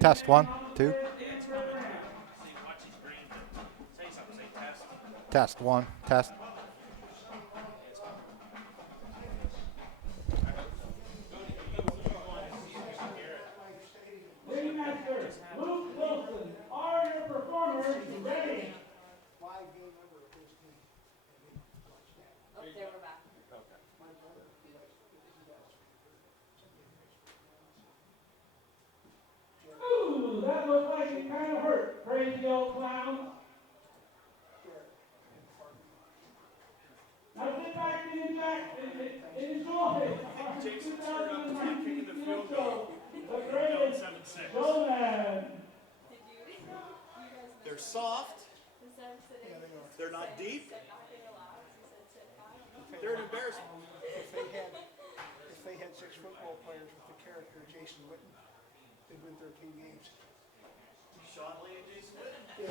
Test one, two. Test one, test. Ringmaster Luke Wilson, are your performers ready? Oh, there we're back. Ooh, that looked like it kind of hurt, crazy old clown. Now sit back and enjoy our 2019 field show, the greatest showman. They're soft. They're not deep. They're an embarrassment. If they had 6 football players with the character of Jason Witten, they'd win 13 games. Sean Lee and Jason Witten. Yeah.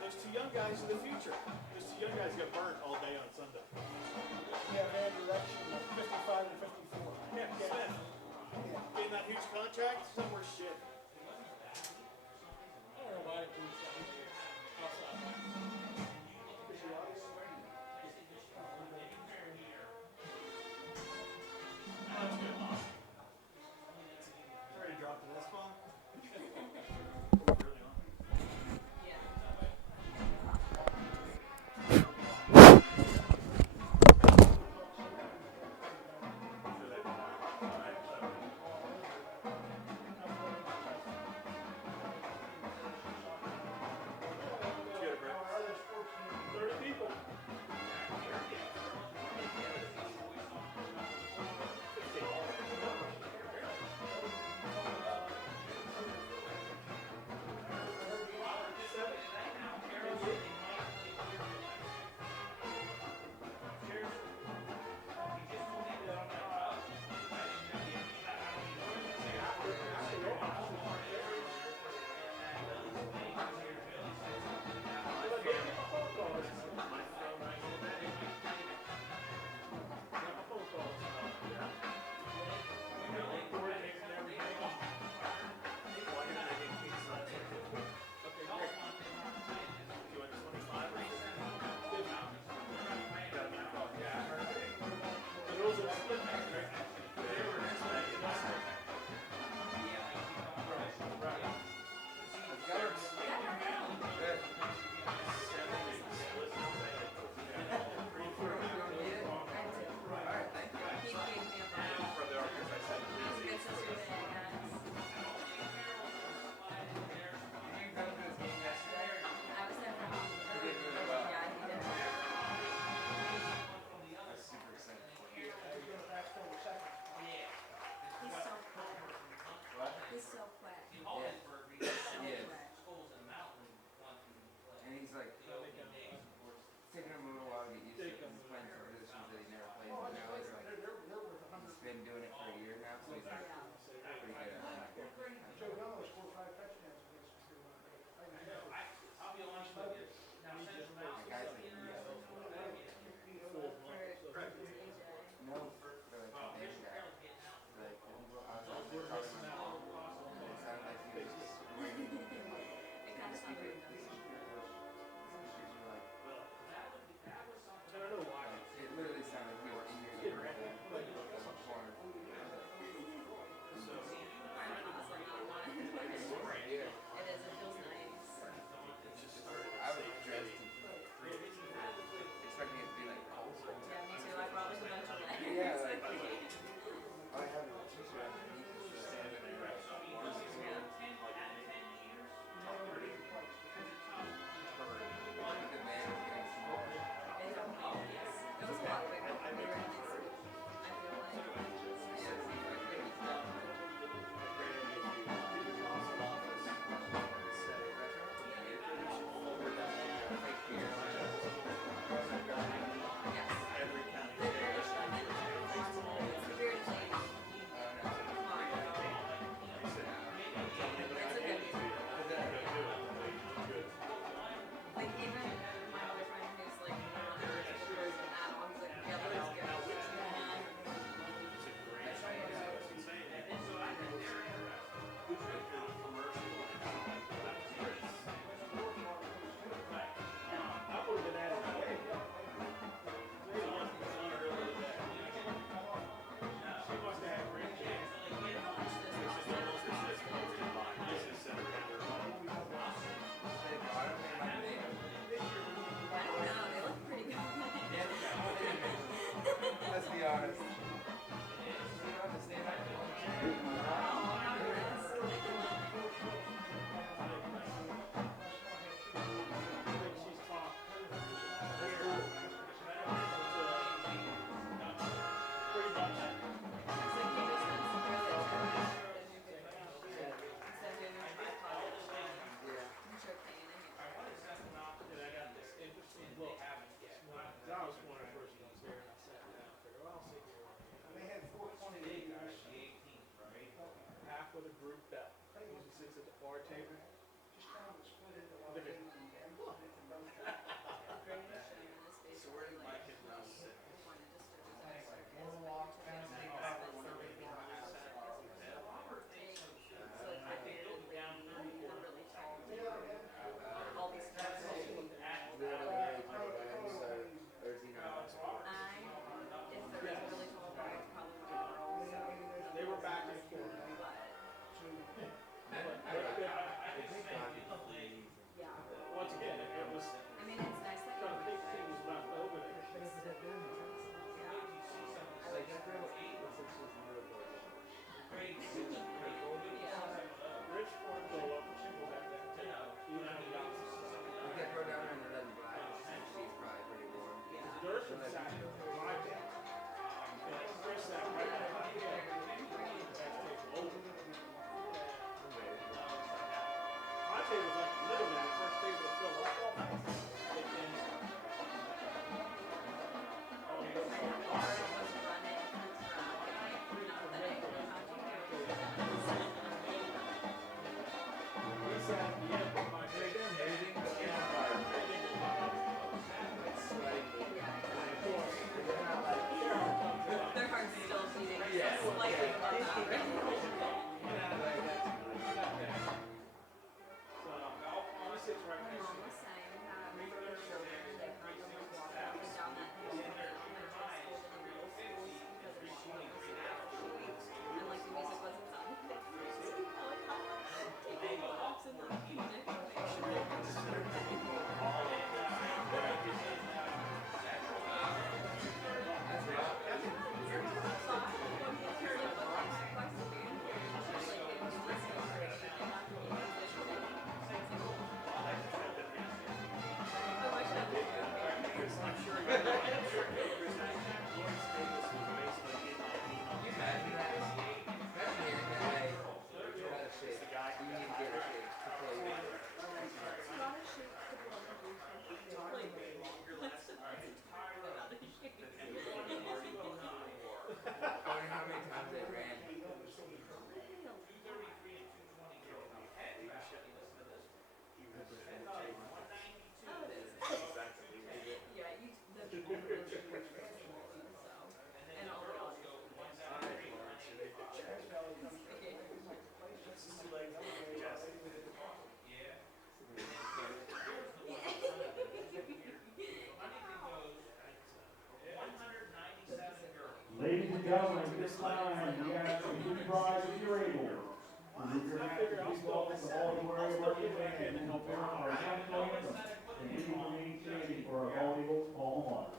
Those two young guys are the future. Those two young guys got burnt all day on Sunday. Yeah, man, direction of 55 and 54. Yeah, Smith. Getting that huge contract, no more shit. That's good. Ready to drop the S-bomb? Really on. Get it, Brett. bar table. Just trying to split it a lot of things and then split it and both. So where did my kid now sit? All these cars. If there is a really tall guy, it's probably one of the girls. They were back and forth. Yeah. Once again, it was I mean, it's nice that kind of you're big things left over there. Rich Ford go up, she will have that too. Even on the opposite side. Dirt and sat in the driveway. And Chris sat right behind the gate. That's over. My table was like literally the first table to fill up. And then, we sat at the end of my table. Their heart's still beating slightly above average. So, he sits right My next to mom me. was saying that for their children, they found them like walking up and down that hill in elementary schools and in middle schools because of walking was super cheap. And like the music wasn't done. Taking walks in the Ladies and gentlemen, at this time, we ask that you rise if you're able. Remove your hat, please welcome the Baltimore area working band and help our national anthem. And we will remain standing for our Bald Eagles Hall of Honor.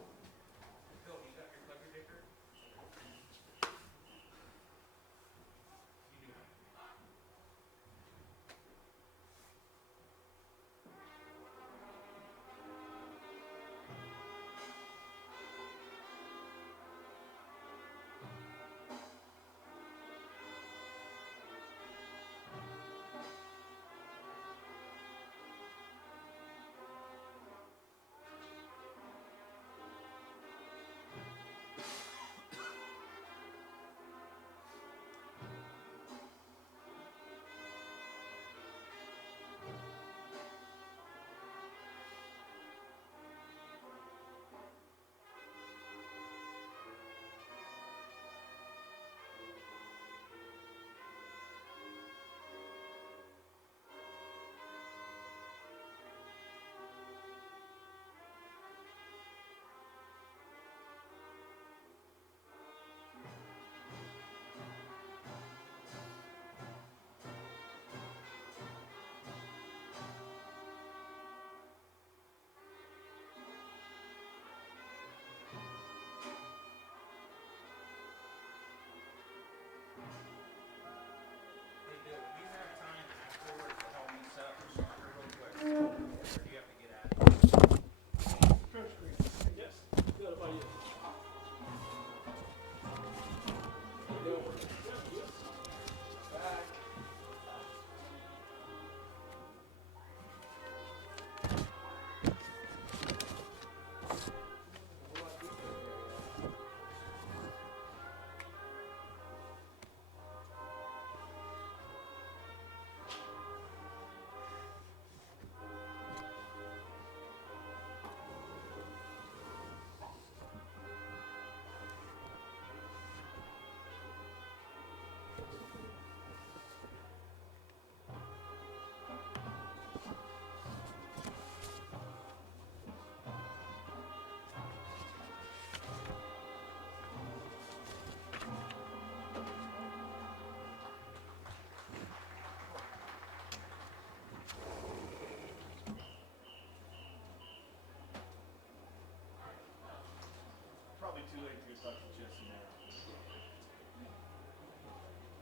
touch the chest and arrow.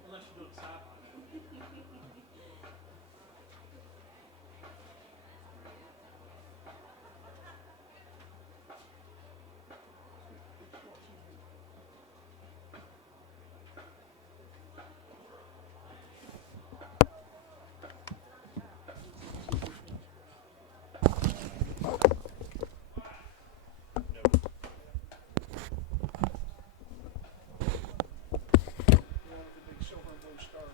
Unless you do it sideline. The one with the big silver and blue star.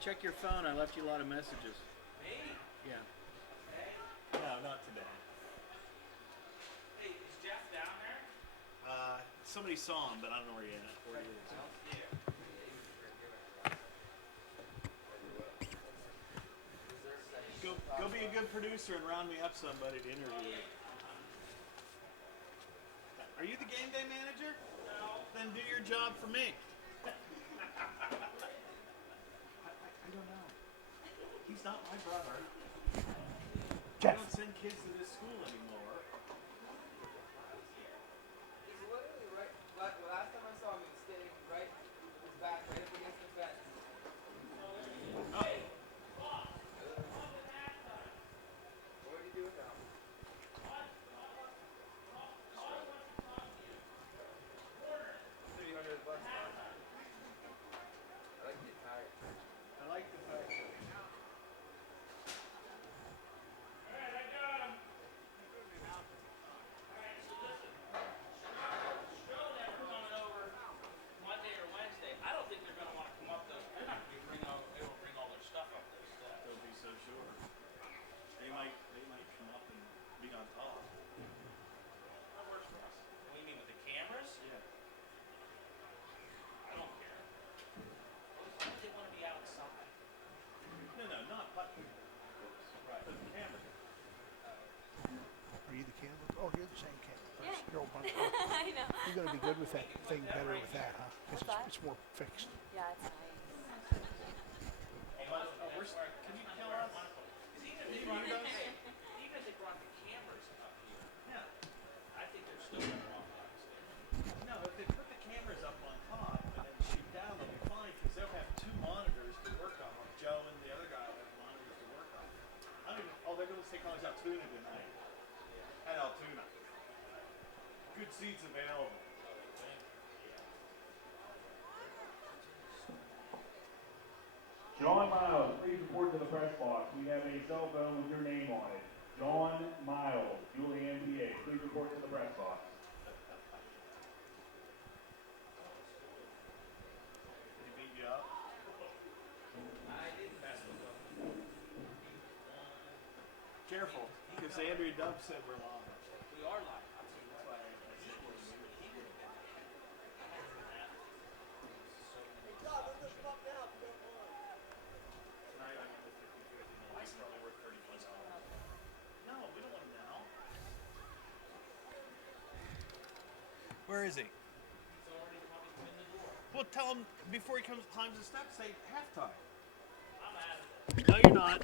Check your phone. I left you a lot of messages. Me? Yeah. No, not today. Hey, is Jeff down there? Somebody saw him, but I don't know where he is. Go be a good producer and round me up somebody to interview. Are you the game day manager? No. Then do your job for me. I don't know. He's not my brother. I don't send kids to this school anymore. He's literally right. Last time I saw him, he was standing right, his back right up against the fence. What did he do with that? $300. I like the attire. I like the fact that Coming over Monday or Wednesday. I don't think they're gonna want to come up though. They're not gonna bring all their stuff up there still. don't be so sure. They might come up and be on top. That works for us. What do you mean with the cameras? Yeah. I don't care. As long as they want to be outside. No, not button. Right. But the camera. Are you the camera? Oh, you're the same camera. Yeah. You're, I know. you're going to be good with that thing better with that, huh? What's Because that? it's more fixed. Yeah, it's nice. Can you tell us? Even if they brought the cameras up here, Yeah. I think they're still gonna walk downstairs. No, if they put the cameras up on top and then shoot down, they'll be fine because they'll have two monitors to work on. Joe and the other guy will have monitors to work on. I don't even. Oh, they're going to take calls Altoona tonight. At Altoona. Good seats available. John Miles, please report to the press box. We have a cell phone with your name on it. John Miles, Julian PA, please report to the press box. Did he beat you up? I didn't mess with them. Careful, because Andrea Dub said we're live. We are live. That's why I said we're live. He would have been. Tonight I get the 50-50. He's probably worth $30+. No, we don't want him now. Where is he? He's already coming in the door. Well, tell him before he climbs the steps, say halftime. I'm out of it. No, you're not.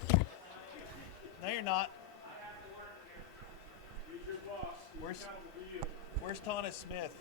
No, you're not. Here's your boss. Where's Tana Smith?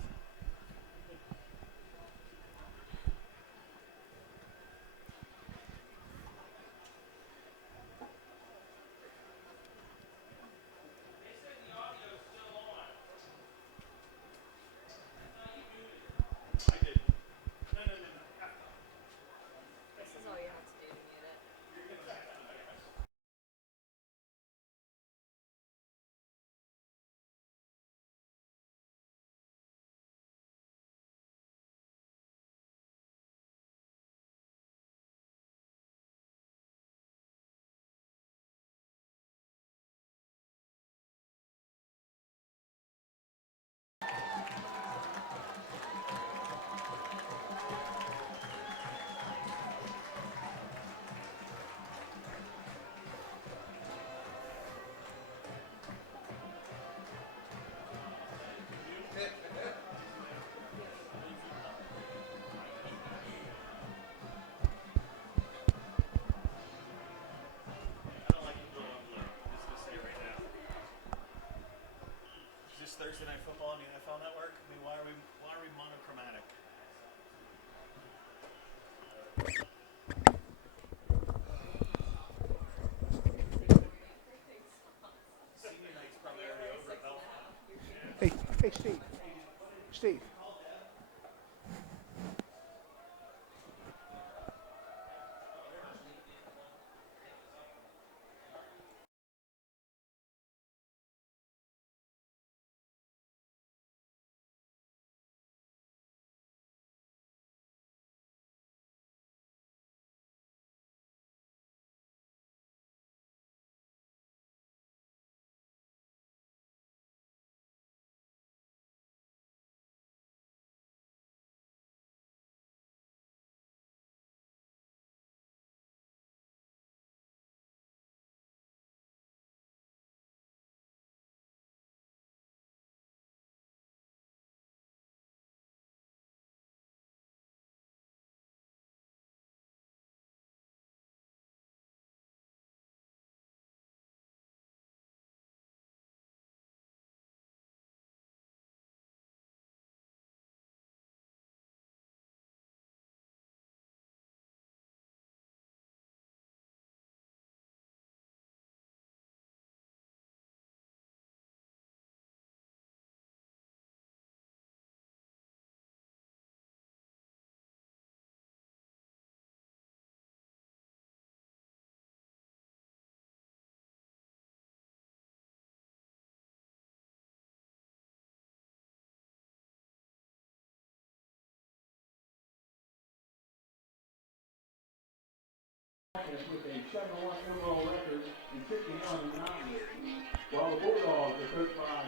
with a 7-1 overall record and 51 in the Mountain League. While the Bulldogs are coached by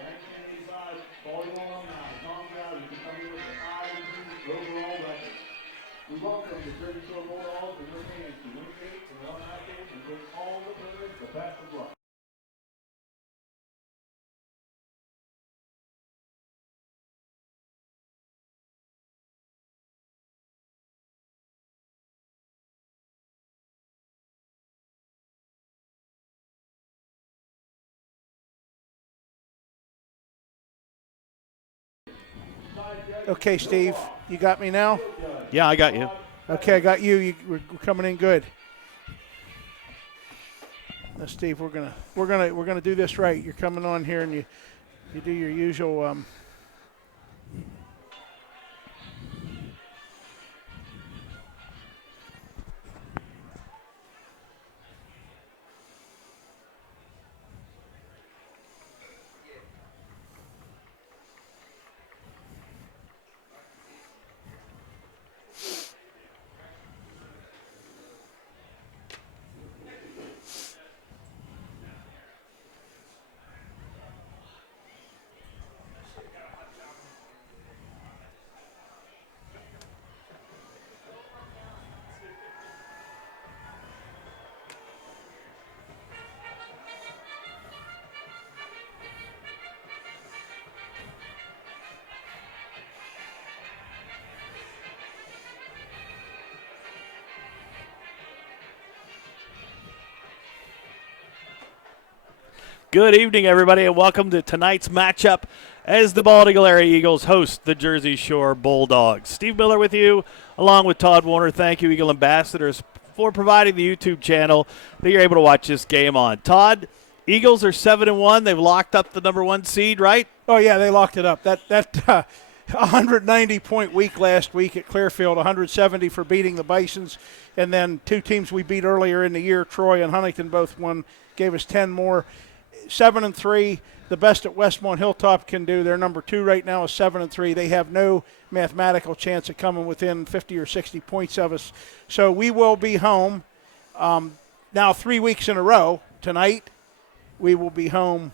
1985 volleyball alumni Tom Gowdy, who come here with a 5-2 overall record. We welcome the Jersey Shore Bulldogs and their fans to Wingate and Long Island and wish all the players the best of luck. Okay, Steve, you got me now? Yeah, I got you. Okay, I got you. We're coming in good. Now, Steve, we're gonna do this right. You're coming on here and you do your usual. Good evening, everybody, and welcome to tonight's matchup as the Bald Eagle Area Eagles host the Jersey Shore Bulldogs. Steve Miller with you, along with Todd Warner. Thank you, Eagle Ambassadors, for providing the YouTube channel that you're able to watch this game on. Todd, Eagles are 7-1. They've locked up the number 1 seed, right? Oh yeah, they locked it up. That 190-point week last week at Clearfield, 170 for beating the Bisons, and then 2 teams we beat earlier in the year, Troy and Huntington, both won, gave us 10 more. 7-3, the best that Westmont Hilltop can do. Their number 2 right now is 7-3. They have no mathematical chance of coming within 50 or 60 points of us. So we will be home now 3 weeks in a row. Tonight we will be home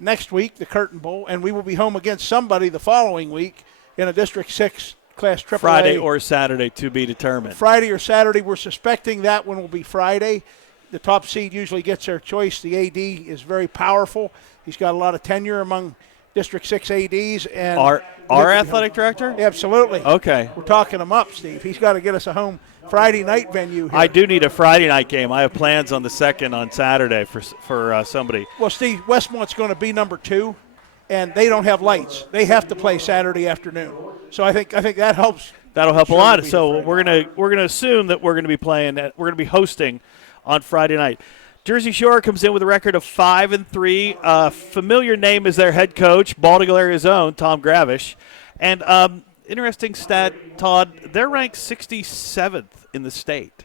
next week, the Curtin Bowl, and we will be home against somebody the following week in a District 6 Class AAA. Friday or Saturday to be determined. Friday or Saturday. We're suspecting that one will be Friday. The top seed usually gets their choice. The AD is very powerful. He's got a lot of tenure among District 6 ADs. And our athletic director? Absolutely. Okay. We're talking him up, Steve. He's got to get us a home Friday night venue here. I do need a Friday night game. I have plans on the 2nd on Saturday for somebody. Well, Steve, Westmont's going to be number 2, and they don't have lights. They have to play Saturday afternoon. So I think that helps. That'll help a Sure lot. be So the we're gonna assume that we're gonna be playing. We're gonna be hosting on Friday night. Jersey Shore comes in with a record of 5-3. Familiar name is their head coach, Bald Eagle Area's own Tom Gravish. And interesting stat, Todd, they're ranked 67th in the state,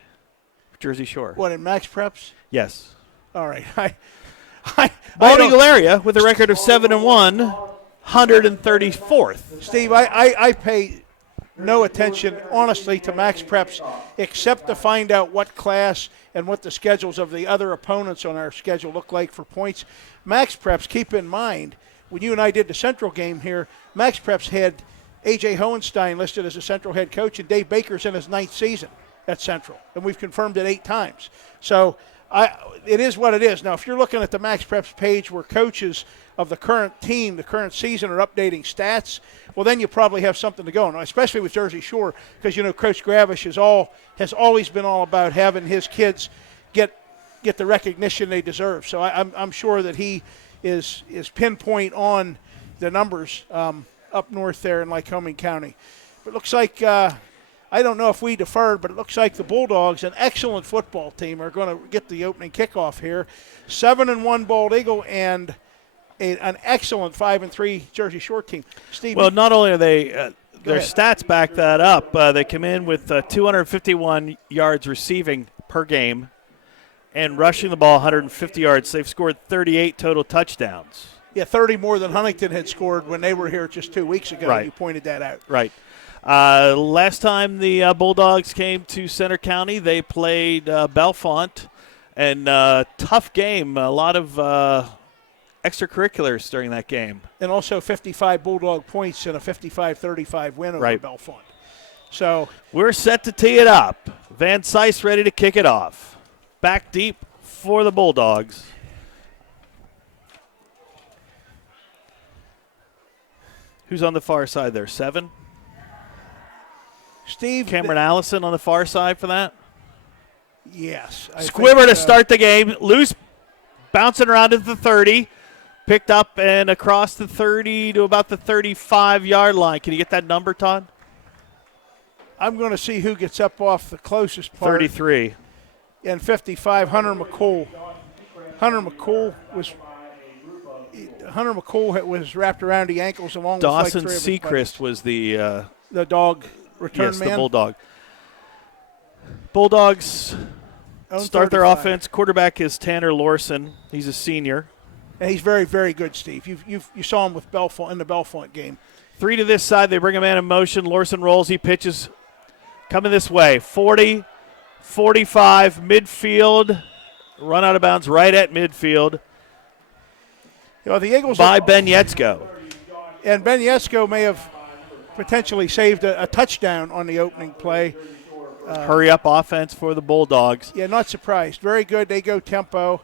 Jersey Shore. What, in Max Preps? Yes. All right. Bald Eagle Area with a record of 7-1, 134th. Steve, I pay no attention, honestly, to Max Preps except to find out what class and what the schedules of the other opponents on our schedule look like for points. Max Preps, keep in mind, when you and I did the Central game here, Max Preps had A.J. Hohenstein listed as a Central head coach, and Dave Baker's in his 9th season at Central, and we've confirmed it 8 times. So it is what it is. Now, if you're looking at the Max Preps page where coaches of the current team, the current season, are updating stats, well, then you probably have something to go on, especially with Jersey Shore, because, you know, Coach Gravish has always been all about having his kids get the recognition they deserve. So I'm sure that he is pinpoint on the numbers up north there in Lycoming County. But it looks like I don't know if we deferred, but it looks like the Bulldogs, an excellent football team, are going to get the opening kickoff here. 7-1 Bald Eagle and an excellent 5-3 Jersey Shore team. Steve. Well, not only are they their ahead. stats back that up. They come in with 251 yards receiving per game and rushing the ball 150 yards. They've scored 38 total touchdowns. Yeah, 30 more than Huntington had scored when they were here just 2 weeks ago. Right. You pointed that out. Right. Last time the Bulldogs came to Center County, they played Bellefonte, and tough game. A lot of extracurriculars during that game. And also 55 Bulldog points and a 55-35 win over Right. Bellefonte. So We're set to tee it up. Van Sice ready to kick it off. Back deep for the Bulldogs. Who's on the far side there? 7? Steve. Cameron Allison on the far side for that. Yes. I Squibber think, to start the game. Loose, bouncing around at the 30. Picked up and across the 30 to about the 35-yard line. Can you get that number, Todd? I'm going to see who gets up off the closest part. 33. And 55, Hunter McCool. Hunter McCool was wrapped around the ankles along Dawson with like 3 of his Seacrest was the the dog return yes, man. the Bulldog. Bulldogs Own start their 35. offense. Quarterback is Tanner Lorson. He's a senior. And he's very, very good, Steve. You saw him with Bellefonte in the Bellefonte game. 3 to this side. They bring a man in motion. Lorson rolls. He pitches. Coming this way. 40, 45, midfield. Run out of bounds right at midfield You know, the Eagles by Ben Yetzko. and Ben Yesko may have potentially saved a touchdown on the opening play. Hurry up offense for the Bulldogs. Yeah, not surprised. Very good. They go tempo.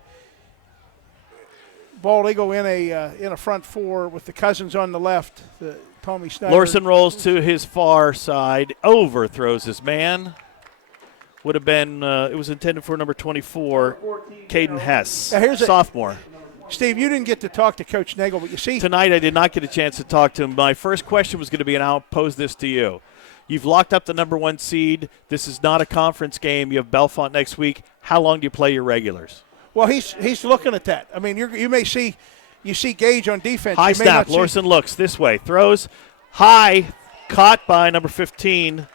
Bald Eagle in a front 4 with the Cousins on the left. Tommy Snyder. Lorson rolls to his far side. Overthrows his man. Would have been, it was intended for number 24, Caden Hess, Now here's a- sophomore. Steve, you didn't get to talk to Coach Nagel, but you see, Tonight I did not get a chance to talk to him. My first question was going to be, and I'll pose this to you. You've locked up the number 1 seed. This is not a conference game. You have Bellefonte next week. How long do you play your regulars? well, he's looking at that. I mean, you may see Gage on defense. High You may snap. not see- Lorson looks this way. Throws high. Caught by number 15.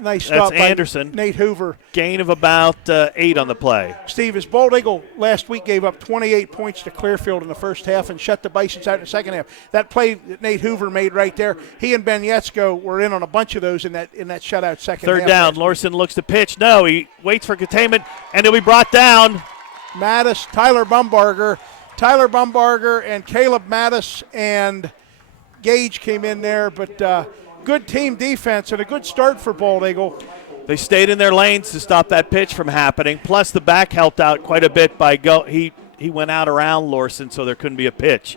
Nice stop by Anderson. Nate Hoover. Gain of about 8 on the play. Steve, his Bald Eagle last week gave up 28 points to Clearfield in the first half and shut the Bisons out in the second half. That play that Nate Hoover made right there, he and Ben Yetzko were in on a bunch of those in that shutout second half. Third down. Lorson looks to pitch. No, he waits for containment, and he'll be brought down. Mattis, Tyler Bumbarger and Caleb Mattis and Gage came in there, but good team defense and a good start for Bald Eagle. They stayed in their lanes to stop that pitch from happening. Plus, the back helped out quite a bit by he went out around Lorson, so there couldn't be a pitch.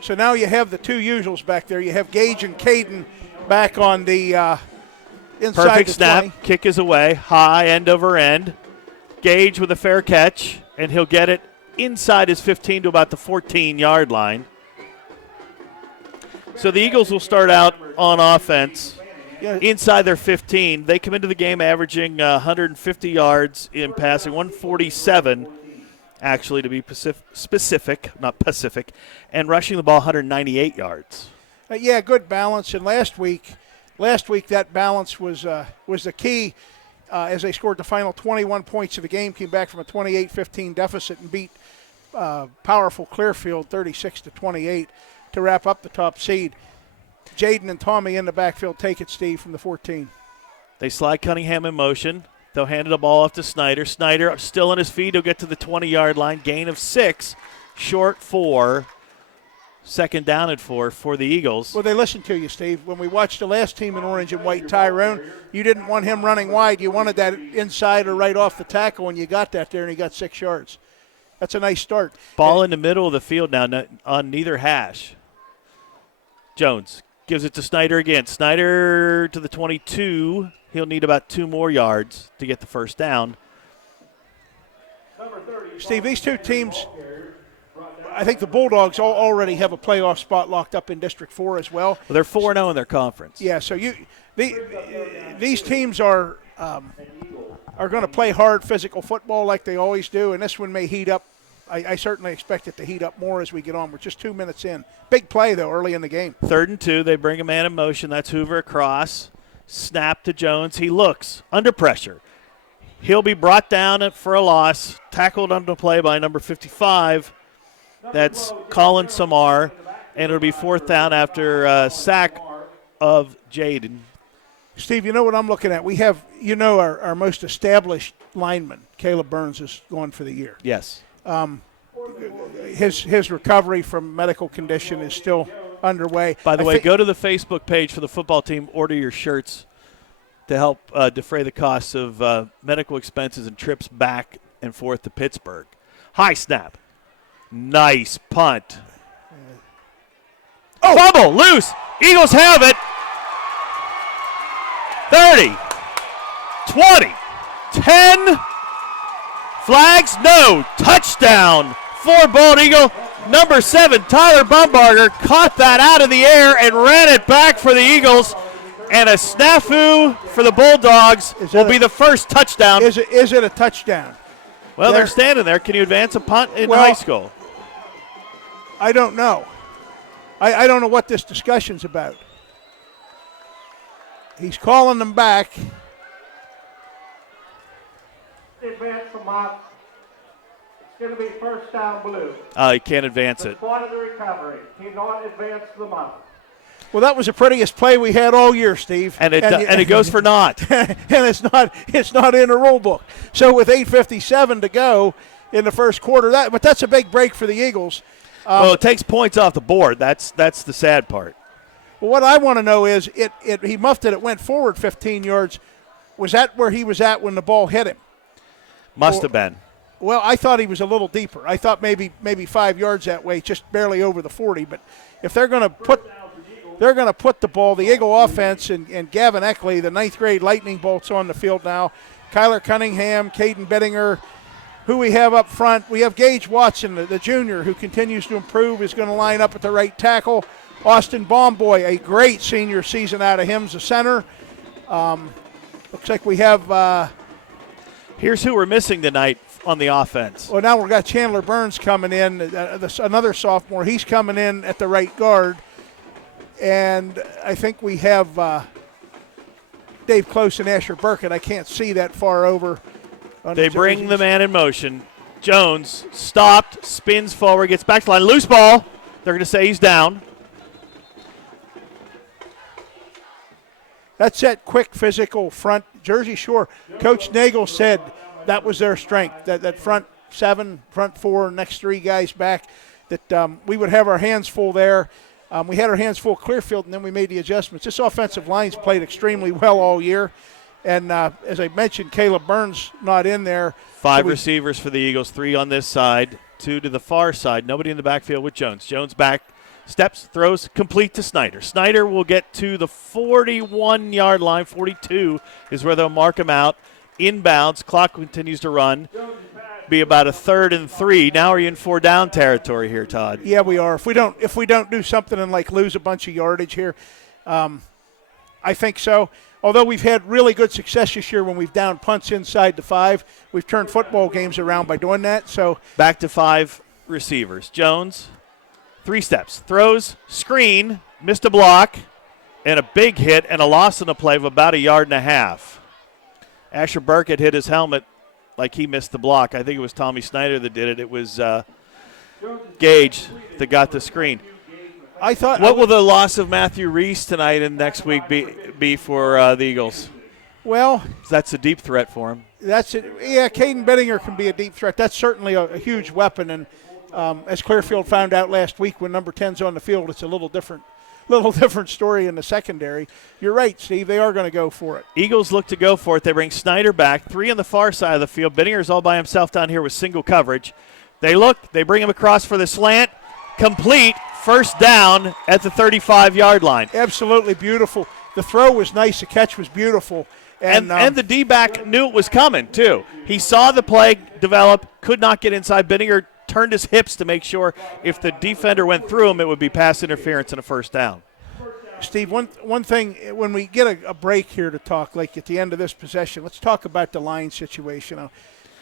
So now you have the 2 usuals back there. You have Gage and Caden back on the inside Perfect the snap. 20. Kick is away. High, end over end. Gage with a fair catch, and he'll get it inside his 15 to about the 14-yard line. So the Eagles will start out on offense Yeah. inside their 15. They come into the game averaging 150 yards in passing, 147 actually to be specific, not Pacific, and rushing the ball 198 yards. Yeah, good balance. And last week that balance was the key as they scored the final 21 points of the game, came back from a 28-15 deficit and beat powerful Clearfield 36-28 to wrap up the top seed. Jaden and Tommy in the backfield take it, Steve, from the 14. They slide Cunningham in motion. They'll hand the ball off to Snyder. Snyder still on his feet. He'll get to the 20-yard line. Gain of 6. Short 4. Second down and 4 for the Eagles. Well, they listened to you, Steve. When we watched the last team in orange and white, Tyrone, you didn't want him running wide. You wanted that inside or right off the tackle, and you got that there, and he got 6 yards. That's a nice start. Ball in the middle of the field now on neither hash. Jones gives it to Snyder again. Snyder to the 22. He'll need about 2 more yards to get the first down. Steve, these 2 teams, I think the Bulldogs already have a playoff spot locked up in District 4 as well. Well, they're 4-0 in their conference. Yeah, so these teams are going to play hard physical football like they always do, and this one may heat up. I certainly expect it to heat up more as we get on. We're just 2 minutes in. Big play, though, early in the game. 3rd and 2. They bring a man in motion. That's Hoover across. Snap to Jones. He looks under pressure. He'll be brought down for a loss. Tackled on the play by number 55. That's Colin Samar, and it'll be 4th down after sack of Jaden. Steve, you know what I'm looking at? We have, our most established lineman, Caleb Burns, is going for the year. Yes. His recovery from medical condition is still underway. By the way, go to the Facebook page for the football team. Order your shirts to help defray the costs of medical expenses and trips back and forth to Pittsburgh. High snap. Nice punt. Oh, fumble, loose. Eagles have it. 30, 20, 10. Flags, no. Touchdown for Bald Eagle. Number 7, Tyler Bumbarger, caught that out of the air and ran it back for the Eagles. And a snafu for the Bulldogs will be the first touchdown. Is it a touchdown? Well, they're standing there. Can you advance a punt in high school? I don't know. I don't know what this discussion's about. He's calling them back. Advance from Mott. It's going to be first down blue. He can't advance it. Spotted the recovery. He not advanced the Mott. Well, that was the prettiest play we had all year, Steve. And it goes for naught. And it's not in the rule book. So with 8:57 to go in the first quarter, but that's a big break for the Eagles. Well, it takes points off the board. That's the sad part. Well, what I want to know is he muffed it. It went forward 15 yards. Was that where he was at when the ball hit him? Must have been. Well, I thought he was a little deeper. I thought maybe 5 yards that way, just barely over the 40. But if they're going to put the ball, the Eagle offense, and Gavin Eckley, the 9th grade Lightning Bolts on the field now. Kyler Cunningham, Caden Bettinger. Who we have up front? We have Gage Watson, the junior, who continues to improve, is going to line up at the right tackle. Austin Bomboy, a great senior season out of him as a center. Looks like we have. Here's who we're missing tonight on the offense. Well, now we've got Chandler Burns coming in, another sophomore. He's coming in at the right guard. And I think we have Dave Close and Asher Burkett. I can't see that far over. They bring the man in motion. Jones stopped, spins forward, gets back to the line. Loose ball. They're going to say he's down. That's that quick, physical front. Jersey Shore, Coach Nagel said that was their strength, that front 7, front 4, next 3 guys back, that we would have our hands full there. We had our hands full Clearfield, and then we made the adjustments. This offensive line's played extremely well all year. And as I mentioned, Caleb Burns not in there. 5 receivers for the Eagles, 3 on this side, 2 to the far side. Nobody in the backfield with Jones. Jones back, steps, throws, complete to Snyder. Snyder will get to the 41-yard line. 42 is where they'll mark him out. Inbounds, clock continues to run. Be about a 3rd and 3. Now are you in 4-down territory here, Todd? Yeah, we are. If we don't do something and like lose a bunch of yardage here, I think so. Although we've had really good success this year when we've downed punts inside the 5, we've turned football games around by doing that. So back to 5 receivers. Jones, 3 steps, throws, screen, missed a block, and a big hit and a loss in the play of about 1.5 yards. Asher Burkett hit his helmet like he missed the block. I think it was Tommy Snyder that did it. It was Gage that got the screen. I thought. What will the loss of Matthew Reese tonight and next week be for the Eagles? Well, that's a deep threat for him. That's it. Yeah, Caden Bettinger can be a deep threat. That's certainly a huge weapon. And as Clearfield found out last week, when number 10's on the field, it's a little different story in the secondary. You're right, Steve. They are going to go for it. Eagles look to go for it. They bring Snyder back, 3 on the far side of the field. Bettinger's all by himself down here with single coverage. They bring him across for the slant. Complete. First down at the 35-yard line. Absolutely beautiful. The throw was nice. The catch was beautiful. And the D-back knew it was coming, too. He saw the play develop, could not get inside. Bettinger turned his hips to make sure if the defender went through him, it would be pass interference and a first down. Steve, one thing, when we get a break here to talk, like at the end of this possession, let's talk about the line situation. I'll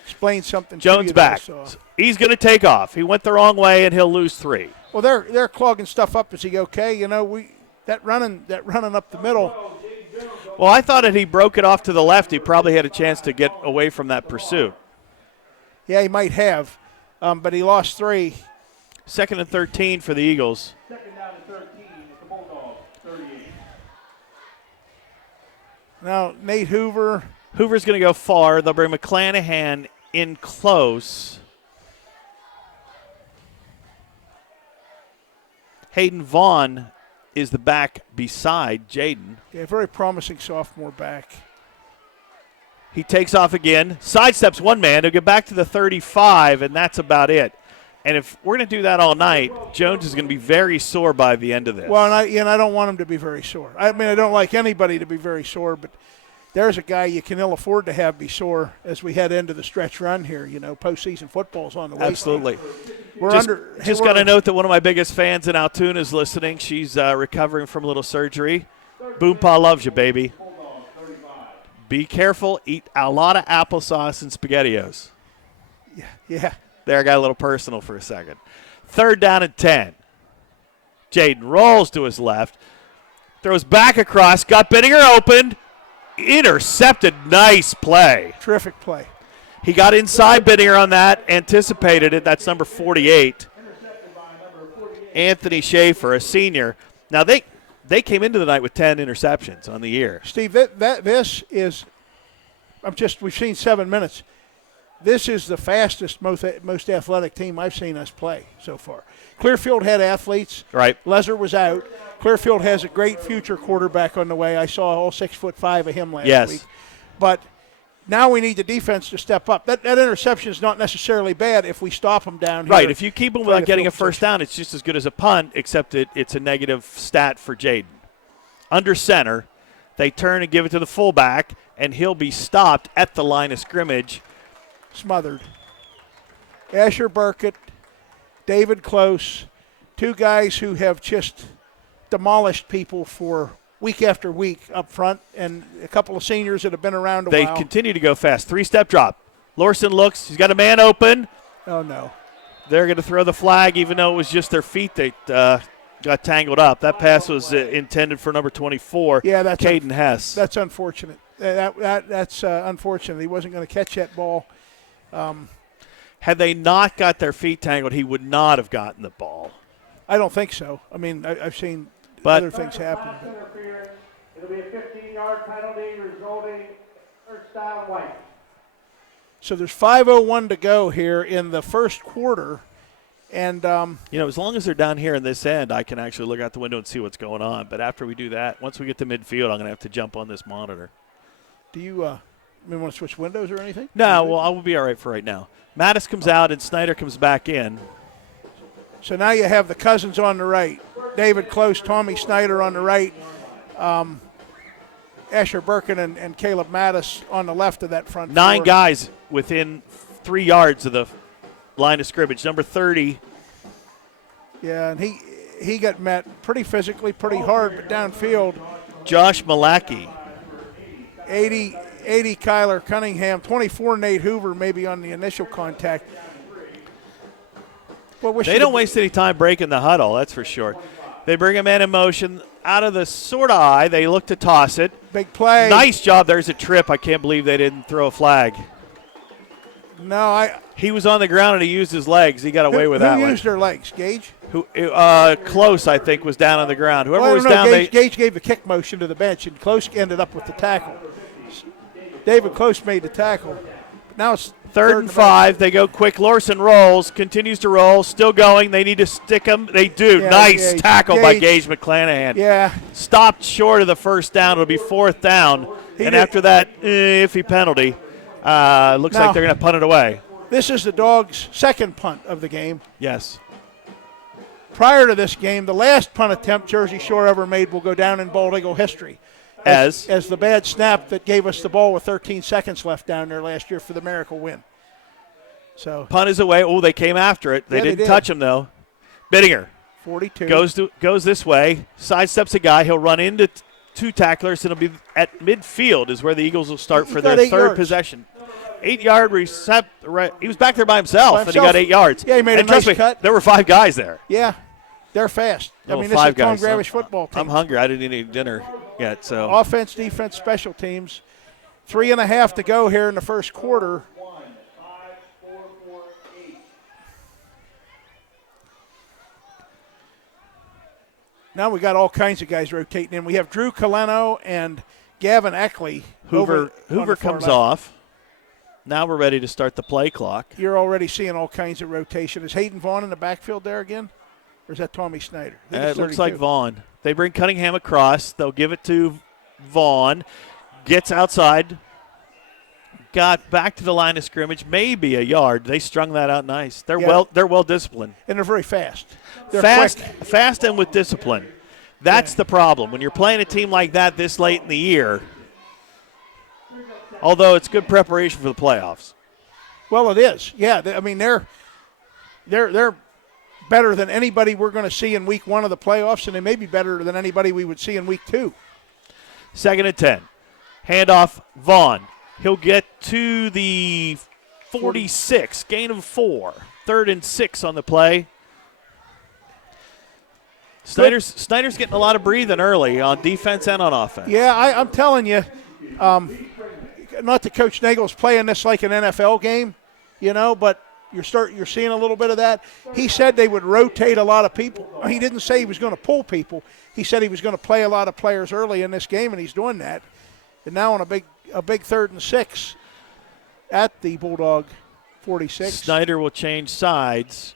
explain something to you. Jones back. He's going to take off. He went the wrong way, and he'll lose 3. Well, they're clogging stuff up. Is he okay? You know, that running up the middle. Well, I thought that he broke it off to the left. He probably had a chance to get away from that pursuit. Yeah, he might have, but he lost 3. 2nd and 13 for the Eagles. Second down and 13 at the Bulldogs, 38. Now, Nate Hoover. Hoover's going to go far. They'll bring McClanahan in close. Hayden Vaughn is the back beside Jaden. Yeah, very promising sophomore back. He takes off again, sidesteps one man. He'll get back to the 35, and that's about it. And if we're going to do that all night, Jones is going to be very sore by the end of this. Well, and I don't want him to be very sore. I mean, I don't like anybody to be very sore, but there's a guy you can ill afford to have be sore as we head into the stretch run here. You know, postseason football's on the way. Absolutely. We're Just got to note that one of my biggest fans in Altoona is listening. She's recovering from a little surgery. Boompah loves you, baby. Be careful. Eat a lot of applesauce and SpaghettiOs. Yeah. There, I got a little personal for a second. 3rd down and 10. Jaden rolls to his left. Throws back across. Got Bittinger open. Intercepted. Nice play. Terrific play. He got inside Bittinger on that. Anticipated it. That's number 48. Anthony Schaefer, a senior. Now, they came into the night with 10 interceptions on the year. Steve, this is we've seen 7 minutes. This is the fastest, most athletic team I've seen us play so far. Clearfield had athletes. Right. Lezer was out. Clearfield has a great future quarterback on the way. I saw all 6'5" of him last week. But now we need the defense to step up. That interception is not necessarily bad if we stop them down here. Right. If you keep them without getting a first down, it's just as good as a punt, except it's a negative stat for Jaden. Under center, they turn and give it to the fullback, and he'll be stopped at the line of scrimmage. Smothered. Asher Burkett, David Close, two guys who have just demolished people for week after week up front, and a couple of seniors that have been around a They while. continue to go fast. 3-step drop. Lorson looks. He's got a man open. Oh, no. They're going to throw the flag, even though it was just their feet that got tangled up. That pass was intended for number 24, Caden Hess. That's unfortunate. That's unfortunate. He wasn't going to catch that ball. Had they not got their feet tangled, he would not have gotten the ball. I don't think so. I mean, I've seen But other things happen. But. Interference. It'll be a 15-yard penalty resulting first down and white. So there's 5:01 to go here in the first quarter. And, as long as they're down here in this end, I can actually look out the window and see what's going on. But after we do that, once we get to midfield, I'm going to have to jump on this monitor. do you want to switch windows or anything? No, well, I will be all right for right now. Mattis comes out and Snyder comes back in. So now you have the Cousins on the right, David Close, Tommy Snyder on the right, Asher Birkin and Caleb Mattis on the left of that front 9 four. guys within 3 yards of the line of scrimmage. Number 30. Yeah, and he got met pretty physically, pretty hard, but downfield. Josh Malacki. 80 Kyler Cunningham, 24 Nate Hoover maybe on the initial contact. Well, They don't waste any time breaking the huddle, that's for sure. They bring a man in motion out of the sort of eye. They look to toss it. Big play. Nice job. There's a trip. I can't believe they didn't throw a flag. No, He was on the ground and he used his legs. He got away with that Who one. used their legs? Gage? Close, I think, was down on the ground. Whoever Well, was no, down, Gage gave the kick motion to the bench, and Close ended up with the tackle. David Close made the tackle. But now it's Third and 5. They go quick. Lorson rolls, continues to roll, still going. They need to stick him. They do. Yeah, Nice yeah, tackle by Gage. Gage McClanahan. Yeah. Stopped short of the first down. It'll be 4th down. And after that iffy penalty, looks Now- like they're going to punt it away. This is the Dogs' second punt of the game. Yes. Prior to this game, the last punt attempt Jersey Shore ever made will go down in Bald Eagle history. As the bad snap that gave us the ball with 13 seconds left down there last year for the miracle win. So Punt is away. Oh, they came after it. They Yeah, they didn't did. touch him, though. Bittinger 42. goes this way, sidesteps a guy. He'll run into 2 tacklers, and it'll be at midfield is where the Eagles will start He for got their 8 third yards. possession. 8-yard reception. He was back there by himself, and he got 8 yards. Yeah, he made a and trust nice me, cut. There were 5 guys there. Yeah, they're fast. I Oh, mean, this is 5 a Tom guys. Gravish football team. I'm hungry. I didn't eat any dinner yet. So Offense, defense, special teams. 3.5 to go here in the first quarter. Now we got all kinds of guys rotating in. We have Drew Coleno and Gavin Eckley. Hoover on the far comes left. off. Now we're ready to start the play clock. You're already seeing all kinds of rotation. Is Hayden Vaughn in the backfield there again? Or is that Tommy Snyder? I think It it's looks like 32. Vaughn. They bring Cunningham across. They'll give it to Vaughn. Gets outside. Got back to the line of scrimmage, maybe a yard. They strung that out nice. They're Yeah. well disciplined. And they're very fast. They're Fast, quick. fast, and with discipline. That's the problem when you're playing a team like that this late in the year. Although it's good preparation for the playoffs. Well, it is. Yeah, I mean they're better than anybody we're going to see in week 1 of the playoffs, and they may be better than anybody we would see in week 2. 2nd and 10. Handoff, Vaughn. He'll get to the 46. Gain of 4. 3rd and 6 on the play. Snyder's getting a lot of breathing early on defense and on offense. Yeah, I'm telling you, not that Coach Nagel's playing this like an NFL game, but you're seeing a little bit of that. He said they would rotate a lot of people. He didn't say he was going to pull people. He said he was going to play a lot of players early in this game, and he's doing that. And now on a big 3rd and 6 at the Bulldog 46. Snyder will change sides.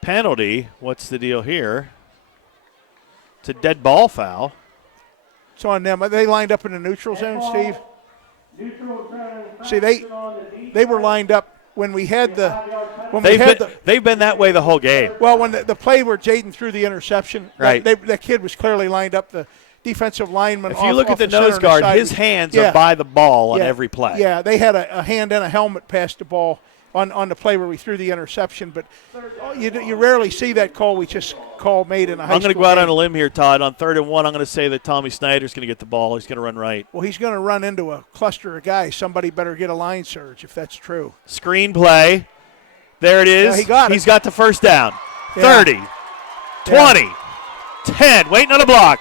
Penalty. What's the deal here? It's a dead ball foul. It's on them. Are they lined up in the neutral zone, Steve? See, they were lined up when we had They've been that way the whole game. Well, when the play where Jaden threw the interception, Right. that kid was clearly lined up. The defensive lineman. If you look at the center nose and the guard, side his was- hands Yeah. are by the ball on Yeah. every play. Yeah, they had a hand and a helmet past the ball on the play where we threw the interception. But you rarely see that call we just made in a high school I'm going to go out game. on a limb here, Todd. On 3rd and 1, I'm going to say that Tommy Snyder's going to get the ball. He's going to run right. Well, he's going to run into a cluster of guys. Somebody better get a line surge if that's true. Screen play. There it is. Yeah, he got it. He's got the first down. Yeah. 30, 20, 10. Waiting on a block.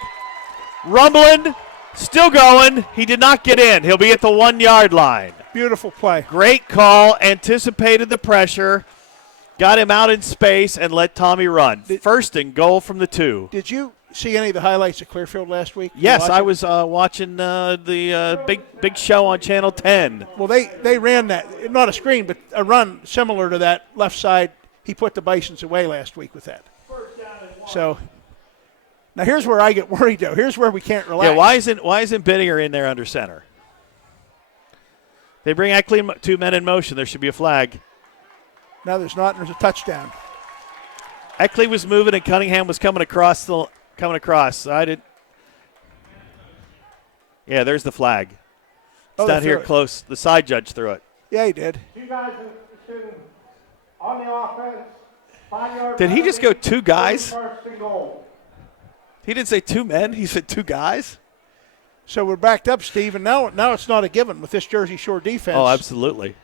Rumbling. Still going. He did not get in. He'll be at the 1-yard line. Beautiful play. Great call. Anticipated the pressure. Got him out in space and let Tommy run. 1st and goal from the 2. Did you see any of the highlights of Clearfield last week? Did you Yes, watch I it? was watching the big show on Channel 10. Well, they ran that, not a screen, but a run similar to that left side. He put the Bisons away last week with that. So now here's where I get worried, though. Here's where we can't relax. Yeah, why isn't Bittinger in there under center? They bring Eckley 2 men in motion. There should be a flag. No, there's not. There's a touchdown. Eckley was moving and Cunningham was coming across. I did. Yeah, there's the flag. It's Oh, they down here threw it. close. The side judge threw it. Yeah, he did. You guys sitting on the offense. 5 yards. Did he just go 2 guys? 1st and goal. He didn't say 2 men. He said 2 guys. So we're backed up, Steve, and now it's not a given with this Jersey Shore defense. Oh, absolutely.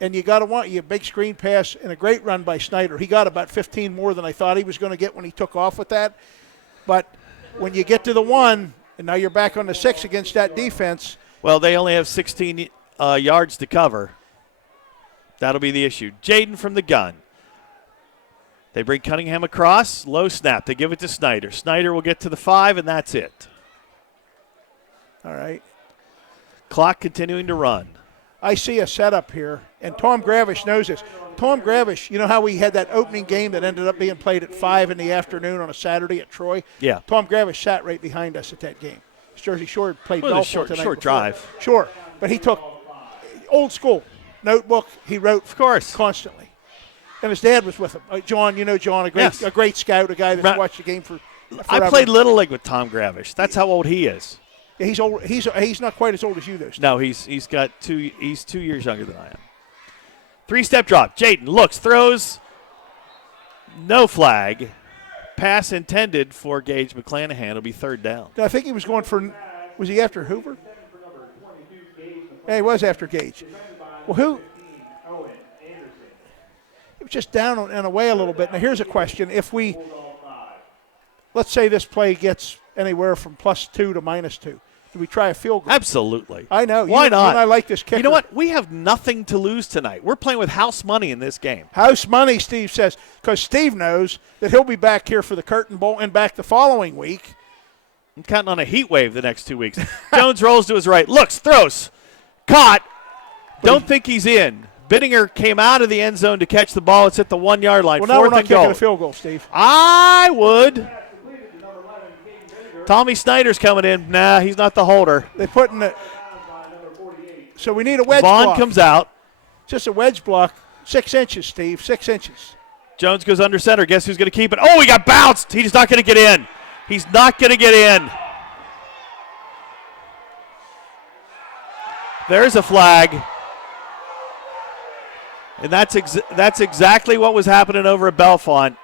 And you got to want you a big screen pass and a great run by Snyder. He got about 15 more than I thought he was going to get when he took off with that. But when you get to the 1, and now you're back on the 6 against that defense, Well, they only have 16 yards to cover. That'll be the issue. Jaden from the gun. They bring Cunningham across. Low snap. They give it to Snyder. Snyder will get to the 5, and that's it. all right. Clock continuing to run. I see a setup here, and Tom Gravish knows this. Tom Gravish, you know how we had that opening game that ended up being played at 5 in the afternoon on a Saturday at Troy? Yeah. Tom Gravish sat right behind us at that game. Jersey Shore had played Well, it was Belfort a tonight short before. drive. Sure, but he took old school notebook. He wrote Of course. constantly, and his dad was with him. John, you know John, Yes. a great scout, a guy that's Right. watched the game for. I forever. played Little League with Tom Gravish. That's how old he is. Yeah, he's old. He's not quite as old as you, though. Steve. No, he's 2 years younger than I am. 3-step drop. Jaden looks, throws. No flag. Pass intended for Gage McClanahan. It'll be 3rd down. I think he was going for. Was he after Hoover? Yeah, he was after Gage. Well, who? It was just down and away a little bit. Now, here's a question. If let's say this play gets anywhere from +2 to -2, Do we try a field goal? Absolutely. I know. Why you not? And I like this kicker. You know what? We have nothing to lose tonight. We're playing with house money in this game. House money, Steve says, because Steve knows that he'll be back here for the Curtain Bowl and back the following week. I'm counting on a heat wave the next 2 weeks. Jones rolls to his right, looks, throws, caught. Don't think he's in. Bittinger came out of the end zone to catch the ball. It's at the 1 yard line. Well, now we're Fourth not and kicking goal. a field goal, Steve. I would. Tommy Snyder's coming in. Nah, he's not the holder. They put in the. So we need a wedge Vaughn block. comes out. Just a wedge block. 6 inches, Steve. 6 inches. Jones goes under center. Guess who's going to keep it? Oh, he got bounced. He's not going to get in. He's not going to get in. There's a flag. And that's exactly what was happening over at Bellefonte.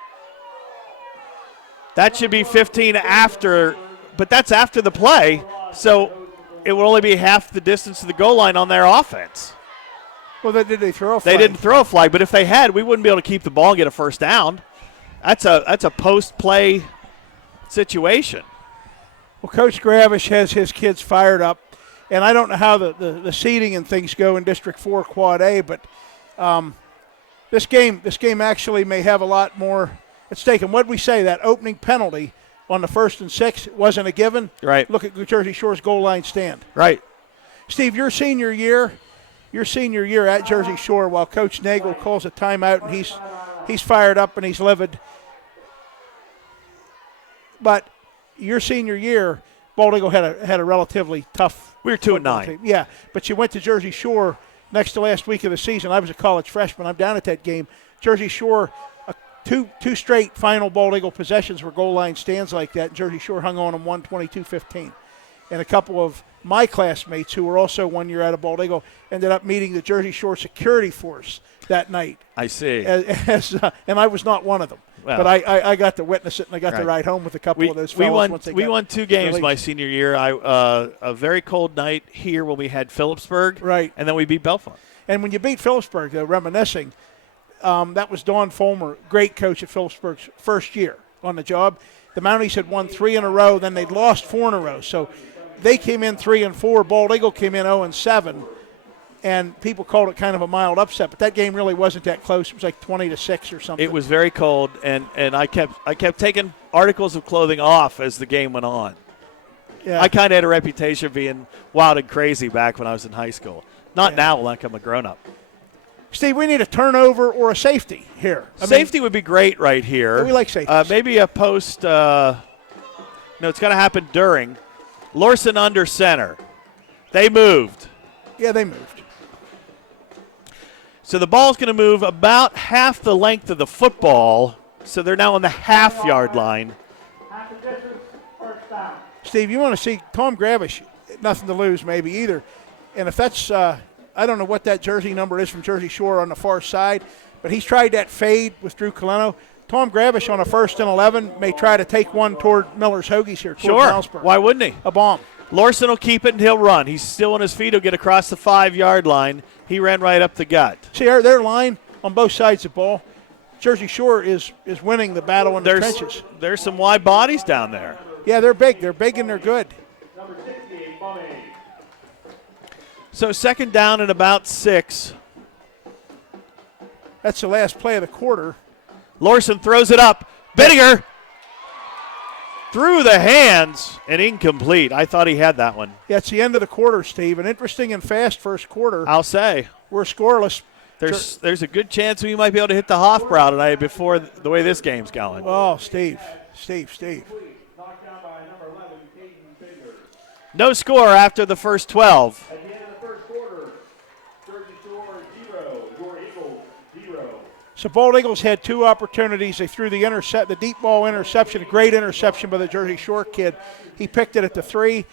That should be 15 after, but that's after the play, so it will only be half the distance to the goal line on their offense. Well, did they throw a flag? They didn't throw a flag, but if they had, we wouldn't be able to keep the ball and get a first down. That's a post-play situation. Well, Coach Gravish has his kids fired up, and I don't know how the seeding and things go in District 4 Quad A, but this game actually may have a lot more at stake. And what we say, that opening penalty on the 1st and 6 wasn't a given. Right. Look at Jersey Shore's goal line stand. Right. Steve, your senior year at Jersey Shore, while Coach Nagel calls a timeout and he's fired up and he's livid. But your senior year, Bald Eagle had a relatively tough. We were 2-9. football team. Yeah, but you went to Jersey Shore next to last week of the season. I was a college freshman. I'm down at that game. Jersey Shore, two straight final Bald Eagle possessions were goal line stands like that. Jersey Shore hung on them 122-15. And a couple of my classmates who were also 1 year out of Bald Eagle ended up meeting the Jersey Shore security force that night. I see. And I was not one of them. Well, but I got to witness it, and I got to right. ride home with a couple of those fellas once they We got won 2 games released. my senior year. A very cold night here when we had Phillipsburg. Right. And then we beat Bellefonte. And when you beat Phillipsburg, reminiscing, that was Don Fulmer, great coach at Phillipsburg's first year on the job. The Mounties had won 3 in a row, then they'd lost 4 in a row. So they came in 3-4. Bald Eagle came in 0-7. And people called it kind of a mild upset, but that game really wasn't that close. It was like 20-6 or something. It was very cold, and I kept taking articles of clothing off as the game went on. Yeah. I kind of had a reputation of being wild and crazy back when I was in high school. Not now, like I'm a grown-up. Steve, we need a turnover or a safety here. Safety would be great right here. We like safeties. Maybe a post. No, it's going to happen during. Lorson under center. They moved. Yeah, they moved. So the ball's going to move about half the length of the football. So they're now on the half-yard line. Steve, you want to see Tom Gravish, nothing to lose maybe either. And if that's, I don't know what that jersey number is from Jersey Shore on the far side, but he's tried that fade with Drew Coleno. Tom Gravish on a 1st and 11 may try to take one toward Miller's Hoagies here. Sure. Milesburg. Why wouldn't he? A bomb. Lorson will keep it and he'll run. He's still on his feet. He'll get across the 5-yard line. He ran right up the gut. See, their line on both sides of the ball, Jersey Shore is winning the battle in the trenches. There's some wide bodies down there. Yeah, they're big. They're big and they're good. Number 68, Bummy. So 2nd down and about 6. That's the last play of the quarter. Lorson throws it up. Bittinger through the hands and incomplete. I thought he had that one. Yeah, it's the end of the quarter, Steve. An interesting and fast first quarter. I'll say. We're scoreless. There's a good chance we might be able to hit the Hofbrau tonight before the way this game's going. Oh, Steve. Knocked down by number 11, Caden Finger. No score after the first 12. At the end of the first quarter, Jersey Shore 0, your Eagles 0. So Bald Eagles had 2 opportunities. They threw the deep ball interception, a great interception by the Jersey Shore kid. He picked it at the 3.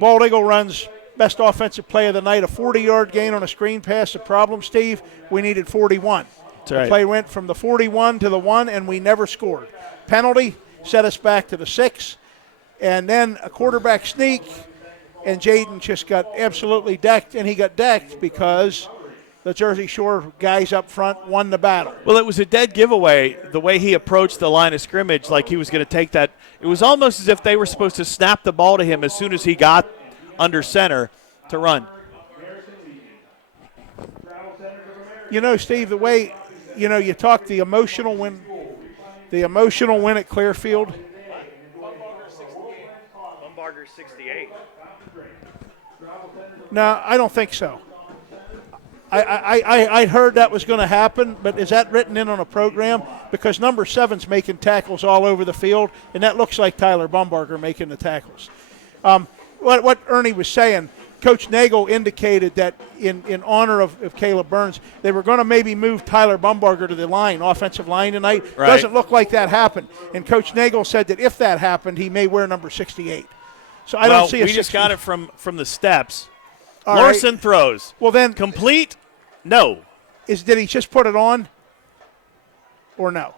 Bald Eagle runs best offensive play of the night, a 40-yard gain on a screen pass. The problem, Steve, we needed 41. That's right. The play went from the 41 to the 1, and we never scored. Penalty set us back to the 6, and then a quarterback sneak, and Jaden just got absolutely decked, and he got decked because the Jersey Shore guys up front won the battle. Well, it was a dead giveaway the way he approached the line of scrimmage, like he was going to take that. It was almost as if they were supposed to snap the ball to him as soon as he got under center to run. You know, Steve, the way, you talk the emotional win at Clearfield. Bumbarger 68. No, I don't think so. I heard that was going to happen, but is that written in on a program? Because number 7's making tackles all over the field, and that looks like Tyler Bumbarger making the tackles. What Ernie was saying, Coach Nagel indicated that in honor of Caleb Burns, they were going to maybe move Tyler Bumbarger to the line, offensive line tonight. Right. Doesn't look like that happened. And Coach Nagel said that if that happened, he may wear number 68. So I don't see a we just 60 got it from the steps. All right. Larson throws. Well, then, Complete? No. did he just put it on or no?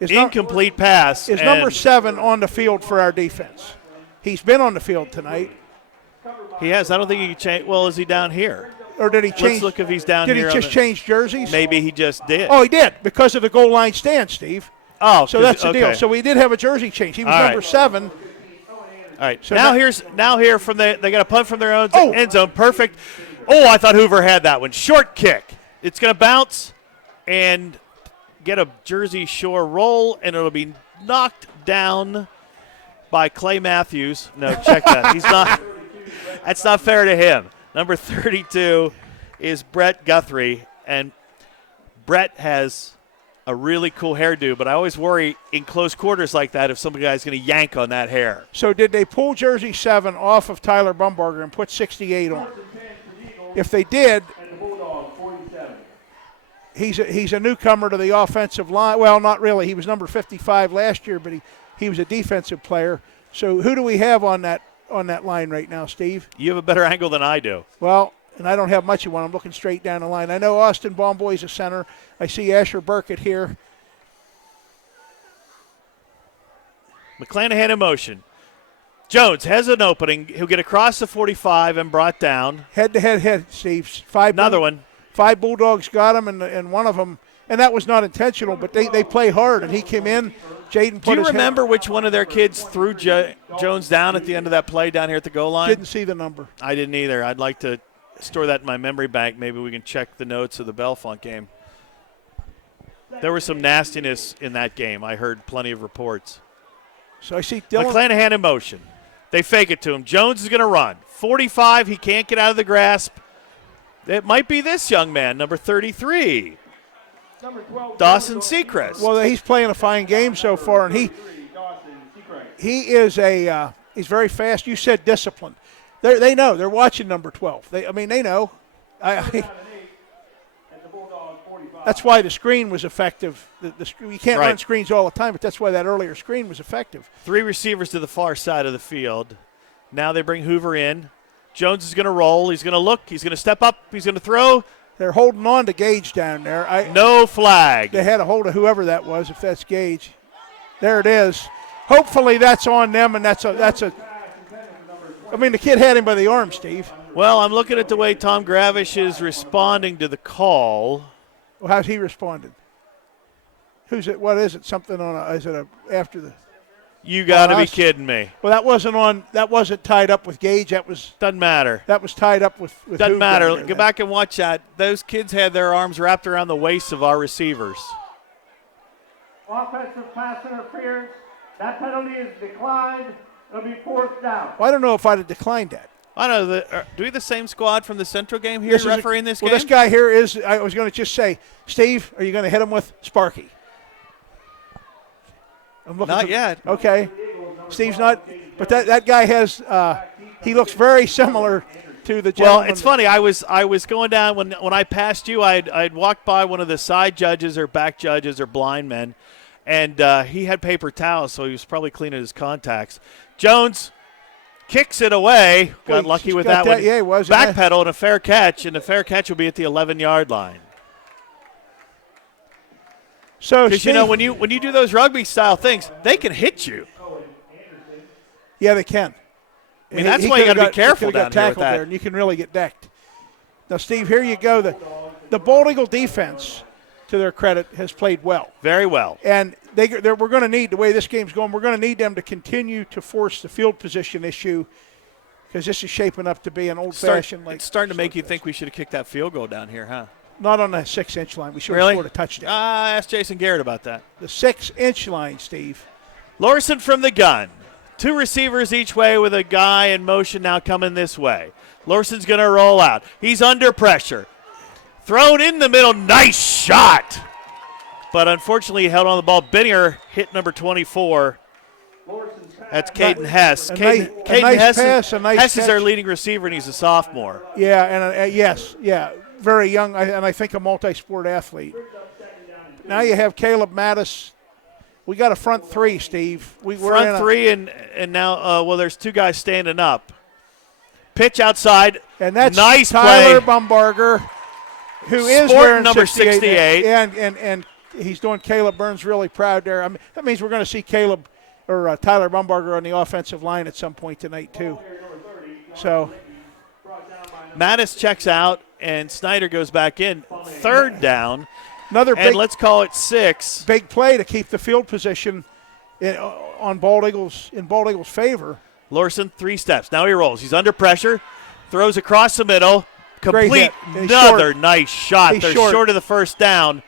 Incomplete pass. Is and number 7 on the field for our defense? He's been on the field tonight. He has. I don't think he can change. Well, is he down here? Or did he change? Let's look if he's down Did here. he just change jerseys? Maybe he just did. Oh, he did, because of the goal line stand, Steve. Oh, So that's the deal. okay. So we did have a jersey change. He was All right. number 7. All right. So now now- here from they got a punt from their own Oh. end zone. Perfect. Oh, I thought Hoover had that one. Short kick. It's going to bounce and get a Jersey Shore roll, and it'll be knocked down by Clay Matthews. No, check that. He's not. That's not fair to him. Number 32 is Brett Guthrie, and Brett has a really cool hairdo, but I always worry in close quarters like that if some guy's going to yank on that hair. So did they pull jersey 7 off of Tyler Bumbarger and put 68 on? If they did, he's a newcomer to the offensive line. Well, not really. He was number 55 last year, but he was a defensive player. So who do we have on that line right now, Steve? You have a better angle than I do. Well, and I don't have much of one. I'm looking straight down the line. I know Austin Bomboy's a center. I see Asher Burkett here. McClanahan in motion. Jones has an opening. He'll get across the 45 and brought down. Head, Steve. Another one. 5 Bulldogs got him, and one of them, and that was not intentional, but they play hard, and he came in. Jaden put Do you his head- remember which one of their kids threw Jones down at the end of that play down here at the goal line? Didn't see the number. I didn't either. I'd like to store that in my memory bank. Maybe we can check the notes of the Bellefonte game. There was some nastiness in that game. I heard plenty of reports. So I see Dylan. McClanahan in motion. They fake it to him. Jones is going to run. 45, he can't get out of the grasp. It might be this young man, number 33, Dawson Sechrist. Well, he's playing a fine game so far, and he is he's very fast. You said disciplined. They know. They're watching number 12. They know. That's why the screen was effective. You can't run screens all the time, but that's why that earlier screen was effective. 3 receivers to the far side of the field. Now they bring Hoover in. Jones is going to roll. He's going to look. He's going to step up. He's going to throw. They're holding on to Gage down there. No flag. They had a hold of whoever that was, if that's Gage. There it is. Hopefully that's on them, and that's a. I mean, the kid had him by the arm, Steve. Well, I'm looking at the way Tom Gravish is responding to the call. Well, how's he responded? Who's it? What is it? Something on a? Is it a after the? You got to be us? kidding me. Well, that wasn't on. That wasn't tied up with Gage. That was Doesn't tied up with. Doesn't Hoover matter. down there. Go back and watch that. Those kids had their arms wrapped around the waists of our receivers. Offensive pass interference. That penalty is declined. It'll be 4th down. Well, I don't know if I'd have declined that. I don't know. Do we have the same squad from the Central game here refereeing this game? Well, this guy here is. I was going to just say, Steve, are you going to hit him with Sparky? I'm looking Not yet. Okay, Steve's not. But that guy has. He looks very similar to the gentleman. Well, it's funny. I was going down when I passed you. I'd walked by one of the side judges or back judges or blind men, and he had paper towels, so he was probably cleaning his contacts. Jones kicks it away. Got lucky he's with got that one. Yeah, he was. Backpedal and a fair catch, and the fair catch will be at the 11-yard line. So, Because you know when you do those rugby style things, they can hit you. Yeah, they can. I mean, that's why you got to be careful he down got here with tackled that. there, and you can really get decked. Now, Steve, here you go. The Bald Eagle defense, to their credit, has played well. Very well. And we're going to need, the way this game's going, we're going to need them to continue to force the field position issue because this is shaping up to be an old-fashioned. It's starting to make you think we should have kicked that field goal down here, huh? Not on the 6-inch line. We should have Really? scored a touchdown. I asked Jason Garrett about that. The 6-inch line, Steve. Lorson from the gun. 2 receivers each way with a guy in motion now coming this way. Lorson's going to roll out. He's under pressure. Thrown in the middle. Nice shot. But unfortunately, he held on the ball. Benninger hit number 24. That's Caden Hess. A Caden nice Hess, pass, a nice Hess is catch. our leading receiver, and he's a sophomore. Yeah, and yes, yeah, very young, and I think a multi-sport athlete. Now you have Caleb Mattis. We got a front 3, Steve. We're in Front a- 3, and now, there's 2 guys standing up. Pitch outside. and that's nice Tyler play. Bumbarger, who is Sporting wearing number 68. 68. And he's doing Caleb Burns really proud there. I mean, that means we're going to see Caleb or Tyler Bumbarger on the offensive line at some point tonight too. So Mattis checks out, and Snyder goes back in. 3rd down, another and big, let's call it 6. big play to keep the field position on Bald Eagles in Bald Eagles' favor. Lorson, 3 steps. Now he rolls. He's under pressure. Throws across the middle. Great Complete. hit. And he's Another short. nice shot. He's they're short. short of the first down.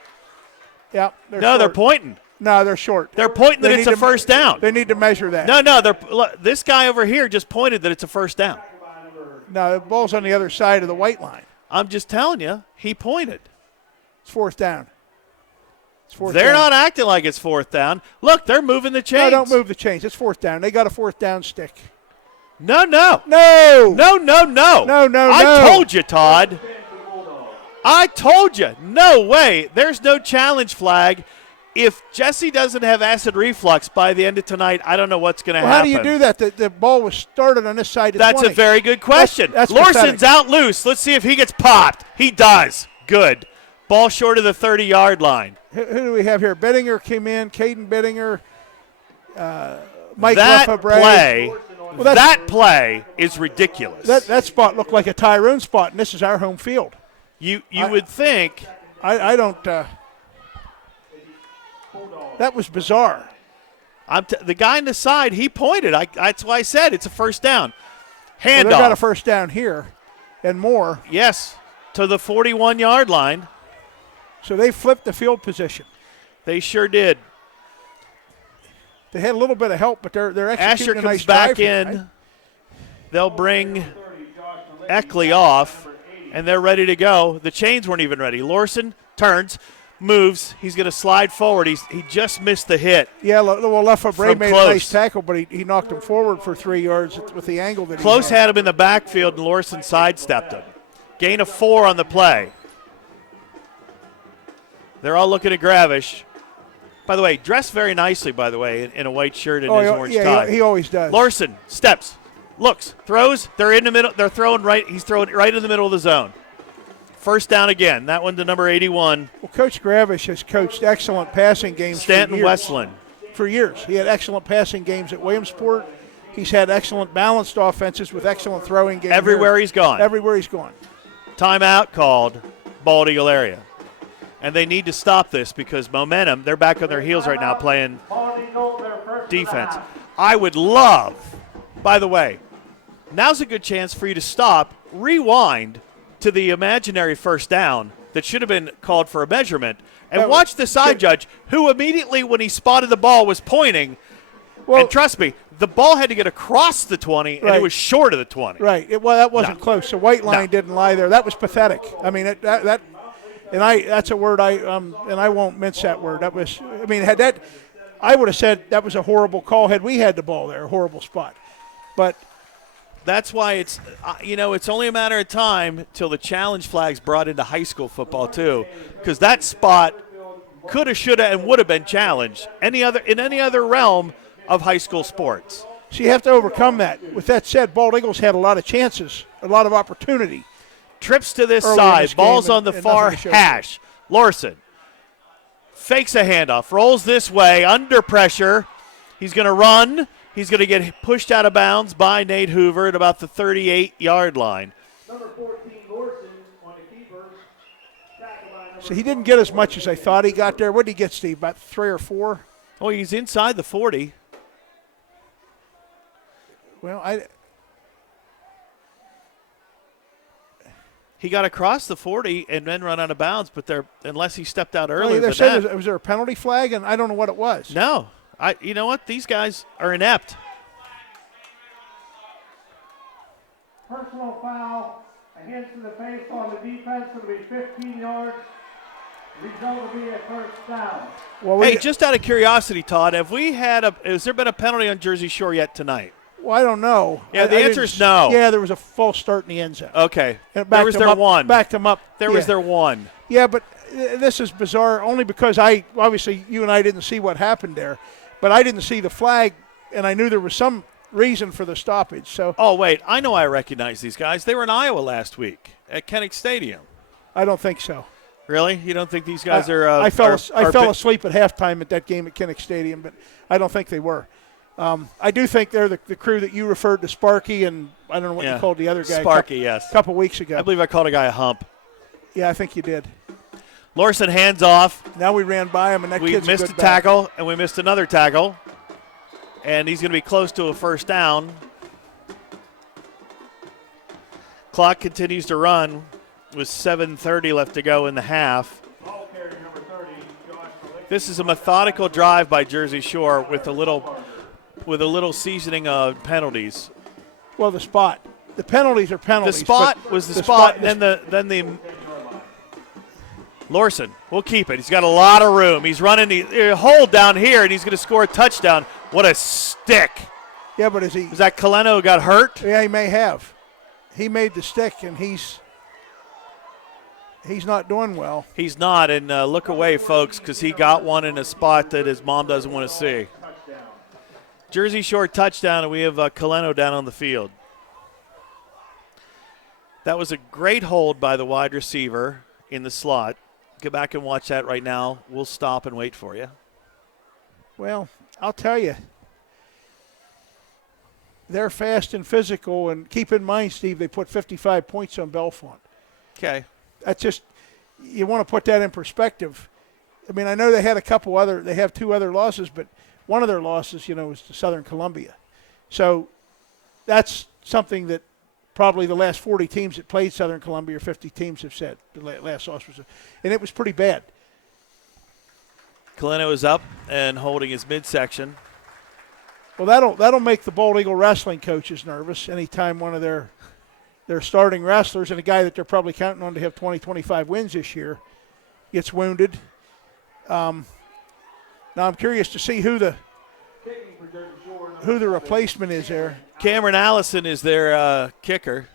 Yeah, They're short. pointing. No, they're short. They're pointing that They it's need a to- first down. They need to measure that. No, look, this guy over here just pointed that it's a first down. No, the ball's on the other side of the white line. I'm just telling you, he pointed. It's 4th down. It's 4th They're down. not acting like it's 4th down. Look, they're moving the No, chains. don't move the chains. It's 4th down. They got a 4th down stick. No. No. No. No, I no. told you, Todd. I told you. No way. There's no challenge flag. If Jesse doesn't have acid reflux by the end of tonight, I don't know what's going to Well, happen. how do you do that? The ball was started on this side of That's 20. a very good question. That's Lorson's pathetic. out loose. Let's see if he gets popped. He does. Good. Ball short of the 30-yard line. Who do we have here? Bittinger came in. Caden Bittinger. Mike That Lefebvre. play, Well, that's- that play is ridiculous. That spot looked like a Tyrone spot, and this is our home field. you would think. I don't. That was bizarre. The guy on the side, he pointed. That's why I said it's a first down. Well, Handoff. they got a first down here, and more. Yes, to the 41-yard line. So they flipped the field position. They sure did. They had a little bit of help, but they're Asher executing a comes nice back drive here, in. right? They'll bring Eckley off, and they're ready to go. The chains weren't even ready. Lorson turns, moves. He's going to slide forward. He just missed the hit. Yeah, well, Lefebvre From made close. a nice tackle, but he knocked him forward for 3 yards with the angle that Close he had. had him in the backfield, and Lorson sidestepped him. Gain of 4 on the play. They're all looking at Gravish. By the way, dressed very nicely, by the way, in a white shirt and his orange tie. He always does. Lorson steps, looks, throws. They're in the middle. They're throwing right. He's throwing right in the middle of the zone. First down again. That one to number 81, Well, Coach Gravish has coached excellent passing games Stanton for years. Westland. For years. He had excellent passing games at Williamsport. He's had excellent balanced offenses with excellent throwing games. Everywhere he's gone. Everywhere he's gone. Timeout called, Bald Eagle area. And they need to stop this because momentum, they're back on their heels right now playing defense. I would love, by the way, now's a good chance for you to stop, rewind to the imaginary first down that should have been called for a measurement, and watch the side judge who immediately when he spotted the ball was pointing. Well, and trust me, the ball had to get across the 20, and it Right. was short of the 20. Right. Well, that wasn't No. close. The white line No. didn't lie there. That was pathetic. I mean, that's a word and I won't mince that word. That was, I mean, had that, I would have said that was a horrible call had we had the ball there, a horrible spot. But That's why it's, it's only a matter of time till the challenge flag's brought into high school football too, because that spot could have, should have, and would have been challenged in any other realm of high school sports. so you have to overcome that. With that said, Bald Eagles had a lot of chances, a lot of opportunity. Trips to this Early in side, this game ball's and- on the and far nothing to show for it. hash. Lorson fakes a handoff, rolls this way, under pressure. He's going to run. He's going to get pushed out of bounds by Nate Hoover at about the 38-yard line. Number 14, Lorson on the keeper. Tackled by number So he didn't get as much as I thought he got there. What did he get, Steve? About 3 or 4? Oh, he's inside the 40. Well, He got across the 40 and then run out of bounds, but unless he stepped out Well, earlier they than said that. was there a penalty flag, and I don't know what it was. No. You know what? These guys are inept. Personal foul against the face on the defense. It'll be 15 yards. Result will be a first down. Well, Hey, just out of curiosity, Todd, has there been a penalty on Jersey Shore yet tonight? well, I don't know. Yeah, the I answer didn't is no. Yeah, there was a false start in the end zone. Okay. And it There backed was them their up, one. Backed them up. There yeah. was their one. Yeah, but this is bizarre only because obviously you and I didn't see what happened there, but I didn't see the flag, and I knew there was some reason for the stoppage. So Oh, wait. I know I recognize these guys. They were in Iowa last week at Kinnick Stadium. I don't think so. Really? You don't think these guys are I fell are asleep at halftime at that game at Kinnick Stadium, but I don't think they were. I do think they're the crew that you referred to, Sparky, and I don't know what you called the other guy. Sparky, yes. A couple weeks ago. I believe I called a guy a hump. Yeah, I think you did. Lorson hands off. Now we ran by him, and that We kid's missed a a good back. tackle, and we missed another tackle. And he's going to be close to a first down. Clock continues to run with 7:30 left to go in the half. Ball carrier number 30, Josh Malik. This is a methodical drive by Jersey Shore with a little seasoning of penalties. Well, the spot. The penalties are The penalties. spot but was the spot, the then the Lorson will keep it. He's got a lot of room. He's running the hold down here, and he's going to score a touchdown. What a stick! Yeah, but is he? Was that Coleno who got hurt? Yeah, he may have. He made the stick, and he's not doing well. He's not, and look away, folks, because he got one in a spot that his mom doesn't want to see. Jersey Shore touchdown, and we have Coleno down on the field. That was a great hold by the wide receiver in the slot. Go back and watch that right now. We'll stop and wait for you. Well, I'll tell you, they're fast and physical, and keep in mind, Steve, they put 55 points on Bellefonte. Okay. That's just, you want to put that in perspective. I mean, I know they have two other losses, but one of their losses, was to Southern Columbia. So that's something that probably the last 40 teams that played Southern Columbia or 50 teams have said. The last loss was, and it was pretty bad. Coleno is up and holding his midsection. Well, that'll make the Bald Eagle wrestling coaches nervous anytime one of their starting wrestlers and a guy that they're probably counting on to have 20, 25 wins this year gets wounded. Now I'm curious to see who the replacement is there. Cameron Allison is their kicker.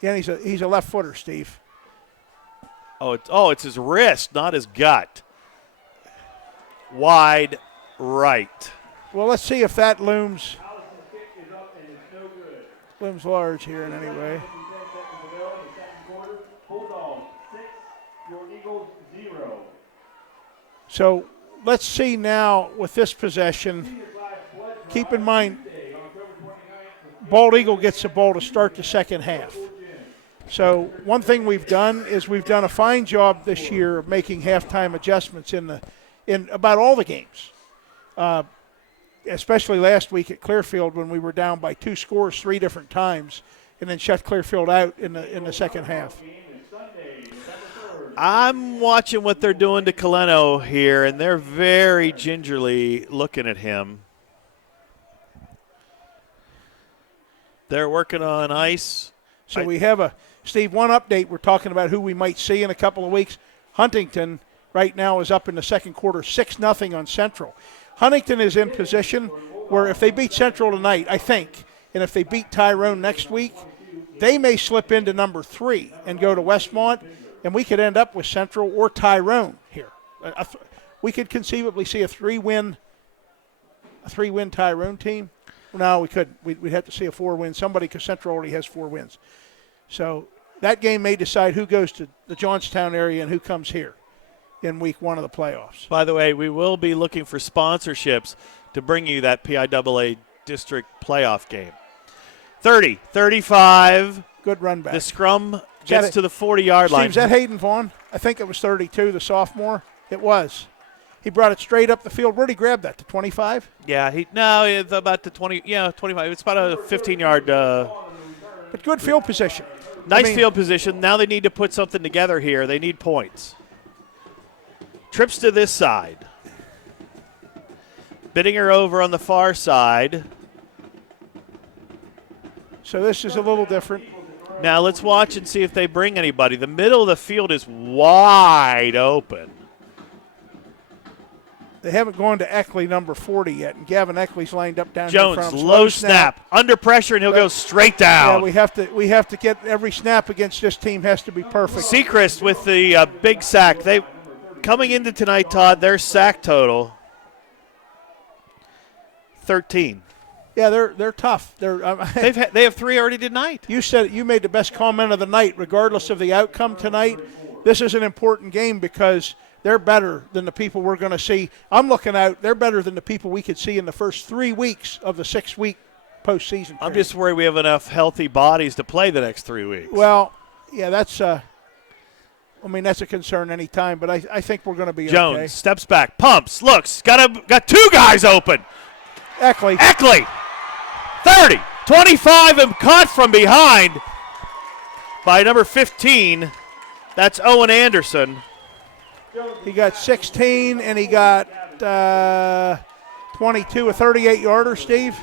Yeah, he's a left footer, Steve. It's his wrist, not his gut. Wide right. Well, let's see if that looms large here in any way. So let's see now with this possession. Keep in mind, Bald Eagle gets the ball to start the second half. So one thing we've done is we've done a fine job this year of making halftime adjustments in about all the games, especially last week at Clearfield when we were down by 2 scores 3 different times, and then shut Clearfield out in the second half. I'm watching what they're doing to Coleno here, and they're very gingerly looking at him. They're working on ice. So we have Steve, one update. We're talking about who we might see in a couple of weeks. Huntington right now is up in the second quarter, 6-0 on Central. Huntington is in position where if they beat Central tonight, I think, and if they beat Tyrone next week, they may slip into number 3 and go to Westmont, and we could end up with Central or Tyrone here. We could conceivably see a 3-win Tyrone team. No, we couldn't. We'd have to see a 4-win somebody because Central already has 4 wins. So that game may decide who goes to the Johnstown area and who comes here in week 1 of the playoffs. By the way, we will be looking for sponsorships to bring you that PIAA district playoff game. 30, 35. Good run back. The scrum gets to the 40-yard line. Steve, is that Hayden Vaughn? I think it was 32, the sophomore. It was. He brought it straight up the field. Where'd he grab that, to 25? Yeah, it's about the 20. Yeah, 25. It's about a 15-yard But good field position. Nice field position. Now they need to put something together here. They need points. Trips to this side. Bittinger over on the far side. So this is a little different. Now let's watch and see if they bring anybody. The middle of the field is wide open. They haven't gone to Eckley, number 40 yet, and Gavin Eckley's lined up down here in Jones, front of him. low snap, under pressure, and he'll go straight down. Yeah, we have to get every snap against this team has to be perfect. Sechrist with the big sack. They coming into tonight, Todd. Their sack total 13. Yeah, they're tough. They have 3 already tonight. You said you made the best comment of the night, regardless of the outcome tonight. This is an important game because they're better than the people we're going to see. I'm looking out. They're better than the people we could see in the first 3 weeks of the 6-week postseason period. I'm just worried we have enough healthy bodies to play the next 3 weeks. Well, yeah, that's that's a concern any time, but I think we're going to be Jones okay. steps back, pumps, looks, got 2 guys open. Eckley. 30, 25, and caught from behind by number 15. That's Owen Anderson. He got 16, and he got 22, a 38-yarder, Steve.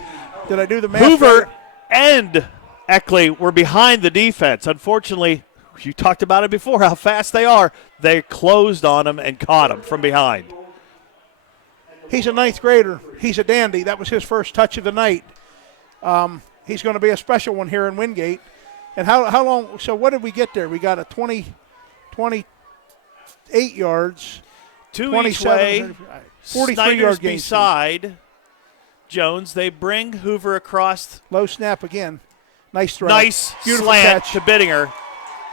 Did I do the math Hoover right? and Eckley were behind the defense. Unfortunately, you talked about it before, how fast they are. They closed on him and caught him from behind. He's a 9th grader. He's a dandy. That was his first touch of the night. He's going to be a special one here in Wingate. And how long? So what did we get there? We got a 28 yards. 2 each way. 43-yard gain. Beside Jones. They bring Hoover across. Low snap again. Nice throw. Nice Beautiful slant catch. to Bittinger.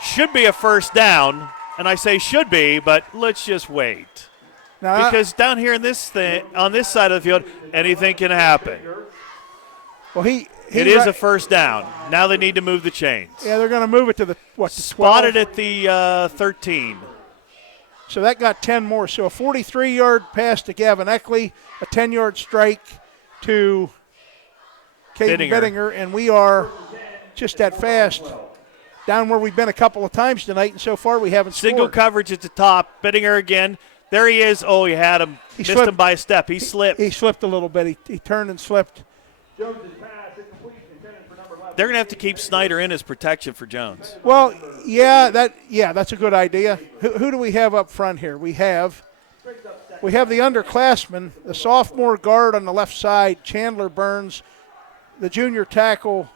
Should be a first down. And I say should be, but let's just wait. Now, Because down here in this thing, on this side of the field, anything can happen. well, It is a first down. Now they need to move the chains. Yeah, they're going to move it to the 12? Spotted at the 13. So that got 10 more. So a 43-yard pass to Gavin Eckley, a 10-yard strike to Caden Bittinger, and we are just that fast. Down where we've been a couple of times tonight, and so far we haven't Single scored. coverage at the top. Bittinger again. There he is. Oh, he had him. Missed him by a step. He slipped. He slipped a little bit. He turned and slipped. Jones' pass, incomplete, intended for number 11. They're going to have to keep Snyder in as protection for Jones. Well, that's a good idea. Who do we have up front here? We have the underclassman, the sophomore guard on the left side, Chandler Burns, the junior tackle,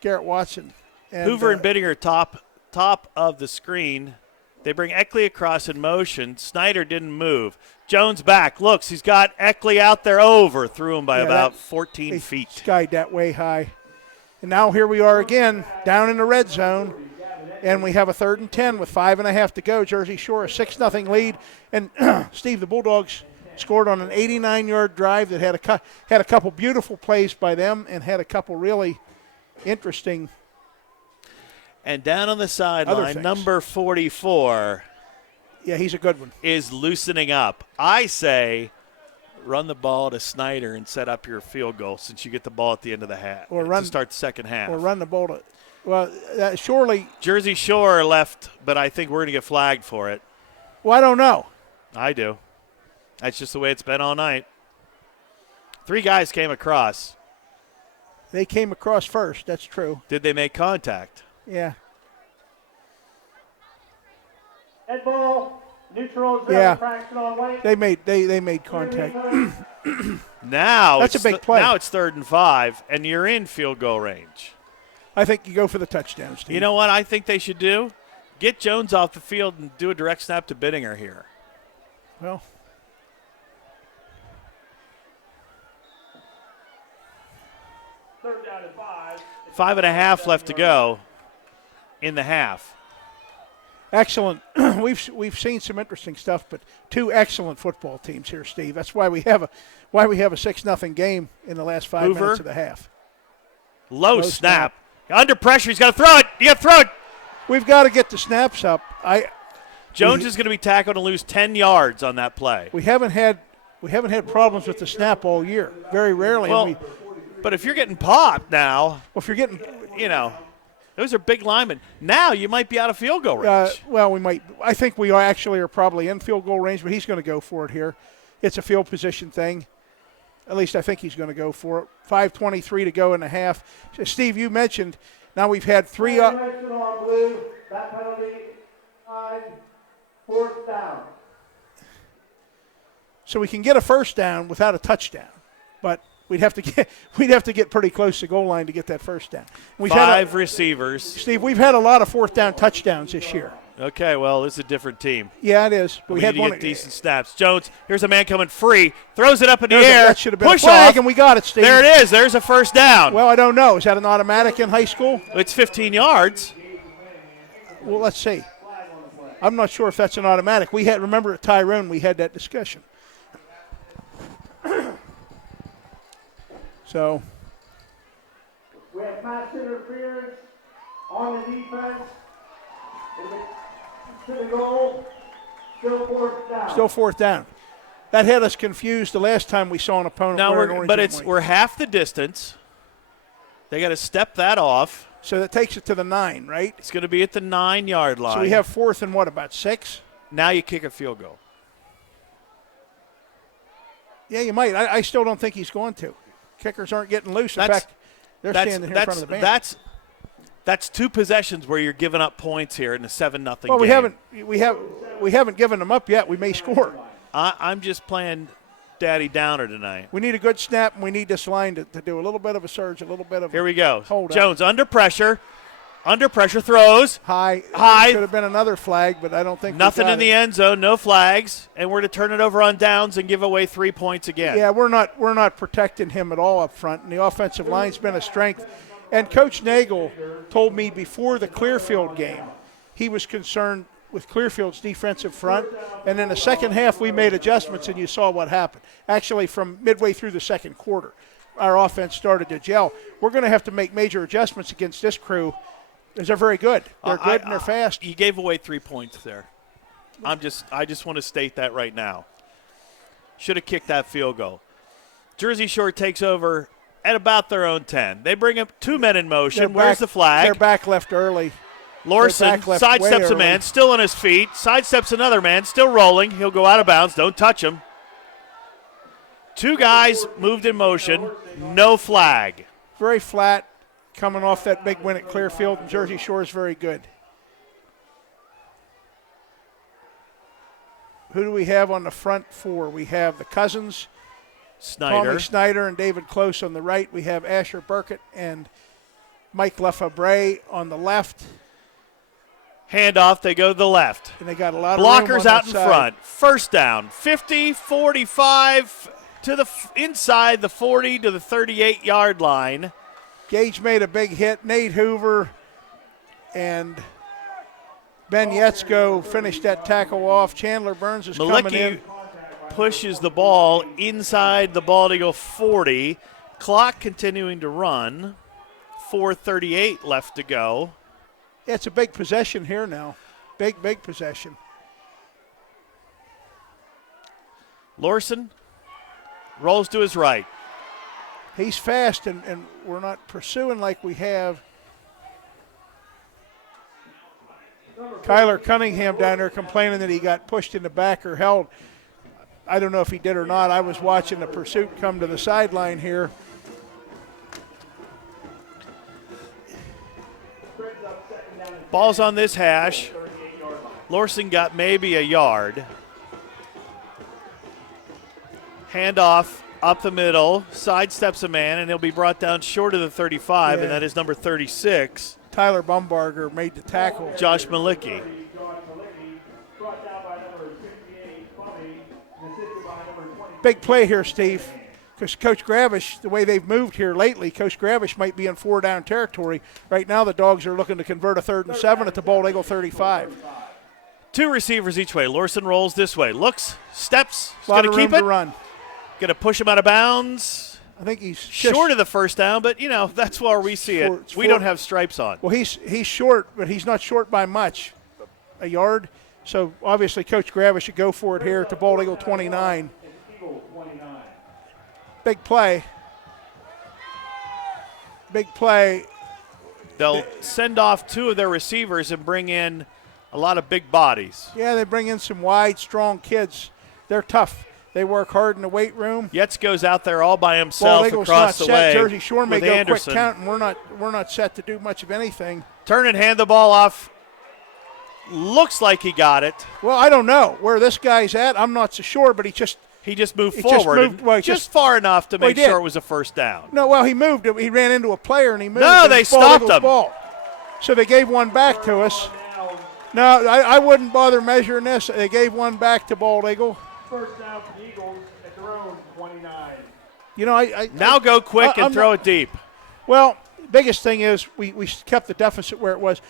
Garrett Watson. And, Hoover and Bittinger top of the screen. They bring Eckley across in motion. Snyder didn't move. Jones back. Looks, he's got Eckley out there over. Threw him by about 14 he feet. skied that way high. And now here we are again, down in the red zone. And we have a 3rd and 10 with 5.5 to go. Jersey Shore, a 6-0 lead. And Steve, the Bulldogs scored on an 89-yard drive that had a couple beautiful plays by them and had a couple really interesting. And down on the Other sideline, things. number 44 Yeah, he's a good one. is loosening up. I say run the ball to Snyder and set up your field goal since you get the ball at the end of the half. Or to run- start the second half. Or run the ball to. Well, surely. Jersey Shore left, but I think we're going to get flagged for it. Well, I don't know. I do. That's just the way it's been all night. 3 guys came across. They came across first. That's true. Did they make contact? Yeah. Head ball, neutral zone, Yeah. Braxton on White. They made contact. Now That's it's a big play. Now it's 3rd and 5, and you're in field goal range. I think you go for the touchdown, Steve. You know what I think they should do? Get Jones off the field and do a direct snap to Bittinger here. Well, Third down and 5. 5.5 left to go in the half. excellent. We've seen some interesting stuff, but 2 excellent football teams here, Steve. That's why we have a 6-0 game in the last 5 Hoover. minutes of the half. Low snap. Under pressure. He's got to throw it. You got to throw it. We've got to get the snaps up. Jones is going to be tackled and lose 10 yards on that play. We haven't had problems with the snap all year. Very rarely. Well, and But if you're getting popped now, Well, if you're getting, you know, those are big linemen. Now you might be out of field goal range. well, we might. I think we actually are probably in field goal range, but he's going to go for it here. It's a field position thing. At least I think he's going to go for it. 5:23 to go in the half. So Steve, you mentioned now we've had three. Violation on blue, that penalty on 4th down. So we can get a first down without a touchdown, but we'd have to get pretty close to goal line to get that first down. We've had 5 receivers. Steve, we've had a lot of 4th down touchdowns this year. Okay, well, this is a different team. Yeah, it is. We We had need to one get decent snaps. Jones, here's a man coming free. Throws it up in the There's air. that should have been Push a flag, off. and we got it, Steve. There it is. There's a first down. Well, I don't know. Is that an automatic in high school? It's 15 yards. Well, let's see. I'm not sure if that's an automatic. We had, remember at Tyrone, we had that discussion. So, We have pass interference on the defense. To the goal, still 4th down. still 4th down. That had us confused the last time we saw an opponent Now wear an orange and white. we're half the distance. They got to step that off. So that takes it to the 9, right? It's going to be at the 9-yard line. So we have 4th and what, about 6? Now you kick a field goal. Yeah, you might. I still don't think he's going to. Kickers aren't getting loose. In fact, they're standing here in front of the band. That's 2 possessions where you're giving up points here in a 7-0 game. Well, we haven't given them up yet. We may score. I'm just playing Daddy Downer tonight. We need a good snap, and we need this line to do a little bit of a surge, a little bit of Here we go. hold up. Jones under pressure, throws. High. High. Could have been another flag, but I don't think we Nothing got in the it. end zone, no flags, and we're to turn it over on downs and give away 3 points again. Yeah, we're not protecting him at all up front, and the offensive line's been a strength. And Coach Nagel told me before the Clearfield game, he was concerned with Clearfield's defensive front. And in the second half, we made adjustments, and you saw what happened. Actually, from midway through the second quarter, our offense started to gel. We're going to have to make major adjustments against this crew, because they're very good. They're good and they're fast. You gave away 3 points there. I just want to state that right now. Should have kicked that field goal. Jersey Shore takes over at about their own 10. They bring up 2 men in motion. Where's the flag? They're back left early. Lorson back left way sidesteps a early. man, still on his feet. Sidesteps another man, still rolling. He'll go out of bounds. Don't touch him. 2 guys moved in motion. No flag. Very flat, coming off that big win at Clearfield, and Jersey Shore is very good. Who do we have on the front 4? We have the Cousins, Snyder. Tommy Snyder, and David Close on the right. We have Asher Burkett and Mike Lefebvre on the left. Handoff, they go to the left. And they got a lot of room Blockers on out that in side. front. First down, 50, 45 to the inside the 40 to the 38-yard line. Gage made a big hit. Nate Hoover and Ben Yetzko finished that tackle off. Chandler Burns is coming in. Malicki pushes the ball inside the Bald Eagle 40. Clock continuing to run. 4:38 left to go. Yeah, it's a big possession here now. Big possession. Lorson rolls to his right. He's fast, and we're not pursuing like we have. Kyler Cunningham down there complaining that he got pushed in the back or held. I don't know if he did or not. I was watching the pursuit come to the sideline here. Ball's on this hash. Lorson got maybe a yard. Handoff up the middle, sidesteps a man, and he'll be brought down short of the 35, and Yeah. that is number 36, Tyler Bumbarger made the tackle. Josh Malicki. Brought down by number 68, Clubby, and assisted by number 20. Big play here, Steve, because Coach Gravish, the way they've moved here lately, Coach Gravish might be in 4-down territory. Right now the Dogs are looking to convert a 3rd and 7 at the Bald Eagle 35. 2 receivers each way. Lorson rolls this way. Looks, steps, A lot going of to room keep to it. run. Going to push him out of bounds. I think he's just Short of the first down, but, that's where we see it. It's We four- don't have stripes on. Well, he's short, but he's not short by much, a yard. So obviously, Coach Gravish should go for it here at the Bald Eagle 29. Big play. big play. They'll send off 2 of their receivers and bring in a lot of big bodies. Yeah, they bring in some wide, strong kids. They're tough. They work hard in the weight room. Yetz goes out there all by Bald himself Eagle's across not the set. way Jersey Shore may with go Anderson. quick count, and we're not set to do much of anything. Turn and hand the ball off. Looks like he got it. Well, I don't know where this guy's at. I'm not so sure, but he just moved He just forward, moved- well, he just just- far enough to Well, he make did. sure it was a first down. no. Well, he moved. He ran into a player and he moved. No, and they it's Bald stopped Eagles' him. Ball. So they gave one back to us. No, I wouldn't bother measuring this. They gave one back to Bald Eagle. First down for the Eagles at their own 29. You know, I Now go quick and I'm throw not- it deep. Well, biggest thing is we kept the deficit where it was.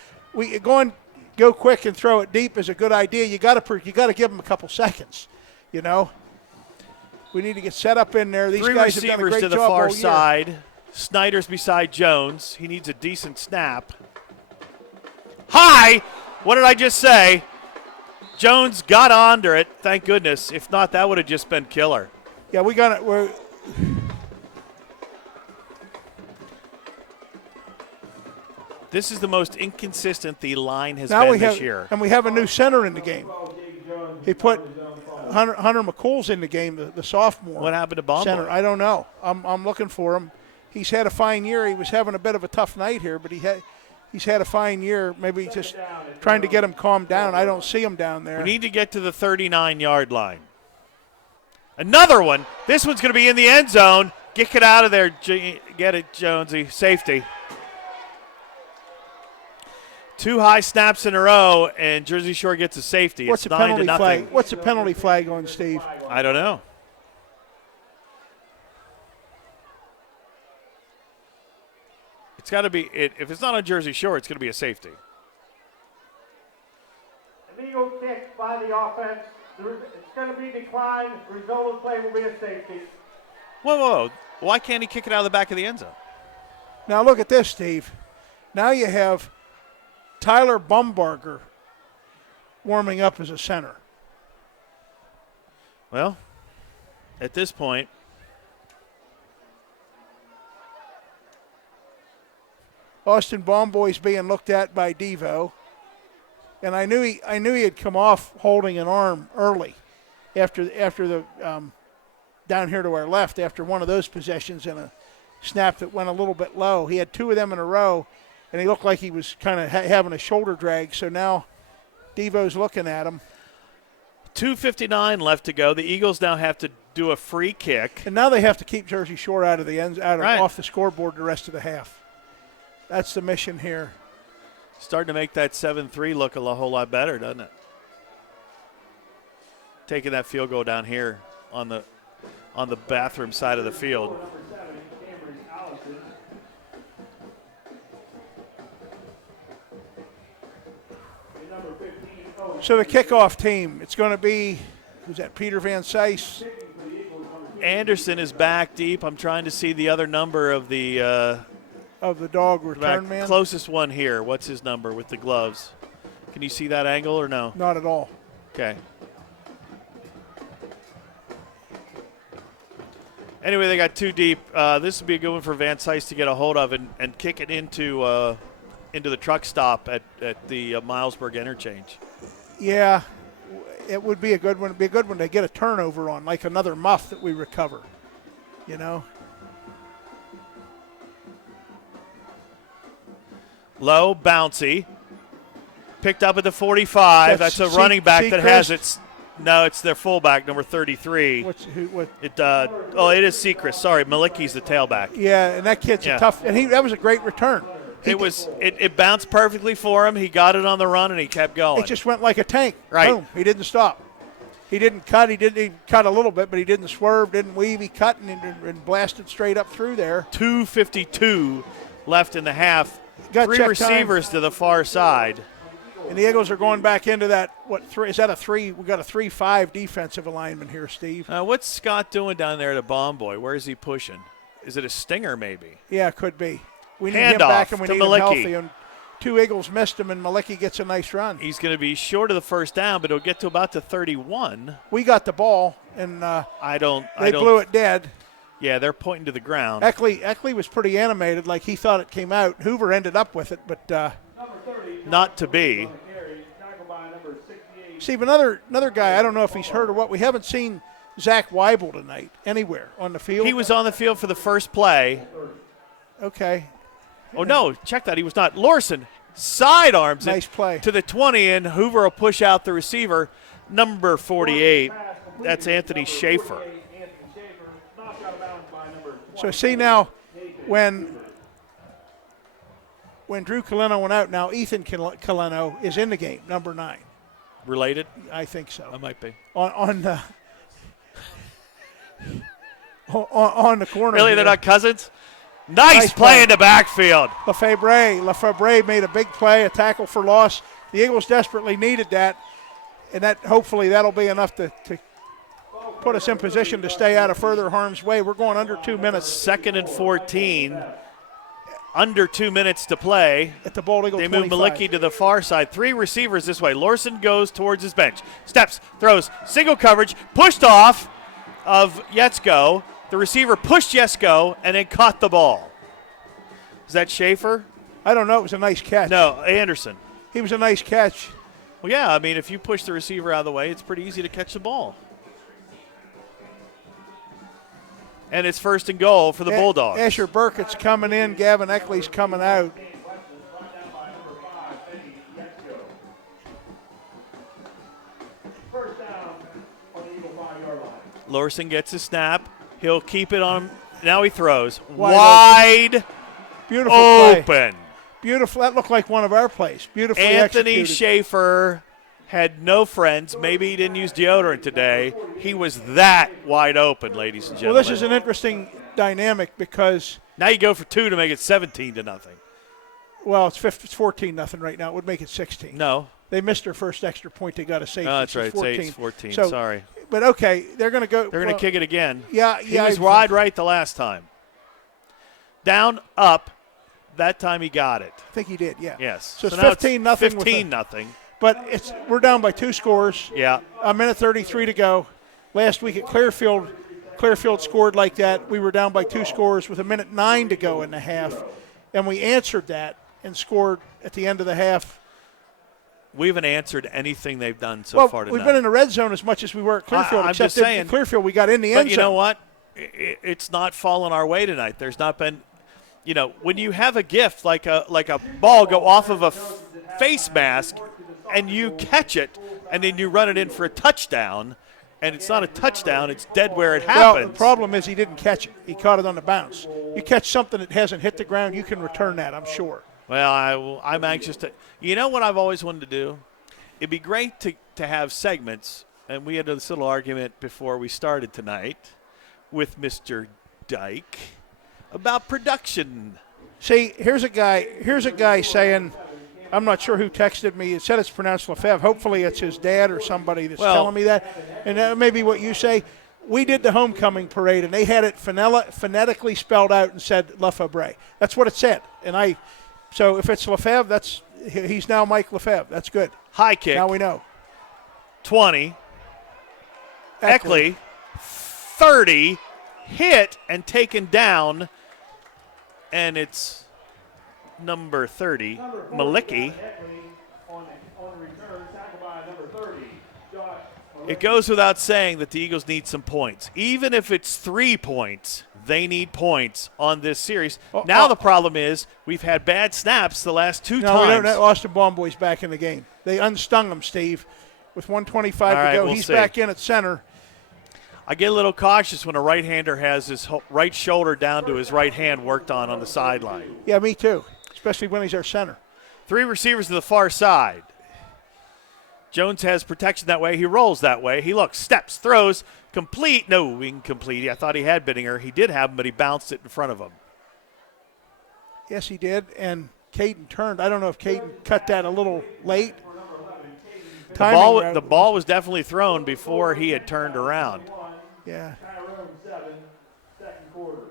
Go quick and throw it deep is a good idea. You got to give them a couple seconds. You know, we need to get set up in there. These 3 guys have done a receivers great to the job far all year. side. Snyder's beside Jones. He needs a decent snap. High! What did I just say? Jones got under it. Thank goodness. If not, that would have just been killer. Yeah, we got it. This is the most inconsistent the line has Now been we this have, year. and we have a new center in the game. He put Hunter McCool's in the game, the sophomore. What happened to Bomboy? Center? I don't know. I'm looking for him. He's had a fine year. He was having a bit of a tough night here, but he's had a fine year. Maybe just trying to get him calmed down. I don't see him down there. We need to get to the 39-yard line. Another one. This one's going to be in the end zone. Get it out of there. Get it, Jonesy. Safety. 2 high snaps in a row, and Jersey Shore gets a safety. What's It's the 9 to penalty nothing. flag? What's the penalty flag on, Steve? I don't know. It's got to be. If it's not on Jersey Shore, it's going to be a safety. Illegal kick by the offense. It's going to be declined. The result of the play will be a safety. Whoa. Why can't he kick it out of the back of the end zone? Now look at this, Steve. Now you have Tyler Bumbarger warming up as a center. Well, at this point, Austin Bomboy's being looked at by Devo, and I knew he had come off holding an arm early, after the down here to our left after one of those possessions and a snap that went a little bit low. He had 2 of them in a row, and he looked like he was kind of having a shoulder drag. So now Devo's looking at him, 2:59 left to go. The Eagles now have to do a free kick. and now they have to keep Jersey Shore out of Right. off the scoreboard the rest of the half. That's the mission here. Starting to make that 7-3 look a whole lot better, doesn't it? Taking that field goal down here on the bathroom side of the field. Number 7, Cameron Allison. And number 15, Owen. So the kickoff team, it's going to be, who's that, Peter Van Sice? Anderson is back deep. I'm trying to see the other number of the Of the dog return man? closest one here. What's his number with the gloves? Can you see that angle or no? Not at all. Okay. Anyway, they got 2 deep. This would be a good one for Van Sice to get a hold of and kick it into the truck stop at the Milesburg interchange. Yeah, it would be a good one. It'd be a good one to get a turnover on, like another muff that we recover. You know? Low, bouncy. Picked up at the 45. That's That's a running back that has Seacrest? its. No, it's their fullback, number 33. What? It is Seacrest. Sorry, Malicki's the tailback. Yeah, and that kid's Yeah. a tough, and that was a great return. It bounced perfectly for him. He got it on the run and he kept going. It just went like a tank. Right. Boom. He didn't stop. He didn't cut. He cut a little bit, but he didn't swerve, didn't weave. He cut and blasted straight up through there. 2:52 left in the half. Got 3 check time. receivers to the far side. And the Eagles are going back into that, is that a 3? We got a 3-5 defensive alignment here, Steve. What's Scott doing down there at Bomboy? Where is he pushing? Is it a stinger maybe? Yeah, could be. We need Handoff him back, and we to need him Malicki. healthy. And 2 Eagles missed him, and Malicki gets a nice run. He's going to be short of the first down, but he'll get to about the 31. We got the ball, and I don't. they blew it dead. Yeah, they're pointing to the ground. Eckley was pretty animated, like he thought it came out. Hoover ended up with it, but Number 30. Not to be. On the carry, tackled by number 68. Steve, another guy, I don't know if he's hurt or what. We haven't seen Zach Weibel tonight anywhere on the field. He was on the field for the first play. Okay. Oh, no, check that. He was not. Lorson sidearms Nice it play. to the 20, and Hoover will push out the receiver, number 48. That's Anthony Schaefer. Anthony Schaefer, knocked out of bounds by number 20. So see now, when Drew Coleno went out, now Ethan Coleno is in the game, number 9. Related? I think so. I might be. On the on the corner. Really, here. they're not cousins? Nice play play. in the backfield. Lefebvre made a big play, a tackle for loss. The Eagles desperately needed that, and that hopefully that'll be enough to put us in position to stay out of further harm's way. We're going under 2 minutes 2nd and 14. Under 2 minutes to play. at the Bald Eagle They move 25. Malicki to the far side. 3 receivers this way. Lorson goes towards his bench. Steps, throws, single coverage, pushed off of Yetzko. The receiver pushed Yetzko and then caught the ball. Is that Schaefer? I don't know. It was a nice catch. No, Anderson. He was a nice catch. Well, yeah, I mean, if you push the receiver out of the way, it's pretty easy to catch the ball. And it's 1st and goal for the Bulldogs. Asher Burkett's coming in. Gavin Eckley's coming out. First down on the Eagle 5-yard line. Lorson gets a snap. He'll keep it on. Now he throws. Wide Beautiful play. open. Beautiful. That looked like one of our plays. Beautifully Anthony executed. Schaefer had no friends. Maybe he didn't use deodorant today. He was that wide open, ladies and Well, gentlemen. this is an interesting dynamic because, Now you go for 2 to make it 17-0. well, it's 14-0 right now. It would make it 16. No. They missed their first extra point. They got a safety. Oh, that's so right. It's 14. So, Sorry. But okay, they're going to go. They're going to kick it again. Yeah, He yeah. was wide right the last time. Down, up. That time he got it. I think he did. Yeah. Yes. So it's now 15-0 with the- 15-0. But we're down by 2 scores. Yeah. A minute 33 to go. Last week at Clearfield scored like that. We were down by 2 scores with a minute 9 to go in the half, and we answered that and scored at the end of the half. We haven't answered anything they've done so far tonight. We've been in the red zone as much as we were at Clearfield. I'm except just at saying. Clearfield, we got in the end But you zone. know what? It's not fallen our way tonight. There's not been, when you have a gift like a ball go off of a face mask and you catch it and then you run it in for a touchdown, and it's not a touchdown, it's dead where it happens. Well, the problem is he didn't catch it. He caught it on the bounce. You catch something that hasn't hit the ground, you can return that, I'm sure. Well, I'm anxious to. You know what I've always wanted to do? It'd be great to have segments, and we had this little argument before we started tonight with Mr. Dyke about production. See, here's a guy saying, I'm not sure who texted me. It said it's pronounced Lefebvre. Hopefully it's his dad or somebody that's telling me that. And that may be what you say. We did the homecoming parade, and they had it phonetically spelled out and said Lefebvre. That's what it said. So if it's Lefebvre, he's now Mike Lefebvre. That's good. High kick. Now we know. 20. Eckley. 30. Hit and taken down. And it's number 30, Malicki. On return, tackled by number 30, Josh. It goes without saying that the Eagles need some points. Even if it's 3 points, they need points on this series. Now the problem is we've had bad snaps the last 2 No, we times. don't. Austin Baumboy's back in the game. They unstung him, Steve, with 125 All to right, go. we'll He's see. back in at center. I get a little cautious when a right-hander has his right shoulder down to his right hand worked on the sideline. Yeah, me too, especially when he's our center. 3 receivers to the far side. Jones has protection that way. He rolls that way. He looks, steps, throws, complete. No, incomplete. I thought he had Bittinger. He did have him, but he bounced it in front of him. Yes, he did. And Caden turned. I don't know if Caden cut that a little late. The ball was definitely thrown before he had turned around. Yeah. Tyrone 7, second quarter.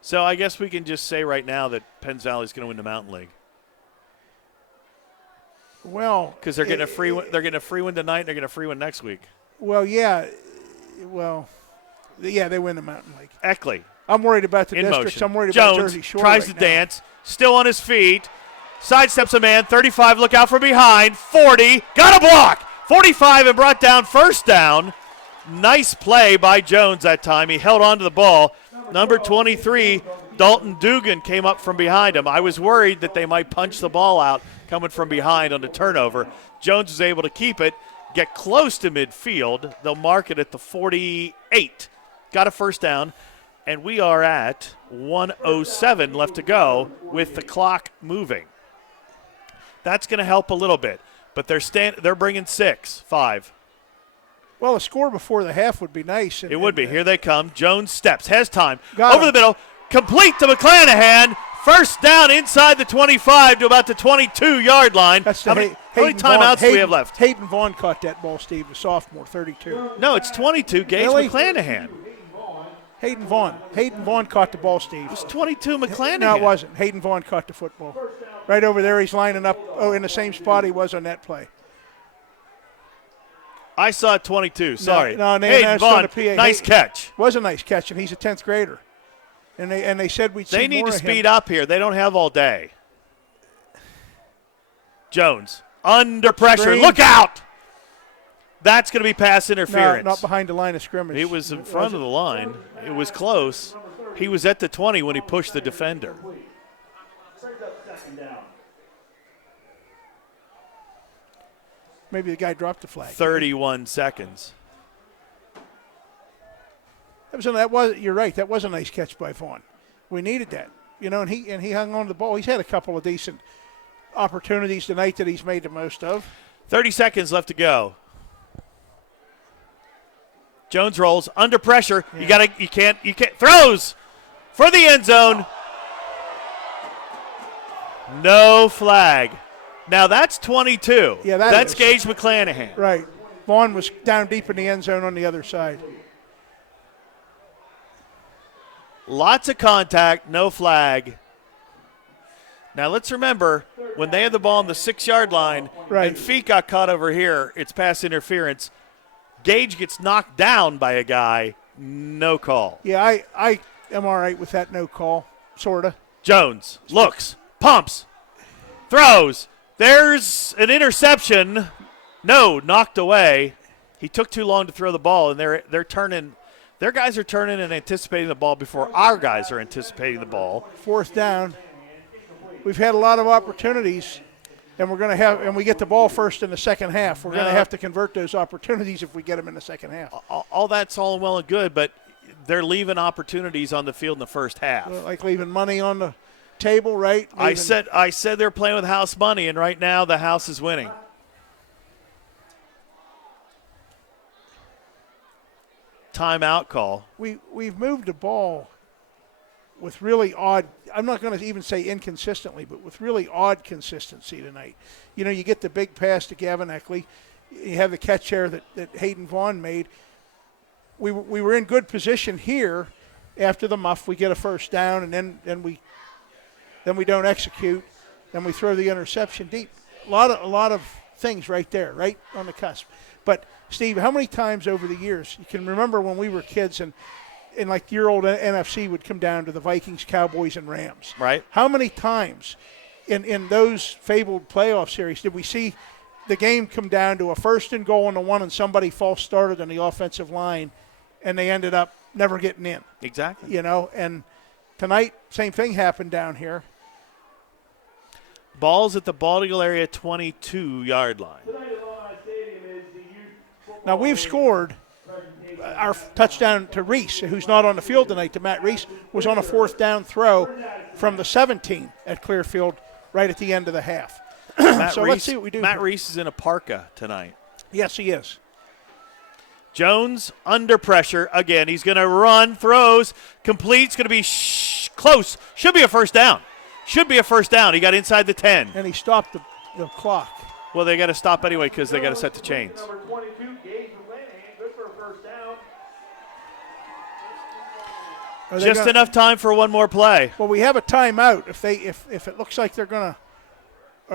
So I guess we can just say right now that Penns Valley is going to win the Mountain League Well, because they're getting a free win. They're getting a free win tonight. And they're getting a free win next week. Well, yeah. Well, yeah, they win the Mountain League. Eckley I'm worried about the in districts. motion. I'm worried Jones about Jersey Shore tries right to now. dance, still on his feet, sidesteps a man, 35, look out from behind, 40, got a block, 45 and brought down, first down. Nice play by Jones that time. He held on to the ball. Number 23, Dalton Dugan, came up from behind him. I was worried that they might punch the ball out coming from behind on the turnover. Jones was able to keep it, get close to midfield. They'll mark it at the 48. Got a first down, and we are at 1:07 left to go with the clock moving. That's going to help a little bit, but they're bringing 5. Well, a score before the half would be nice. It would be. Here they come. Jones steps, has time. Got Over him. the middle, complete to McClanahan. First down inside the 25 to about the 22-yard line. That's How many timeouts do we have left? Hayden Vaughn caught that ball, Steve, the sophomore, 32. No, it's 22. Gage Really? McClanahan. Hayden Vaughn caught the ball, Steve. It was 22 McClanahan. No, it wasn't. Hayden Vaughn caught the football. Right over there, he's lining up in the same spot he was on that play. I saw 22. Sorry. no, Hayden it's on Vaughn, the PA. nice catch. Was a nice catch, and he's a 10th grader. And they said we'd see They need more to of him. speed up here. They don't have all day. Jones, under pressure. Screen. Look out! That's going to be pass No, interference. not behind the line of scrimmage. He was in front of the line. It was close. He was at the 20 when he pushed the defender. Brings up second down. Maybe the guy dropped the flag. 31 seconds. You're right. That was a nice catch by Vaughn. We needed that, and he hung on to the ball. He's had a couple of decent opportunities tonight that he's made the most of. 30 seconds left to go. Jones rolls under pressure. Yeah. You can't throws for the end zone. No flag. Now that's 22. Yeah, that's is. Gage McClanahan. Right. Vaughn was down deep in the end zone on the other side. Lots of contact, no flag. Now let's remember, when they had the ball on the 6-yard line Right. and feet got caught over here, it's pass interference. Gage gets knocked down by a guy, no call. Yeah, I am all right with that no call, sort of. Jones looks, pumps, throws. There's an interception. No, knocked away. He took too long to throw the ball, and they're turning. Their guys are turning and anticipating the ball before our guys are anticipating the ball. 4th down. We've had a lot of opportunities, and we get the ball first in the second half. We're going to have to convert those opportunities if we get them in the second half. All that's all well and good, but they're leaving opportunities on the field in the first half. Like leaving money on the table, right? I said they're playing with house money, and right now the house is winning. Timeout call. We've moved the ball with really odd, I'm not going to even say inconsistently, but with really odd consistency tonight. You get the big pass to Gavin Eckley. You have the catch there that Hayden Vaughn made. We were in good position here after the muff. We get a first down, and then we don't execute. Then we throw the interception deep. A lot of things right there, right on the cusp. But, Steve, how many times over the years, you can remember when we were kids and like your old NFC would come down to the Vikings, Cowboys, and Rams. Right. How many times in those fabled playoff series did we see the game come down to a 1st and goal on the 1 and somebody false started on the offensive line and they ended up never getting in? Exactly. And tonight, same thing happened down here. Ball's at the Bald Eagle area 22-yard line. Tonight at Alumni Stadium is the youth football Now, we've scored. Our touchdown to Reese, who's not on the field tonight, to Matt Reese, was on a 4th down throw from the 17 at Clearfield right at the end of the half. So let's see what we do. Matt Reese is in a parka tonight. Yes, he is. Jones under pressure again. He's going to run, throws, completes, going to be close. Should be a first down. He got inside the 10. And he stopped the clock. Well, they got to stop anyway because they got to set the chains. Number 22, Gage McClanahan, good for a first down. Just enough time for one more play. Well, we have a timeout. If it looks like are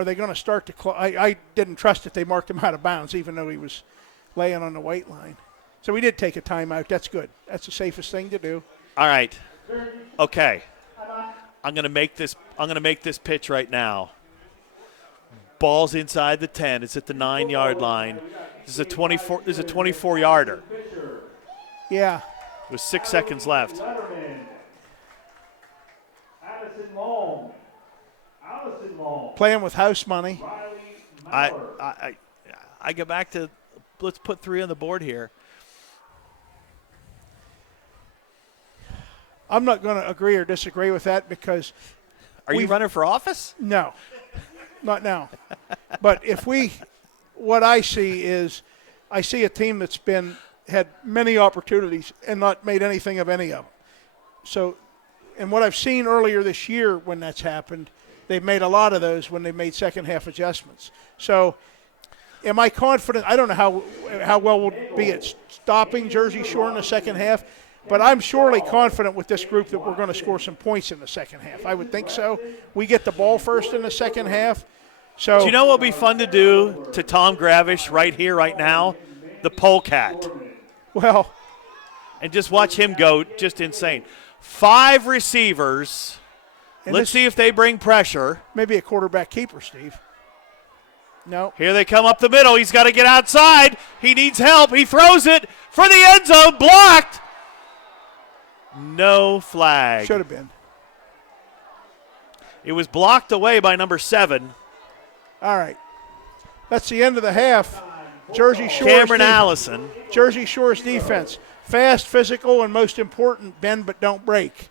they going to start the clock? I didn't trust that they marked him out of bounds, even though he was laying on the white line. So we did take a timeout. That's good. That's the safest thing to do. All right. Okay. I'm gonna make this pitch right now. Ball's inside the 10. It's at the 9-yard line. This is a 24-yarder. Yeah. With 6 seconds left. Letterman. Addison Long. Allison Long. Playing with house money. Riley Mallard. I go back to, let's put 3 on the board here. I'm not going to agree or disagree with that because Are you running for office? no, not now. But what I see is I see a team that's had many opportunities and not made anything of any of them. So, and what I've seen earlier this year when that's happened, they've made a lot of those when they made second half adjustments. So, am I confident? I don't know how well we'll be at stopping Jersey Shore in the second half, but I'm surely confident with this group that we're going to score some points in the second half. I would think so. We get the ball first in the second half. So, Do you know what would be fun to do to Tom Gravish right here, right now? The polecat. well, And just watch him go just insane. 5 receivers. and Let's this- see if they bring pressure. maybe a quarterback keeper, Steve. No. Here they come up the middle. He's got to get outside. He needs help. He throws it for the end zone. Blocked. No flag. Should have been. It was blocked away by number 7, All right. That's the end of the half. Jersey Shore's Cameron Allison. Jersey Shore's defense. Fast, physical, and most important, bend but don't break.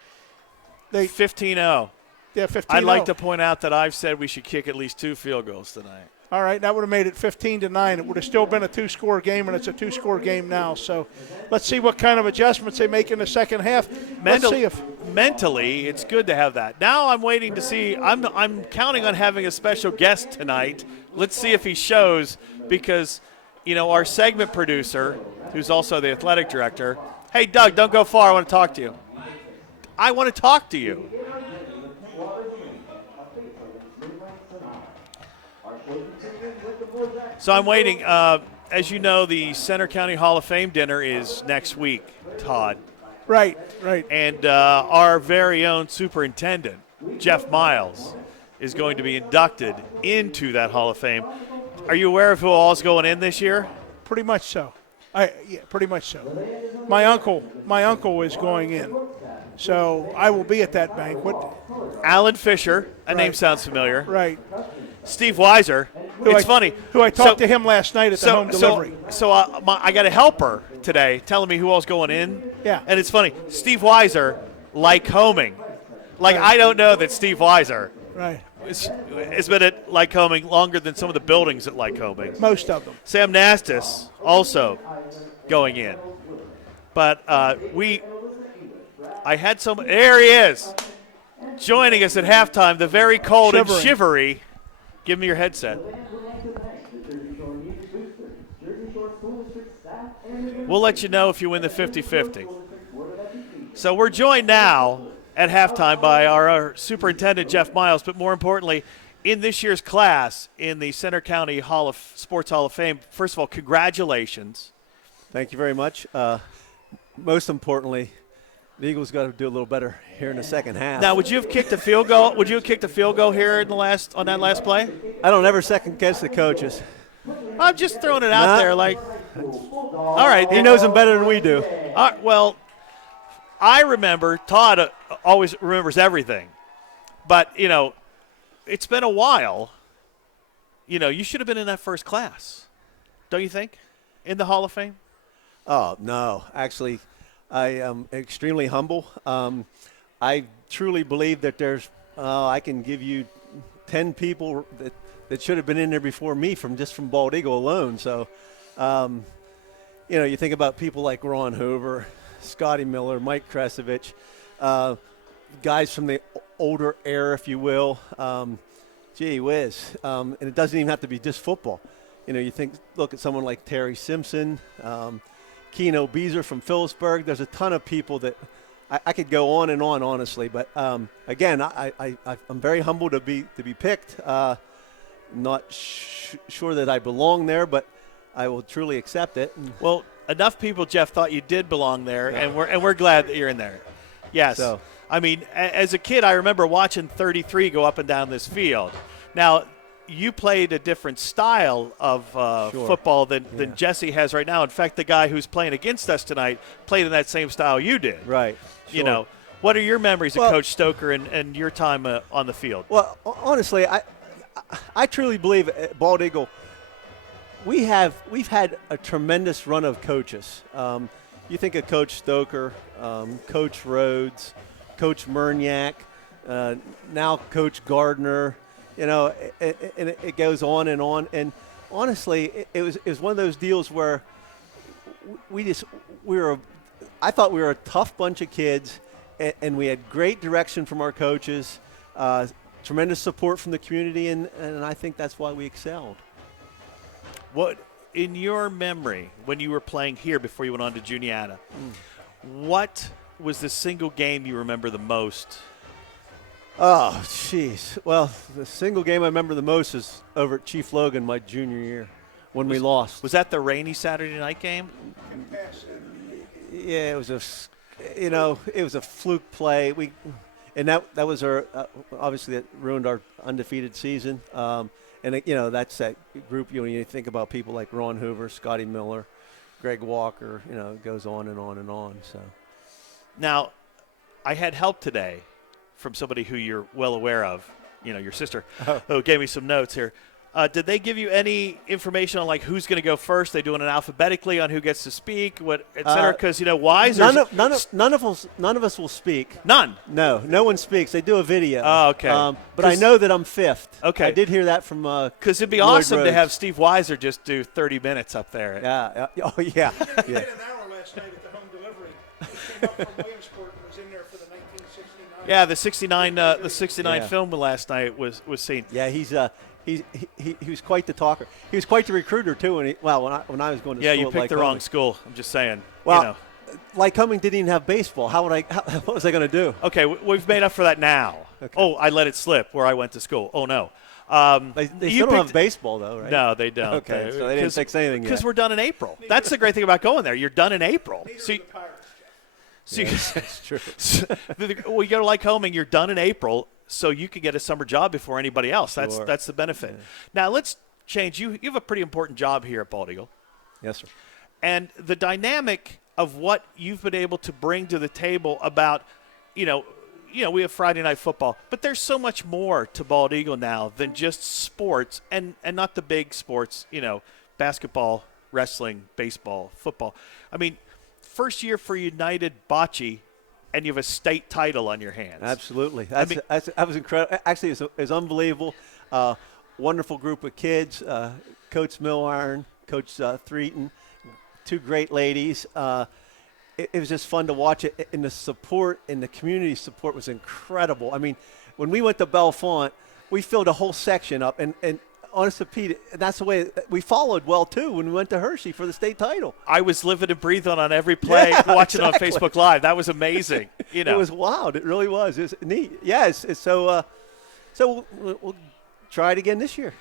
15-0. Yeah, 15. I'd like to point out that I've said we should kick at least 2 field goals tonight. All right, that would have made it 15-9. It would have still been a 2-score game, and it's a 2-score game now. So let's see what kind of adjustments they make in the second half. Let's see if Mentally, it's good to have that. Now I'm waiting to see. I'm counting on having a special guest tonight. Let's see if he shows because, our segment producer, who's also the athletic director, hey, Doug, don't go far. I want to talk to you. I want to talk to you. So I'm waiting. As you know, the Center County Hall of Fame dinner is next week, Todd. right. And our very own superintendent, Jeff Miles, is going to be inducted into that Hall of Fame. Are you aware of who all is going in this year? Pretty much so. Yeah, pretty much so. My uncle is going in, so I will be at that banquet. Alan Fisher, a name Right. sounds familiar. Right. Steve Weiser. It's funny. Who I talked to him last night at the home delivery. So I got a helper today telling me who all's going in. Yeah. And it's funny. Steve Weiser, Lycoming. Like, I don't know that Steve Weiser Right. has been at Lycoming longer than some of the buildings at Lycoming. Most of them. Sam Nastis also going in. But I had there he is, joining us at halftime, the very cold and shivery. Give me your headset. We'll let you know if you win the 50-50. So we're joined now at halftime by our superintendent, Jeff Miles, but more importantly, in this year's class in the Center County Sports Hall of Fame. First of all, congratulations. Thank you very much. Most importantly, the Eagles got to do a little better here in the second half. Now, would you have kicked a field goal? Would you have kicked a field goal here on that last play? I don't ever second guess the coaches. I'm just throwing it out there. Like, all right, He knows them better than we do. Well, I remember. Todd always remembers everything, but it's been a while. You should have been in that first class, don't you think? In the Hall of Fame. Oh, no. Actually, I am extremely humble. I truly believe that there's I can give you 10 people that should have been in there before me from Bald Eagle alone. So, you think about people like Ron Hoover, Scotty Miller, Mike Kresovich, guys from the older era, if you will. Gee whiz. And it doesn't even have to be just football. Look at someone like Terry Simpson, Keno Beezer from Phillipsburg. There's a ton of people that I could go on and on, honestly. But again, I'm very humbled to be picked. Not sure that I belong there, but I will truly accept it. And Well, enough people, Jeff, thought you did belong there, and we're glad that you're in there. Yes. So- I mean, as a kid, I remember watching 33 go up and down this field. Now, you played a different style of Sure. football than Jesse has right now. In fact, the guy who's playing against us tonight played in that same style you did. right. You Sure. know, what are your memories Well- of Coach Stoker and your time on the field? Well, honestly, I truly believe at Bald Eagle we've had a tremendous run of coaches. You think of Coach Stoker, Coach Rhodes, Coach Murniak, now Coach Gardner. You know, and it goes on and on. And honestly, it was one of those deals where I thought we were a tough bunch of kids, and we had great direction from our coaches, tremendous support from the community, and I think that's why we excelled. What, in your memory, when you were playing here before you went on to Juniata, what was the single game you remember the most? Oh, jeez. Well, the single game I remember the most is over at Chief Logan my junior year when we lost. Was that the rainy Saturday night game? Yeah, it was it was a fluke play. And that was our obviously that ruined our undefeated season. And that's that group. When you think about people like Ron Hoover, Scotty Miller, Greg Walker. It goes on and on and on. So Now, I had help today from somebody who you're well aware of, your sister, who gave me some notes here. Did they give you any information on, like, who's going to go first? They doing it alphabetically on who gets to speak, what, et cetera? Because, Weiser. none of us will speak. None. No one speaks. They do a video. Oh, okay. But I know that I'm fifth. Okay. I did hear that from Because it'd be Lloyd awesome to Rhodes. have Steve Weiser just do 30 minutes up there. Yeah. Oh, yeah. He yeah. did an hour last night at the home delivery. He came up from Williamsport and was in there for the 1969. Yeah, the 69 Yeah. film last night was seen. Yeah, he was quite the talker. He was quite the recruiter too. When I was going to Yeah, school you at picked the Lycoming. wrong school. I'm just saying. Well, Lycoming didn't even have baseball. What was I going to do? Okay, we've made up for that now. Okay. Oh, I let it slip where I went to school. Oh, no. They You still don't have picked- baseball though, right? No, they don't. Okay, so they didn't fix anything yet. Because we're done in April. That's the great thing about going there. You're done in April. Neither So are you, the Pirates. so you- That's true. well, you go to Lycoming, you're done in April, so you can get a summer job before anybody else. Sure. That's the benefit. Now, let's change. You have a pretty important job here at Bald Eagle. Yes, sir. And the dynamic of what you've been able to bring to the table about, we have Friday Night Football, but there's so much more to Bald Eagle now than just sports and not the big sports, basketball, wrestling, baseball, football. I mean, first year for United Bocce, and you have a state title on your hands. Absolutely. That was incredible. Actually, it was unbelievable. Wonderful group of kids. Coach Milliron, Coach Threaton, two great ladies. It was just fun to watch it. And the support and the community support was incredible. I mean, when we went to Bellefonte, we filled a whole section up. And honestly, Pete, that's the way we followed well, too, when we went to Hershey for the state title. I was living and breathing on every play, Yeah, watching exactly. on Facebook Live. That was amazing. It was wild. It really was. It was neat. Yeah, it's so we'll try it again this year.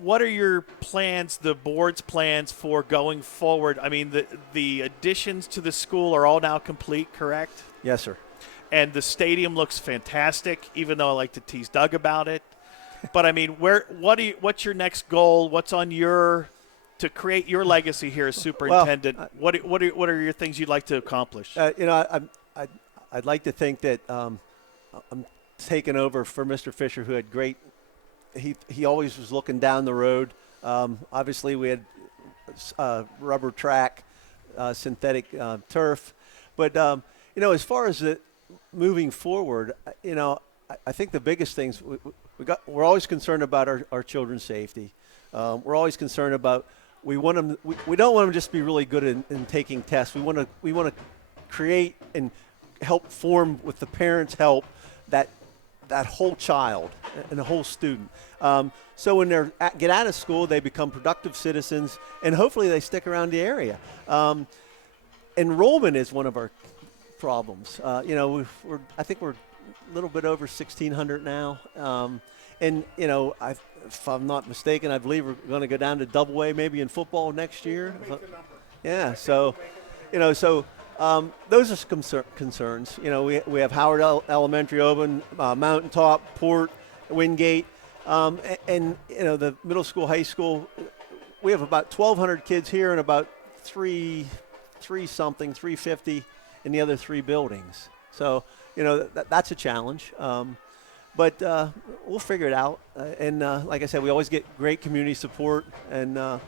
What are your plans, the board's plans for going forward? I mean, the additions to the school are all now complete, correct? Yes, sir. And the stadium looks fantastic, even though I like to tease Doug about it. But I mean, what's your next goal? What's on to create your legacy here as superintendent? What are your things you'd like to accomplish? I'd like to think that I'm taking over for Mr. Fisher, who had great. He always was looking down the road. Obviously, we had rubber track, synthetic turf, but as far as moving forward, I think the biggest things we're always concerned about our children's safety. We're always concerned about we want them. We don't want them just to be really good in taking tests. We want to create and help form with the parents' help that whole child and the whole student. So when they get out of school, they become productive citizens, and hopefully they stick around the area. Enrollment is one of our problems. I think we're a little bit over 1,600 now. and you know, if I'm not mistaken, I believe we're going to go down to Double A maybe in football next year. Yeah, so you know, so those are some concerns. You know, we have Howard Elementary open, Mountaintop, Port, Wingate, and you know the middle school, high school. We have about 1,200 kids here and about 350 in the other 3 buildings. So you know that's a challenge. But we'll figure it out. And like I said, we always get great community support, and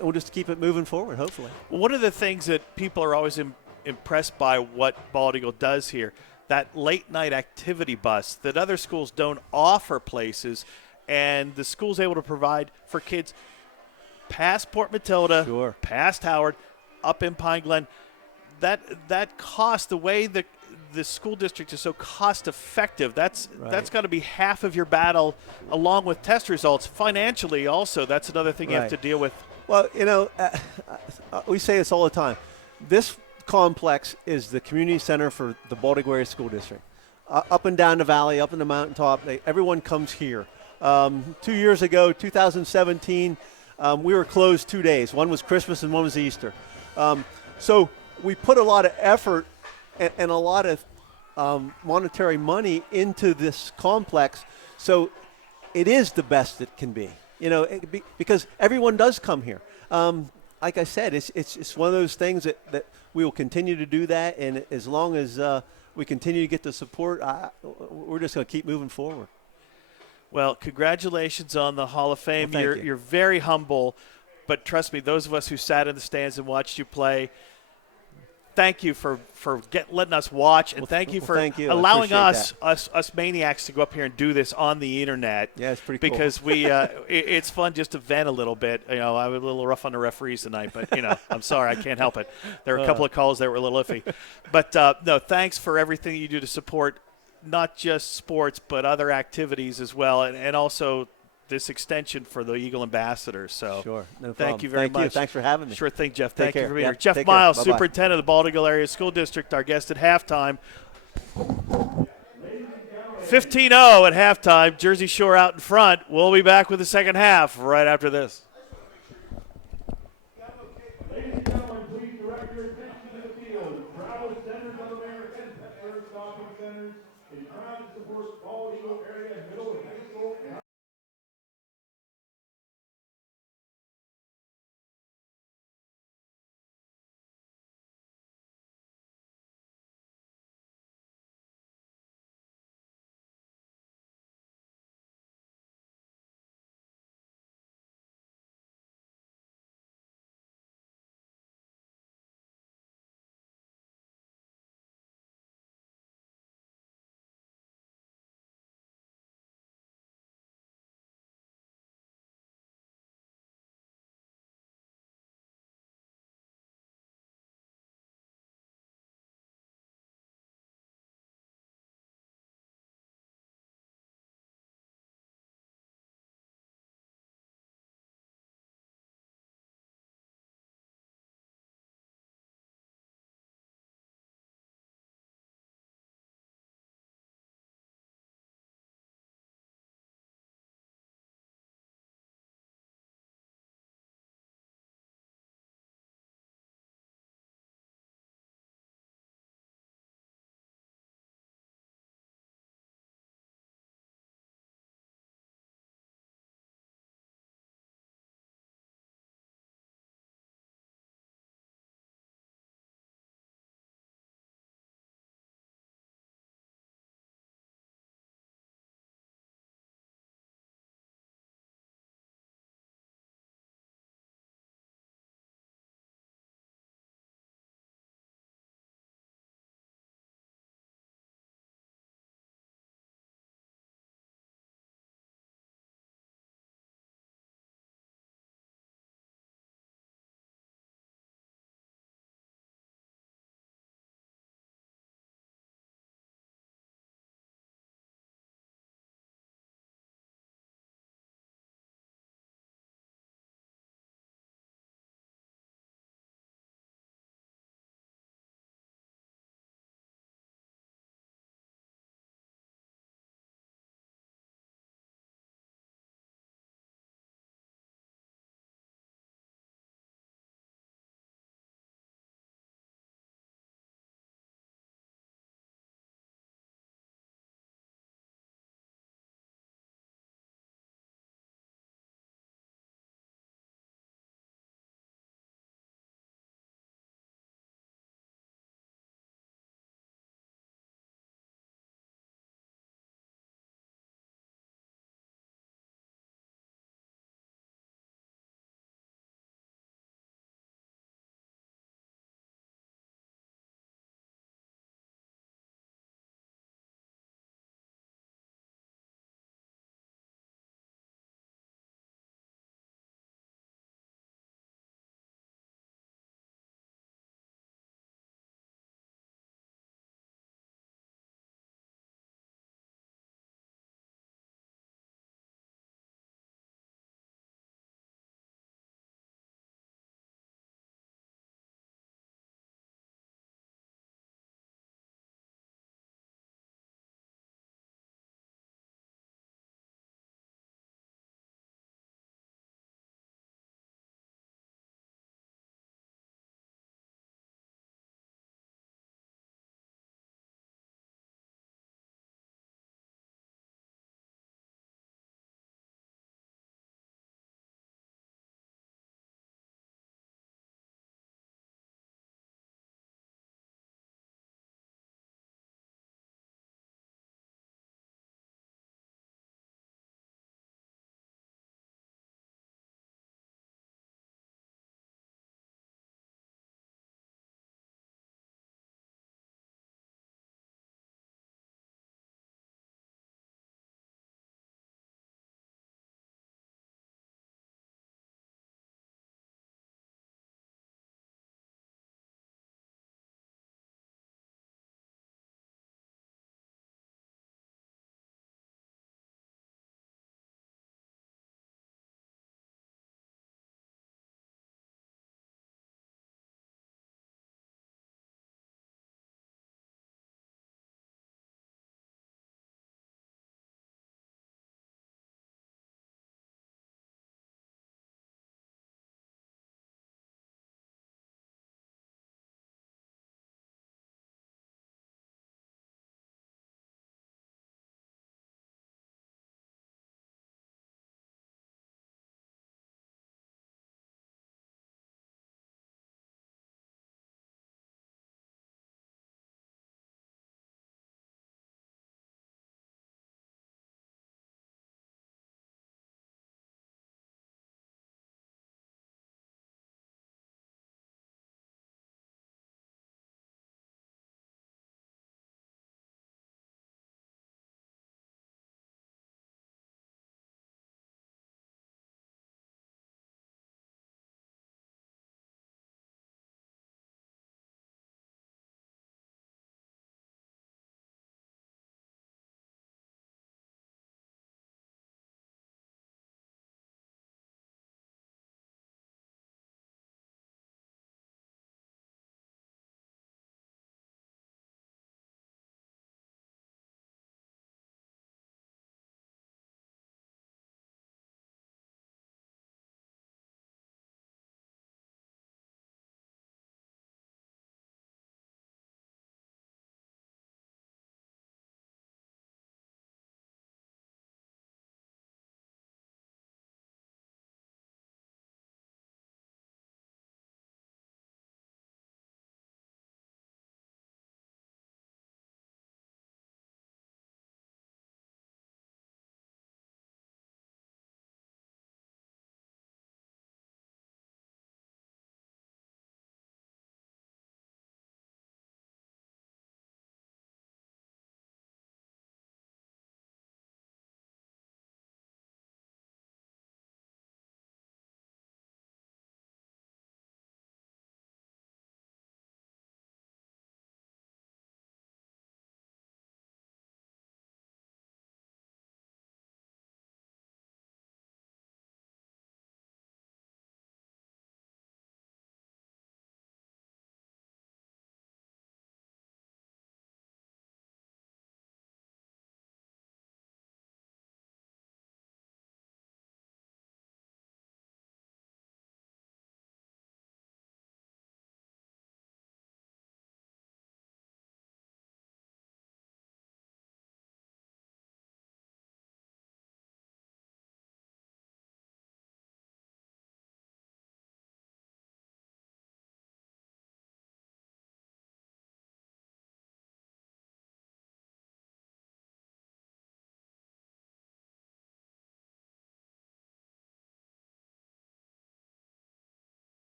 we'll just keep it moving forward, hopefully. One of the things that people are always impressed by what Bald Eagle does here, that late night activity bus that other schools don't offer places, and the school's able to provide for kids past Port Matilda, Sure. past Howard, up in Pine Glen. That cost, the way the school district is so cost effective, that's got to be half of your battle, along with test results. Financially also, that's another thing you have to deal with. Well, you know, we say this all the time. This complex is the community center for the Bald Eagle Area School District. Up and down the valley, up in the mountaintop, everyone comes here. 2 years ago, 2017, we were closed 2 days. One was Christmas and one was Easter. So we put a lot of effort and a lot of monetary money into this complex. So it is the best it can be. You know, because everyone does come here. Like I said, it's one of those things that we will continue to do that, and as long as we continue to get the support, we're just going to keep moving forward. Well, congratulations on the Hall of Fame. Well, thank you. You're very humble, but trust me, those of us who sat in the stands and watched you play, thank you for letting us watch, and thank you for thank you. I allowing appreciate us maniacs to go up here and do this on the internet. Yeah, it's pretty cool. Because we it's fun just to vent a little bit. You know, I was a little rough on the referees tonight, but you know, I'm sorry, I can't help it. There were a couple of calls that were a little iffy, but no, thanks for everything you do to support not just sports but other activities as well, and also this extension for the Eagle Ambassadors. So Sure, no thank problem. you very much. Thanks for having me. Sure thing, Jeff. Take Thank you care. for being Yep, here. Jeff take care. Miles, Bye-bye. Superintendent of the Bald Eagle Area School District, our guest at halftime. 15-0 at halftime. Jersey Shore out in front. We'll be back with the second half right after this. Ladies and gentlemen, please direct your attention to the field. Proudest centers of America and Pittsburgh Shopping Centers is proud to support Bald Eagle area middle and high school and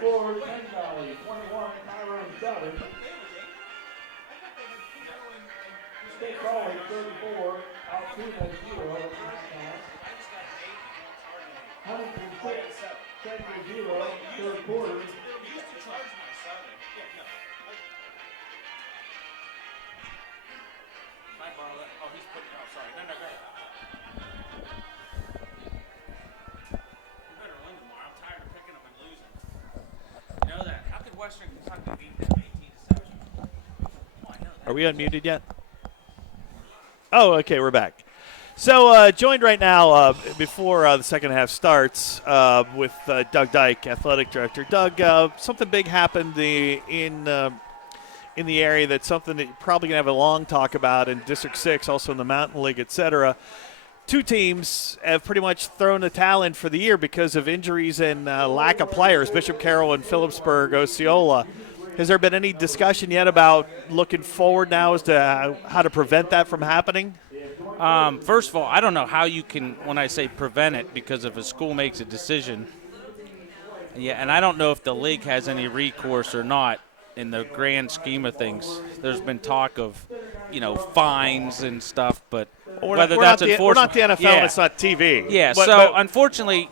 score, Penn Valley 21, Tyrone 7. State College 34, Altoona 0. Huntington 6, Central 0, third quarter. Can I borrow that? Oh, he's putting. Oh, sorry. No, go ahead. You better win tomorrow. I'm tired of picking them and losing. You know that? How could Western Kentucky beat them 18-7? Oh, I know that. Are we unmuted yet? Oh, okay, we're back. So joined right now before the second half starts with Doug Dyke, athletic director. Doug, something big happened in the area. That's something that you're probably going to have a long talk about in District 6, also in the Mountain League, et cetera. Two teams have pretty much thrown the towel in for the year because of injuries and lack of players, Bishop Carroll and Phillipsburg Osceola. Has there been any discussion yet about looking forward now as to how to prevent that from happening? First of all, I don't know how you can, when I say prevent it, because if a school makes a decision, and I don't know if the league has any recourse or not in the grand scheme of things. There's been talk of, fines and stuff, but whether that's enforced. We're not the NFL, yeah. and it's not TV. Yeah, but unfortunately,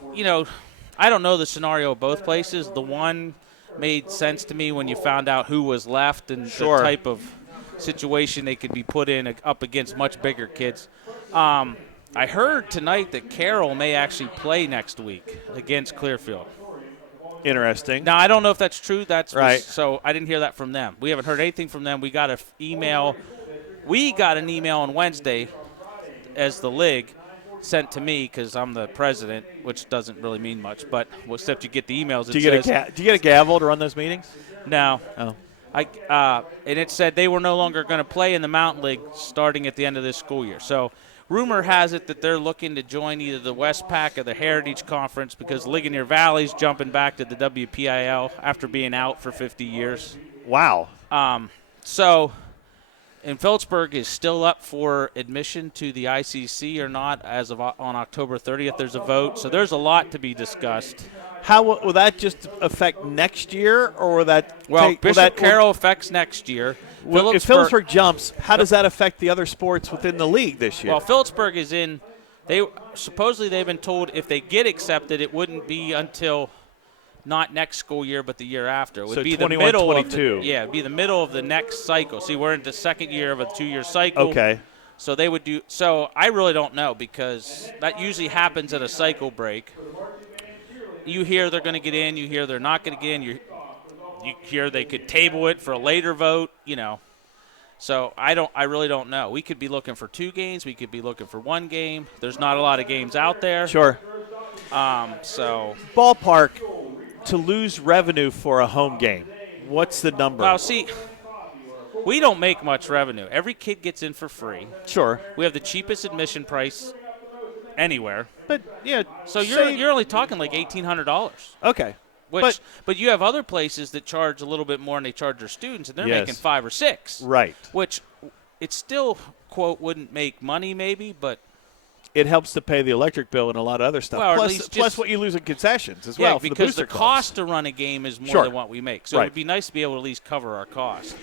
I don't know the scenario of both places. The one made sense to me when you found out who was left and the type of situation they could be put in up against much bigger kids. I heard tonight that Carroll may actually play next week against Clearfield. Interesting. Now, I don't know if that's true. That's right. So I didn't hear that from them. We haven't heard anything from them. We got an email. We got an email on Wednesday as the league sent to me because I'm the president, which doesn't really mean much. But except you get the emails. Do you get a gavel to run those meetings? No. Oh. And it said they were no longer going to play in the Mountain League starting at the end of this school year. So rumor has it that they're looking to join either the Westpac or the Heritage Conference because Ligonier Valley's jumping back to the WPIL after being out for 50 years. Wow. And Phillipsburg is still up for admission to the ICC or not as of on October 30th. There's a vote. So there's a lot to be discussed. How will that just affect next year, or will that? Bishop Carroll affects next year. If Phillipsburg jumps, how does that affect the other sports within the league this year? Well, Phillipsburg is in. Supposedly they've been told if they get accepted, it wouldn't be until not next school year, but the year after. It would be the middle 22. it'd be the middle of the next cycle. See, we're in the second year of a 2-year cycle. Okay. So they would do. So I really don't know because that usually happens at a cycle break. You hear they're going to get in. You hear they're not going to get in. You hear they could table it for a later vote. So I really don't know. We could be looking for 2 games. We could be looking for 1 game. There's not a lot of games out there. Sure. So ballpark to lose revenue for a home game. What's the number? Well, see, we don't make much revenue. Every kid gets in for free. Sure. We have the cheapest admission price anywhere. But so you're only talking like $1,800. Okay. But you have other places that charge a little bit more, and they charge their students, and they're making 5 or 6. Right. Which it still quote wouldn't make money maybe, but it helps to pay the electric bill and a lot of other stuff. Well, plus what you lose in concessions as well. Yeah, because the cost to run a game is more than what we make. So it would be nice to be able to at least cover our cost.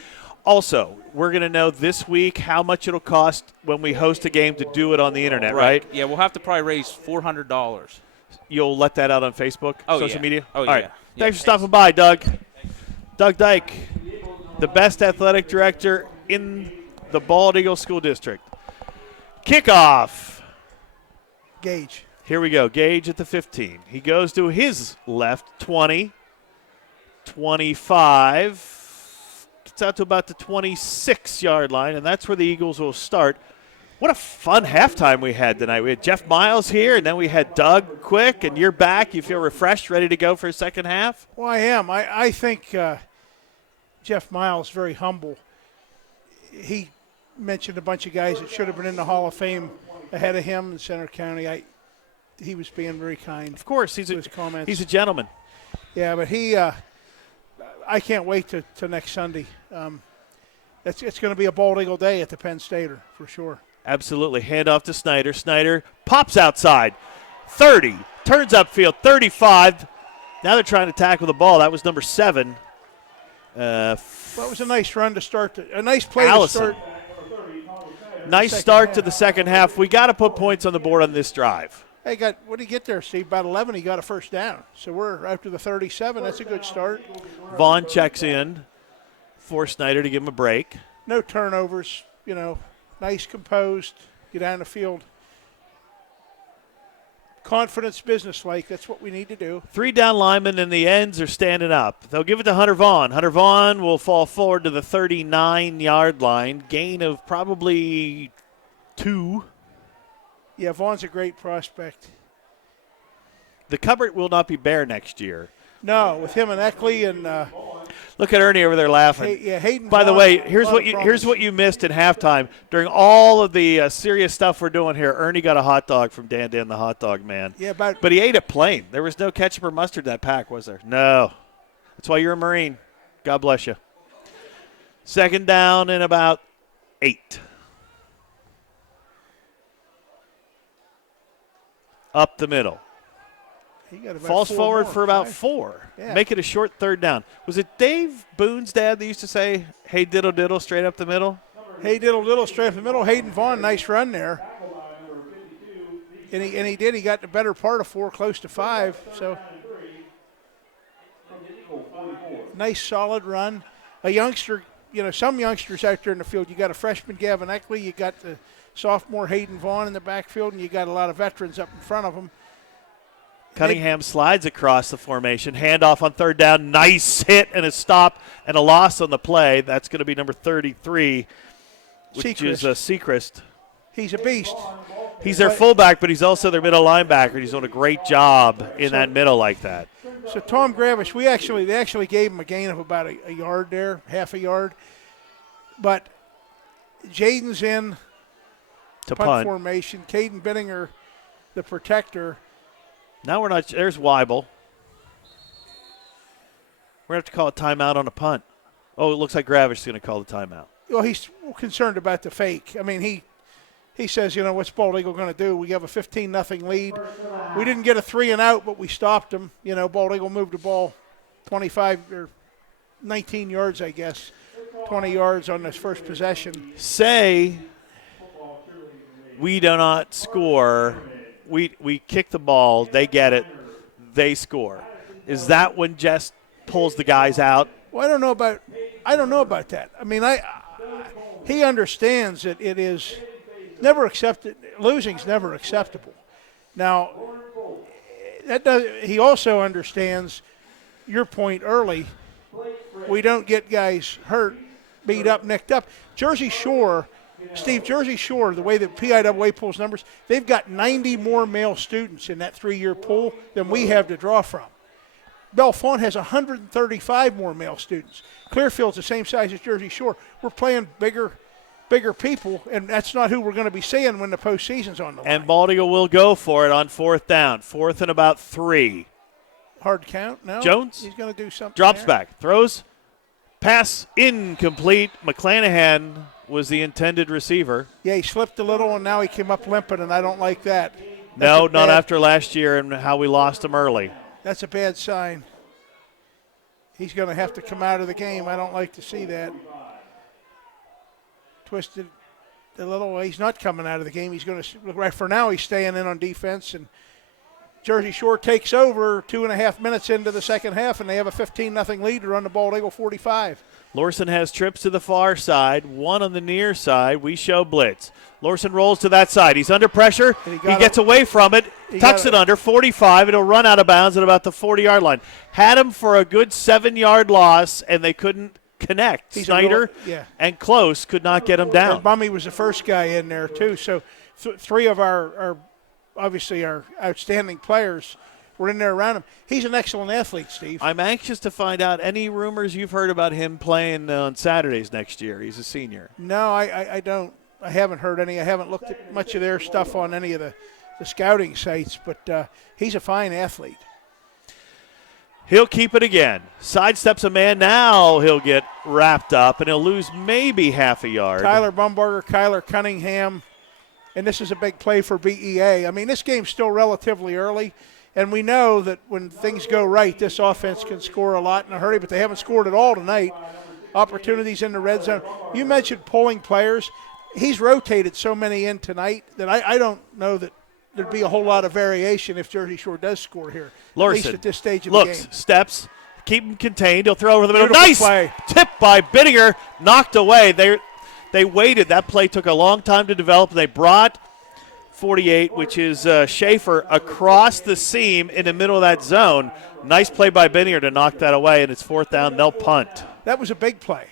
Also, we're going to know this week how much it'll cost when we host a game to do it on the internet, right? Yeah, we'll have to probably raise $400. You'll let that out on Facebook, social media? Oh, all right. Thanks for stopping by, Doug. Doug Dyke, the best athletic director in the Bald Eagle School District. Kickoff. Gage. Here we go. Gage at the 15. He goes to his left, 20, 25. Gets out to about the 26-yard line, and that's where the Eagles will start. What a fun halftime we had tonight. We had Jeff Miles here, and then we had Doug Quick, and you're back. You feel refreshed, ready to go for a second half? Well, I am. I think Jeff Miles very humble. He mentioned a bunch of guys that should have been in the Hall of Fame ahead of him in Center County. He was being very kind. Of course, he's a gentleman. Yeah, but I can't wait to next Sunday. It's going to be a Bald Eagle day at the Penn Stater for sure. Absolutely. Hand off to Snyder. Snyder pops outside. 30. Turns upfield. 35. Now they're trying to tackle the ball. That was number 7. Well, it was a nice run to start. A nice play Allison. to start. Nice Second start to half. the second half. We got to put points on the board on this drive. Hey, what did he get there, Steve? About 11, he got a first down. So we're after the 37. That's a good start. Vaughn checks in for Snyder to give him a break. No turnovers, nice, composed, get down the field. Confidence, businesslike, that's what we need to do. 3 down linemen and the ends are standing up. They'll give it to Hunter Vaughn. Hunter Vaughn will fall forward to the 39-yard line. Gain of probably 2. Yeah, Vaughn's a great prospect. The cupboard will not be bare next year. No, with him and Eckley and Look at Ernie over there laughing. Hayden. By the Vaughn, way, a here's lot what of you promise. missed in halftime. During all of the serious stuff we're doing here, Ernie got a hot dog from Dan the Hot Dog Man. Yeah, but But he ate it plain. There was no ketchup or mustard in that pack, was there? No. That's why you're a Marine. God bless you. Second down and about 8. Up the middle. he got about Falls 4 forward more, for about 5. 4. Yeah. Make it a short third down. Was it Dave Boone's dad that used to say, hey, diddle diddle, straight up the middle? Hey, diddle straight up the middle. Hayden Vaughn, nice run there. And he did. He got the better part of 4, close to 5. So nice, solid run. A youngster, some youngsters out there in the field. You got a freshman, Gavin Eckley. You got the sophomore Hayden Vaughn in the backfield, and you got a lot of veterans up in front of them. Cunningham slides across the formation. Handoff on third down. Nice hit and a stop and a loss on the play. That's going to be number 33, which is Sechrist. He's a beast. He's their fullback, but he's also their middle linebacker. He's doing a great job in that middle like that. So Tom Gravish, they actually gave him a gain of about a yard there, half a yard. But Jaden's in To punt punt. formation. Caden Bittinger, the protector. Now we're not. There's Weibel. We're going to have to call a timeout on a punt. Oh, it looks like Gravish is going to call the timeout. Well, he's concerned about the fake. I mean, he says, what's Bald Eagle going to do? We have a 15-0 lead. We didn't get a 3-and-out, but we stopped them. Bald Eagle moved the ball 25 or 19 yards, I guess, 20 yards on this first possession. Say we do not score. We kick the ball. They get it. They score. Is that when Jess pulls the guys out? Well, I don't know about that. I mean, he understands that it is never accepted. Losing's never acceptable. Now, he also understands your point early. We don't get guys hurt, beat up, nicked up. Jersey Shore, the way that PIAA pulls numbers, they've got 90 more male students in that 3-year pool than we have to draw from. Bellefonte has 135 more male students. Clearfield's the same size as Jersey Shore. We're playing bigger people, and that's not who we're going to be seeing when the postseason's on the line. And Bald Eagle will go for it on fourth down. 4th and about 3. Hard count, no? Jones He's going to do something drops there. back, throws, pass incomplete. McClanahan was the intended receiver. Yeah, he slipped a little, and now he came up limping, and I don't like that. No, not after last year and how we lost him early. That's a bad sign. He's going to have to come out of the game. I don't like to see that. Twisted a little. He's not coming out of the game. He's going to, right for now, he's staying in on defense. And Jersey Shore takes over 2.5 minutes into the second half, and they have a 15-0 lead to run the Bald Eagle 45. Lorson has trips to the far side, one on the near side. We show blitz. Lorson rolls to that side. He's under pressure. He gets away from it, tucks it under 45. It'll run out of bounds at about the 40-yard line. Had him for a good 7-yard loss, and they couldn't connect. Snyder and Close could not get him down. Bummy was the first guy in there, too. So 3 of our obviously our outstanding players were in there around him. He's an excellent athlete, Steve. I'm anxious to find out any rumors you've heard about him playing on Saturdays next year. He's a senior. No, I don't. I haven't heard any. I haven't looked at much of their stuff on any of the scouting sites, but he's a fine athlete. He'll keep it again. Sidesteps a man. Now he'll get wrapped up, and he'll lose maybe half a yard. Tyler Bumbarger, Kyler Cunningham, and this is a big play for BEA. I mean, this game's still relatively early, And we know that when things go right, this offense can score a lot in a hurry, but they haven't scored at all tonight. Opportunities in the red zone. You mentioned pulling players. He's rotated so many in tonight that I don't know that there'd be a whole lot of variation if Jersey Shore does score here. Lorson at least at this stage of the looks, game. steps, keep him contained. He'll throw over the middle. Beautiful Nice play. tip by Bittinger, knocked away. They waited. That play took a long time to develop. They brought 48, which is Schaefer, across the seam in the middle of that zone. Nice play by Bittinger to knock that away, and it's 4th down. They'll punt. That was a big play.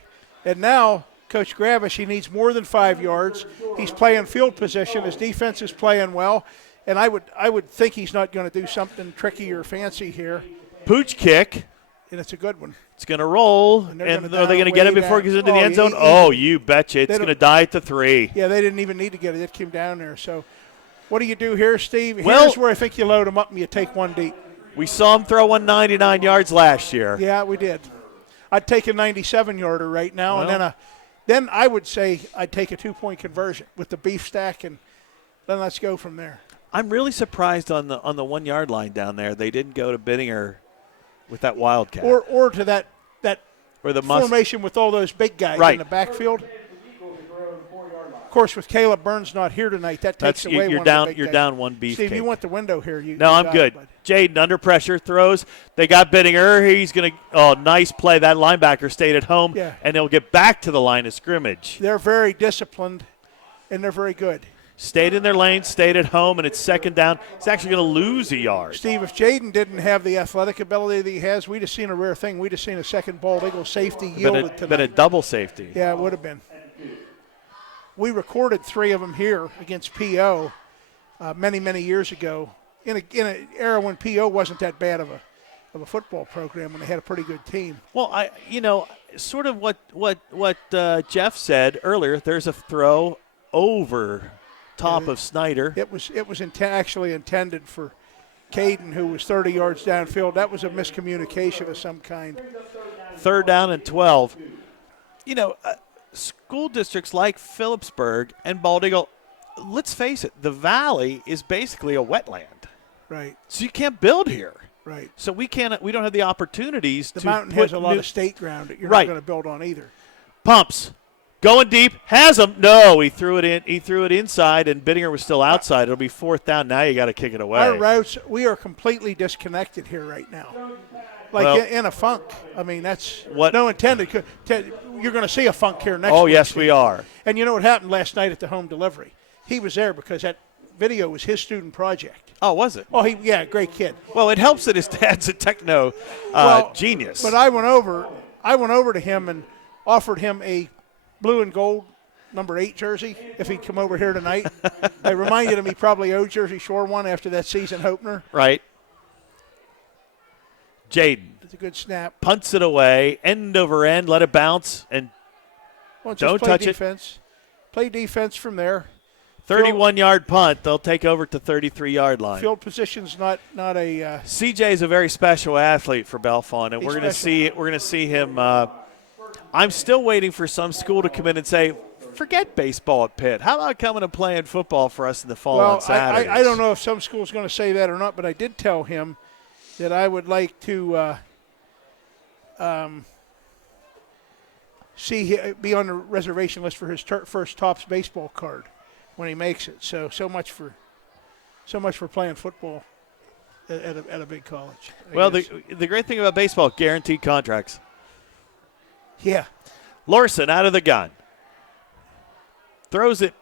And now Coach Gravish, he needs more than 5 yards. He's playing field position. His defense is playing well. And I would think he's not going to do something tricky or fancy here. Pooch kick. And it's a good one. It's going to roll. And they're And gonna are they going to down get it way before it down. goes into the end zone? Easy. Oh, you betcha. It's They going to don't- die at the 3. Yeah, they didn't even need to get it. It came down there. So what do you do here, Steve? Well- Here's where I think you load them up and you take one deep. We saw him throw 199 yards last year. Yeah, we did. I'd take a 97-yarder right now, Well- and then I would say I'd take a 2-point conversion with the beef stack, and then let's go from there. I'm really surprised on the 1 yard line down there. They didn't go to Bittinger with that wildcat. Or to that Or the formation with all those big guys Right. in the backfield. Of course, with Caleb Burns not here tonight, that takes That's away you're one down. of the big You're guys. down one beefcake. Steve, you want the window here. No, you I'm got good. it, bud. Jaden under pressure throws. They got Bittinger. He's going to. Oh, nice play. That linebacker stayed at home, Yeah. and they'll get back to the line of scrimmage. They're very disciplined, and they're very good. Stayed in their lane, stayed at home, and it's 2nd down. He's actually going to lose a yard. Steve, if Jaden didn't have the athletic ability that he has, we'd have seen a rare thing. We'd have seen a second bald eagle safety yielded tonight. Been a double safety. Yeah, it would have been. We recorded 3 of them here against PO many, many years ago in an era when PO wasn't that bad of a football program, when they had a pretty good team. Well, sort of what Jeff said earlier. There's a throw over top of Snyder. It was actually intended for Caden, who was 30 yards downfield. That was a miscommunication of some kind. 3rd down and 12. School districts like Phillipsburg and Bald Eagle, let's face it, the valley is basically a wetland. Right, So you can't build here. right. So we don't have the opportunities The to mountain put has a lot new of state ground that you're Right. not going to build on either. pumps. Going deep, has him. No, he threw it in. He threw it inside, and Bittinger was still outside. It'll be 4th down. Now you got to kick it away. Our routes, we are completely disconnected here right now. Like Well- in a funk. I mean, that's What- no intended. You're going to see a funk here next Oh, week, yes, Steve. we are. And you know what happened last night at the home delivery? He was there because that video was his student project. Oh, was it? Oh, great kid. Well, it helps that his dad's a techno genius. But I went over to him and offered him a blue and gold number 8 jersey if he'd come over here tonight. I reminded him he probably owed Jersey Shore one after that season opener. Right. Jaden It's a good snap. punts it away, end over end, let it bounce, and Well, just Don't play touch it. defense. Play defense from there. 31-yard punt. They'll take over to 33-yard line. Field position's not a CJ is a very special athlete for Bellefonte, and He's we're going to special. see him. I'm still waiting for some school to come in and say, forget baseball at Pitt. How about coming and playing football for us in the fall on well. Saturdays? I don't know if some school's going to say that or not, but I did tell him that I would like to be on the reservation list for his first Topps baseball card when he makes it. So much for playing football at a big college. I Well, guess. the great thing about baseball, guaranteed contracts. yeah. Lorson out of the gun. Throws it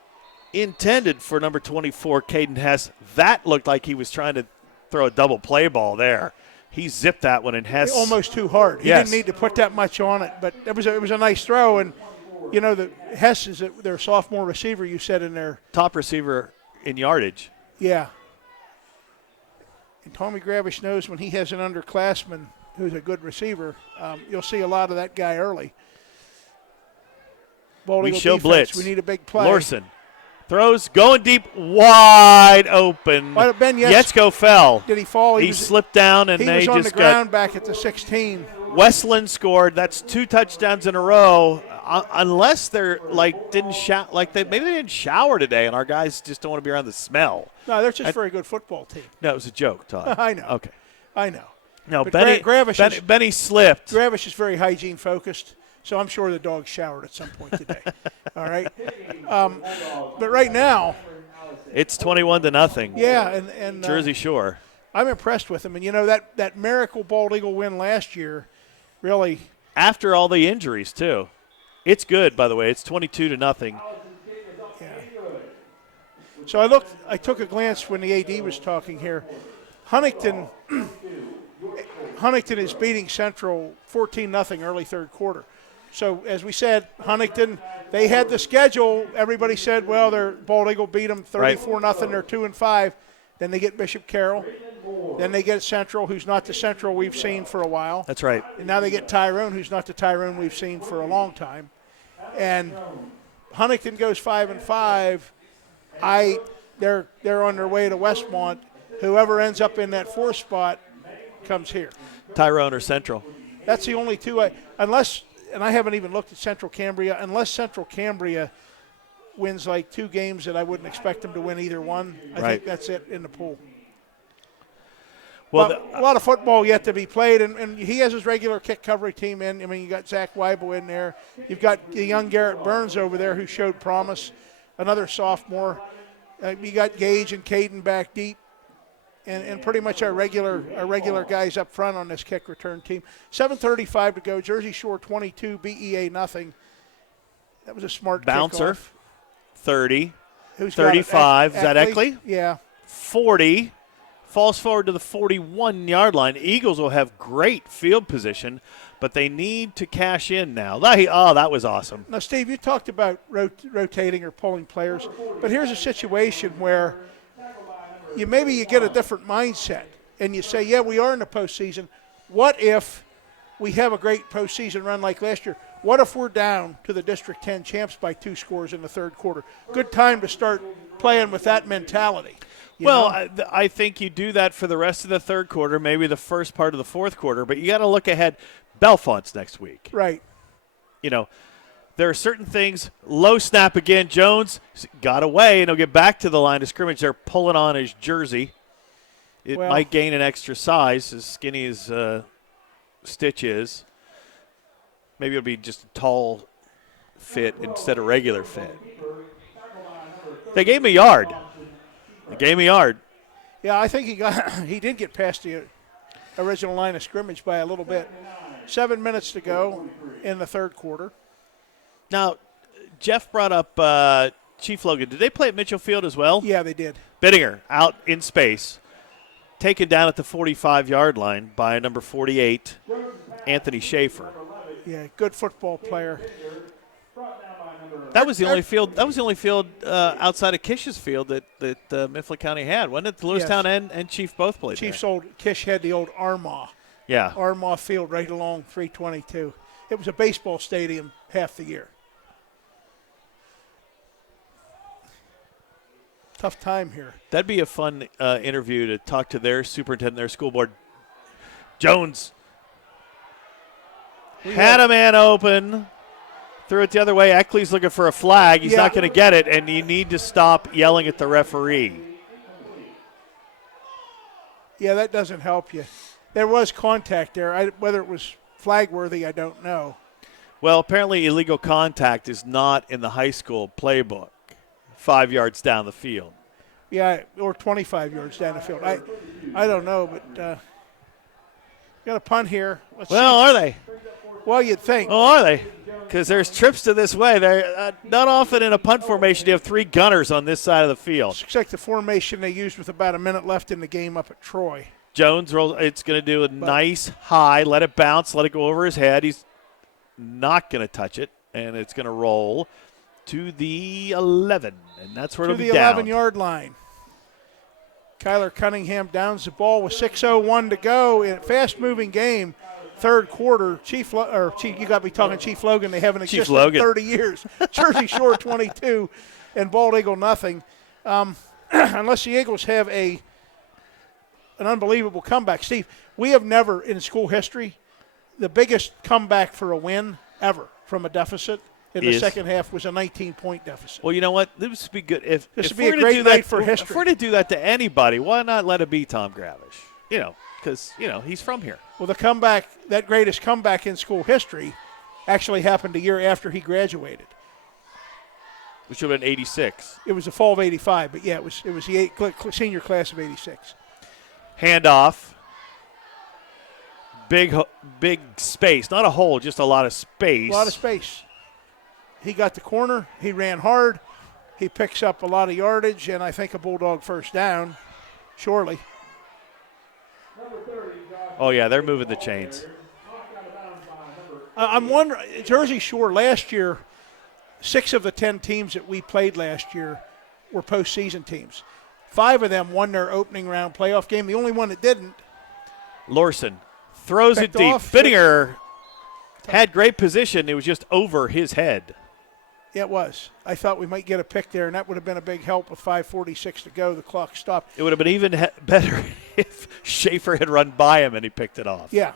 intended for number 24, Caden Hess. That looked like he was trying to throw a double play ball there. He zipped that one, and Hess Almost too hard. He Yes. didn't need to put that much on it, but it was a nice throw. And you know, the Hess is their sophomore receiver. You said in there, top receiver in yardage. yeah. And Tommy Gravish knows when he has an underclassman who's a good receiver, you'll see a lot of that guy early. Bald We Eagle show defense, blitz. We need a big play. Lorson throws, going deep, wide open. Well, Ben Yates- Yetzko fell. Did he fall? He slipped down, and He they was on just the ground back at the 16. got Westland scored. That's 2 touchdowns in a row. unless they're like didn't shower, like maybe they didn't shower today, and our guys just don't want to be around the smell. No, they're just a very good football team. No, it was a joke, Todd. I know. Okay. I know. No, But Benny, Benny slipped. Gravish is very hygiene focused, so I'm sure the dog showered at some point today. All right. But right now, It's 21-0. yeah, and Jersey Shore. I'm impressed with them. And you know that miracle Bald Eagle win last year, really. After all the injuries too, it's good. By the way, it's 22-0. Yeah. So I took a glance when the AD was talking here. Huntington is beating Central 14-0 early third quarter. So as we said, Huntington, they had the schedule. Everybody said, well, their Bald Eagle beat them 34-0. They're 2-5. Then they get Bishop Carroll. Then they get Central, who's not the Central we've seen for a while. That's right. And now they get Tyrone, who's not the Tyrone we've seen for a long time. And Huntington goes 5-5. They're on their way to Westmont. Whoever ends up in that fourth spot comes here. Tyrone or Central. That's the only two. Unless, and I haven't even looked at Central Cambria, unless Central Cambria wins like 2 games that I wouldn't expect them to win either one. I think that's it in the pool. Well, a lot of football yet to be played, and he has his regular kick recovery team in. I mean, you got Zach Weibel in there. You've got the young Garrett Burns over there who showed promise, another sophomore. You got Gage and Caden back deep, and pretty much our regular guys up front on this kick return team. 7:35 to go. Jersey Shore 22, BEA nothing. That was a smart bouncer. kickoff. 30. Who's got it? 35. Is that Eckley? Yeah. 40. Falls forward to the 41-yard line. Eagles will have great field position, but they need to cash in now. That was awesome. Now, Steve, you talked about rotating or pulling players, but here's a situation where maybe you get a different mindset and you say, yeah, we are in the postseason. What if we have a great postseason run like last year? What if we're down to the District 10 champs by 2 scores in the third quarter? Good time to start playing with that mentality. I think you do that for the rest of the third quarter, maybe the first part of the fourth quarter, but you got to look ahead. Belfont's next week. Right. You know, there are certain things. Low snap again. Jones got away, and he'll get back to the line of scrimmage. They're pulling on his jersey. It might gain an extra size, as skinny as Stitch is. Maybe it'll be just a tall fit instead of regular fit. They gave him a yard. Yeah, I think he did get past the original line of scrimmage by a little bit. 7 minutes to go in the third quarter. Now, Jeff brought up Chief Logan. Did they play at Mitchell Field as well? Yeah, they did. Bittinger out in space, taken down at the 45-yard line by number 48, Anthony Schaefer. Yeah, good football player. That was the only field. That was the only field outside of Kish's field that Mifflin County had, wasn't it? Lewistown and Chief both played Chief's there. Kish had the old Armaugh. Yeah. Armaugh Field right along 322. It was a baseball stadium half the year. Tough time here. That'd be a fun interview to talk to their superintendent, their school board. Jones had a man open. Threw it the other way. Eckley's looking for a flag. He's not going to get it, and you need to stop yelling at the referee. Yeah, that doesn't help you. There was contact there. Whether it was flag-worthy, I don't know. Well, apparently illegal contact is not in the high school playbook, 5 yards down the field. Yeah, or 25 yards down the field. I don't know, but got a punt here. Let's see. Are they? Well, you'd think. Oh, are they? Because there's trips to this way. They're not often in a punt formation you have 3 gunners on this side of the field. Looks like the formation they used with about a minute left in the game up at Troy. Jones rolls. It's going to do a nice high. Let it bounce. Let it go over his head. He's not going to touch it, and it's going to roll to the 11, and that's where it'll be down. To the 11-yard line. Kyler Cunningham downs the ball with 6:01 to go in a fast-moving game. Third quarter, you got to be talking Chief Logan. They haven't existed in 30 years. Jersey Shore 22 and Bald Eagle nothing. Unless the Eagles have an unbelievable comeback. Steve, we have never in school history the biggest comeback for a win ever from a deficit in the Is. second half was a 19-point deficit. Well, you know what? This would be good if This if would be we're a gonna great do night that for If history. we're going to do that to anybody, why not let it be Tom Gravish? You know, because he's from here. Well, the comeback, that greatest comeback in school history, actually happened a year after he graduated. Which would have been 86. It was the fall of '85, but yeah, it was the senior class of '86. Handoff. Big space, not a hole, just a lot of space. A lot of space. He got the corner. He ran hard. He picks up a lot of yardage, and I think a Bulldog first down, surely. Oh yeah, they're moving the chains. I'm wondering, Jersey Shore last year, 6 of the 10 teams that we played last year were postseason teams. 5 of them won their opening round playoff game. The only one that didn't. Lorson throws it Picked deep. off. Fittinger had great position. It was just over his head. Yeah, it was. I thought we might get a pick there, and that would have been a big help with 5:46 to go. The clock stopped. It would have been even better if Schaefer had run by him and he picked it off. Yeah.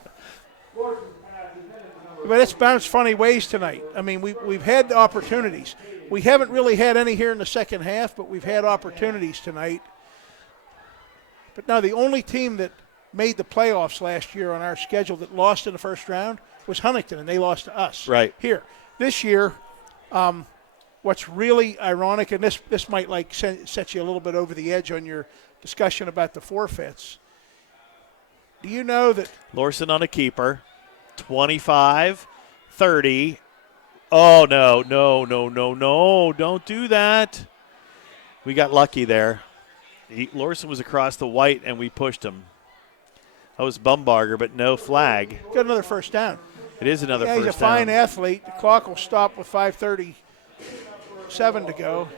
But it's bounced funny ways tonight. I mean, we've had opportunities. We haven't really had any here in the second half, but we've had opportunities tonight. But now the only team that made the playoffs last year on our schedule that lost in the first round was Huntington, and they lost to us. Right. Here. This year, what's really ironic, and this might set you a little bit over the edge on your discussion about the forfeits. Do you know that Lorson on a keeper. 25, 30. Oh, no. Don't do that. We got lucky there. Lorson was across the white, and we pushed him. That was Bumbarger, but no flag. got another first down? It is another Yeah, first he's a fine down. athlete. The clock will stop with 5:37 to go.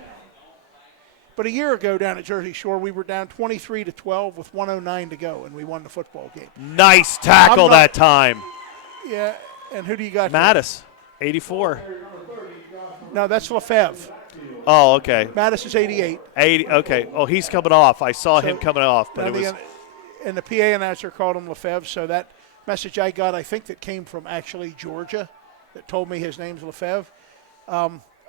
But a year ago down at Jersey Shore, we were down 23-12 with 1:09 to go, and we won the football game. Nice tackle I'm not- that time. Yeah, and who do you got? there? Mattis, 84. No, that's Lefebvre. Oh, okay. Mattis is 88. 80. Okay. Oh, he's coming off. I saw him coming off, but Now it was. and the PA announcer called him Lefebvre, so that message I got, I think that came from actually Georgia, that told me his name's Lefebvre.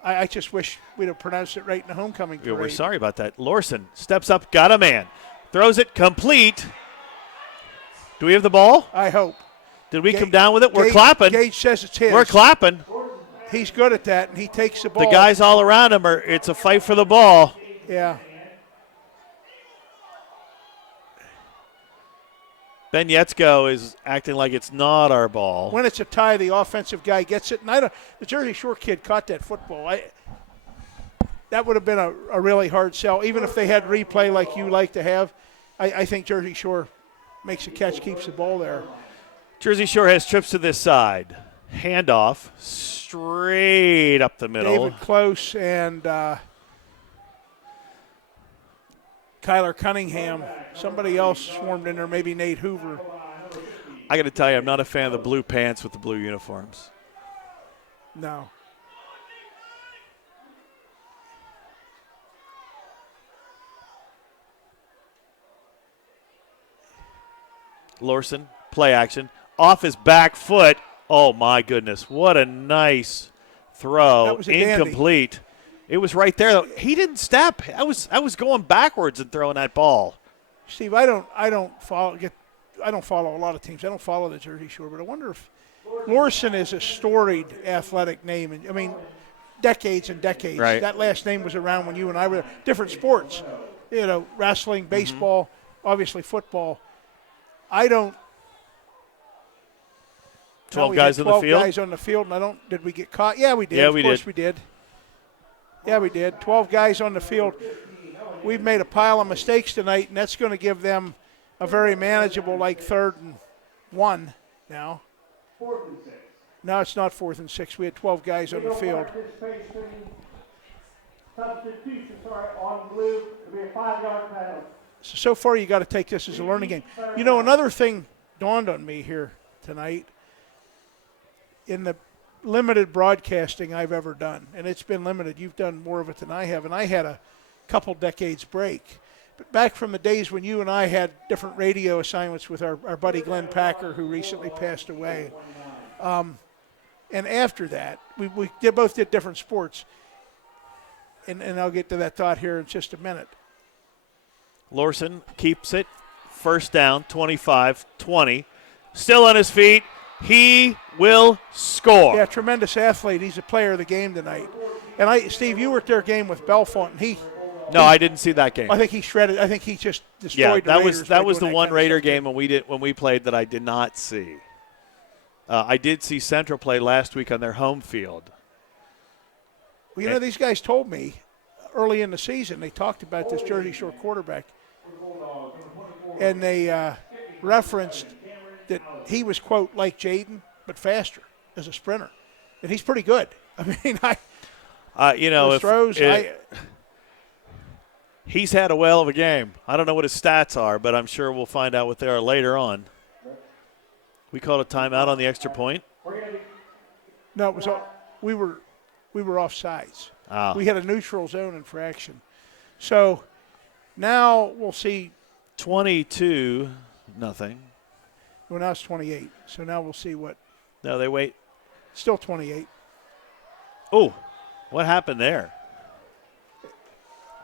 I just wish we'd have pronounced it right in the homecoming Yeah, parade. we're sorry about that. Lorson steps up, got a man, throws it complete. Do we have the ball? I hope. Did we come down with it? We're Gage, clapping. Gage says it's his. We're clapping. He's good at that, and he takes the ball. The guys all around him are. It's a fight for the ball. Yeah. Ben Yetzko is acting like it's not our ball. When it's a tie, the offensive guy gets it. And the Jersey Shore kid caught that football. That would have been a really hard sell. Even if they had replay like you like to have, I think Jersey Shore makes a catch, keeps the ball there. Jersey Shore has trips to this side. Handoff straight up the middle. David Close and Kyler Cunningham. Somebody else swarmed in there, maybe Nate Hoover. I got to tell you, I'm not a fan of the blue pants with the blue uniforms. No. Lorson, play action. Off his back foot. Oh, my goodness. What a nice throw. That was a dandy. Incomplete. It was right there, though. He didn't step. I was going backwards and throwing that ball. Steve, I don't follow a lot of teams. I don't follow the Jersey Shore, but I wonder if Lorson is a storied athletic name. And I mean, decades and decades. Right. That last name was around when you and I were there. Different sports, wrestling, baseball, obviously football. I don't. 12 we guys had on the 12 field? guys on the field, and did we get caught? Yeah, we did. Yeah, of we course did. we did. Yeah, we did. 12 guys on the field. We've made a pile of mistakes tonight, and that's going to give them a very manageable, 3rd and 1 now. 4th and 6. No, it's not 4th and 6. We had 12 guys on the field. Substitution, on blue. It'll be a 5-yard penalty. So far, you got to take this as a learning game. Another thing dawned on me here tonight. In the limited broadcasting I've ever done, and it's been limited. You've done more of it than I have, and I had a couple decades break. But back from the days when you and I had different radio assignments with our buddy Glenn Packer, who recently passed away, And after that, both did different sports. And I'll get to that thought here in just a minute. Lorson keeps it. First down, 25-20. Still on his feet. He will score. Yeah, tremendous athlete. He's a player of the game tonight. And Steve, you were at their game with Bellefonte, and No, I didn't see that game. I think he shredded. I think he just destroyed the that Raiders. was that by was the doing one kind of Raider stuff. game when we played that I did not see. I did see Central play last week on their home field. Well, you know, these guys told me early in the season, they talked about this Jersey Shore quarterback, and they referenced that he was, quote, like Jaden, but faster as a sprinter. And he's pretty good. I mean, If throws, he's had a whale of a game. I don't know what his stats are, but I'm sure we'll find out what they are later on. We called a timeout on the extra point. no, it was we were offsides. Ah. We had a neutral zone infraction. So now we'll see. 22-0. Well, now it's 28. So now we'll see what. No, they wait. Still 28. Oh, what happened there?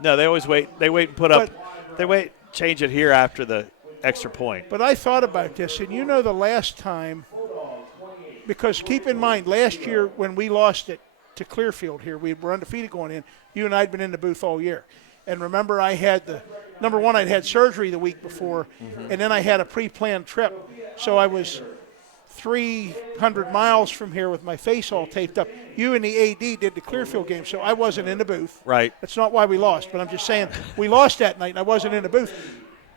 No, they always wait. They wait and put up. They wait, change it here after the extra point. But I thought about this, and you know the last time, because keep in mind, last year when we lost it to Clearfield here, we were undefeated going in. You and I had been in the booth all year. And remember, I had number one, I'd had surgery the week before, and then I had a pre-planned trip. So I was 300 miles from here with my face all taped up. You and the AD did the Clearfield game, so I wasn't in the booth. Right. That's not why we lost, but I'm just saying we lost that night and I wasn't in the booth.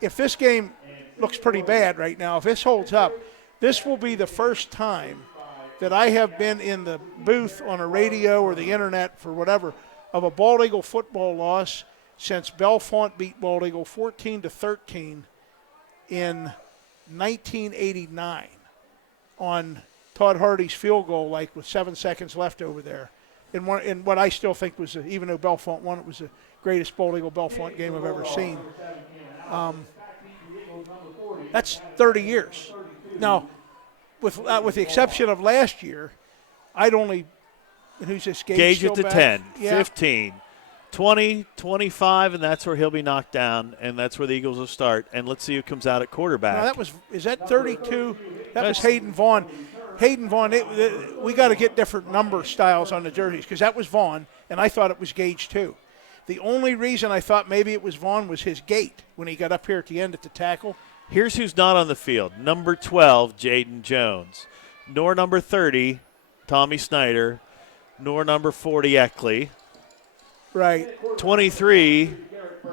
If this game looks pretty bad right now, if this holds up, this will be the first time that I have been in the booth on a radio or the internet for whatever of a Bald Eagle football loss since Bellefonte beat Bald Eagle 14-13 in 1989 on Todd Hardy's field goal, like with 7 seconds left over there. In what I still think was, even though Bellefonte won, it was the greatest Bald Eagle Bellefonte game I've ever seen. That's 30 years. Now, with the exception of last year, I'd only, who's this, Gage it to back? 10, Yeah. 15, 20, 25, and that's where he'll be knocked down, and that's where the Eagles will start. And let's see who comes out at quarterback. No, is that 32? That was Hayden Vaughn. Hayden Vaughn, we got to get different number styles on the jerseys because that was Vaughn, and I thought it was Gage too. The only reason I thought maybe it was Vaughn was his gait when he got up here at the end at the tackle. Here's who's not on the field. Number 12, Jaden Jones. Nor number 30, Tommy Snyder. Nor number 40, Eckley. Right. 23,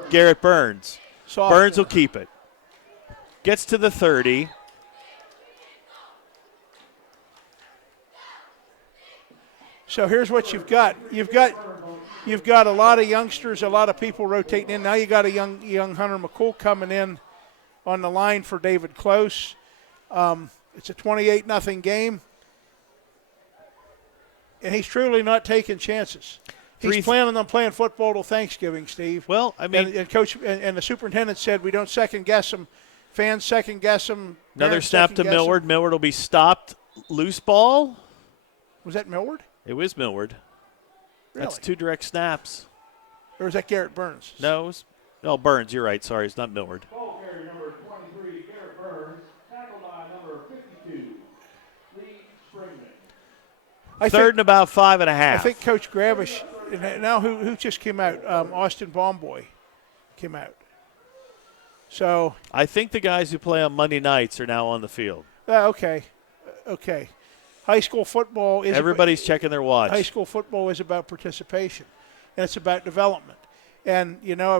Garrett Burns. Soft. Burns will keep it. Gets to the 30. So here's what you've got. You've got a lot of youngsters, a lot of people rotating in. Now you got a young Hunter McCool coming in on the line for David Close. It's a 28-0 game, and he's truly not taking chances. He's planning on playing football till Thanksgiving, Steve. Well, I mean, and coach and the superintendent said we don't second guess him. Fans second guess him. Another snap to Millward. Millward will be stopped. Loose ball. Was that Millward? It was Millward. Really? That's 2 direct snaps. Or was that Garrett Burns? No, Burns. You're right. Sorry, it's not Millward. Ball carrier number 23, Garrett Burns, tackled by number 52, Lee Springman. Third and about 5.5. I think Coach Gravish, and now who just came out? Austin Baumboy came out. So I think the guys who play on Monday nights are now on the field. Okay. High school football is Everybody's checking their watch. High school football is about participation, and it's about development. And you know,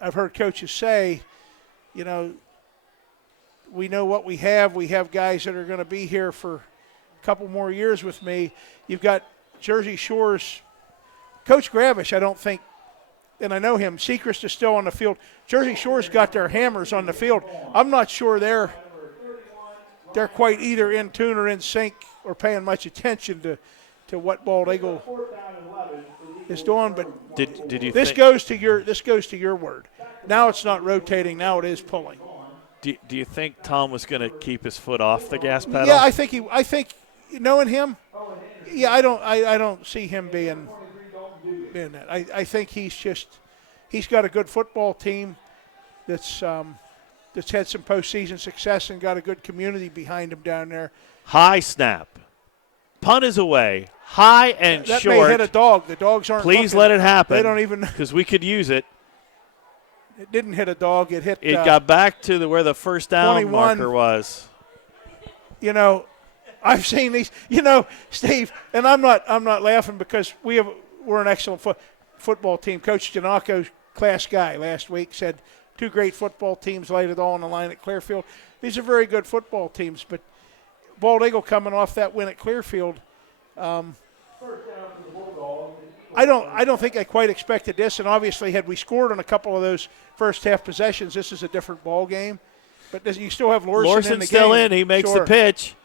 I've heard coaches say, you know, we know what we have. We have guys that are going to be here for a couple more years with me. You've got Jersey Shore's Coach Gravish, I don't think, and I know him, Sechrist is still on the field. Jersey Shore's got their hammers on the field. I'm not sure they're quite either in tune or in sync or paying much attention to what Bald Eagle is doing. But did you this goes to your word. Now it's not rotating. Now it is pulling. Do you think Tom was going to keep his foot off the gas pedal? Yeah, I think knowing him, yeah, I don't see him being that. I think he's got a good football team that's had some postseason success and got a good community behind him down there. High snap. Punt is away. High and That short. may hit a dog. The dogs aren't. Please looking. let it happen. They don't even. Because we could use it. It didn't hit a dog. It hit. It got back to where the first down 21. marker was. You know, I've seen these. You know, Steve, and I'm not laughing because we're an excellent football team. Coach Janako, class guy, last week said 2 great football teams laid it all on the line at Clearfield. These are very good football teams, but Bald Eagle coming off that win at Clearfield. I don't think I quite expected this, and obviously had we scored on a couple of those first half possessions, this is a different ball game. But you still have Lorson in the Lorson's still game. in. He makes the pitch.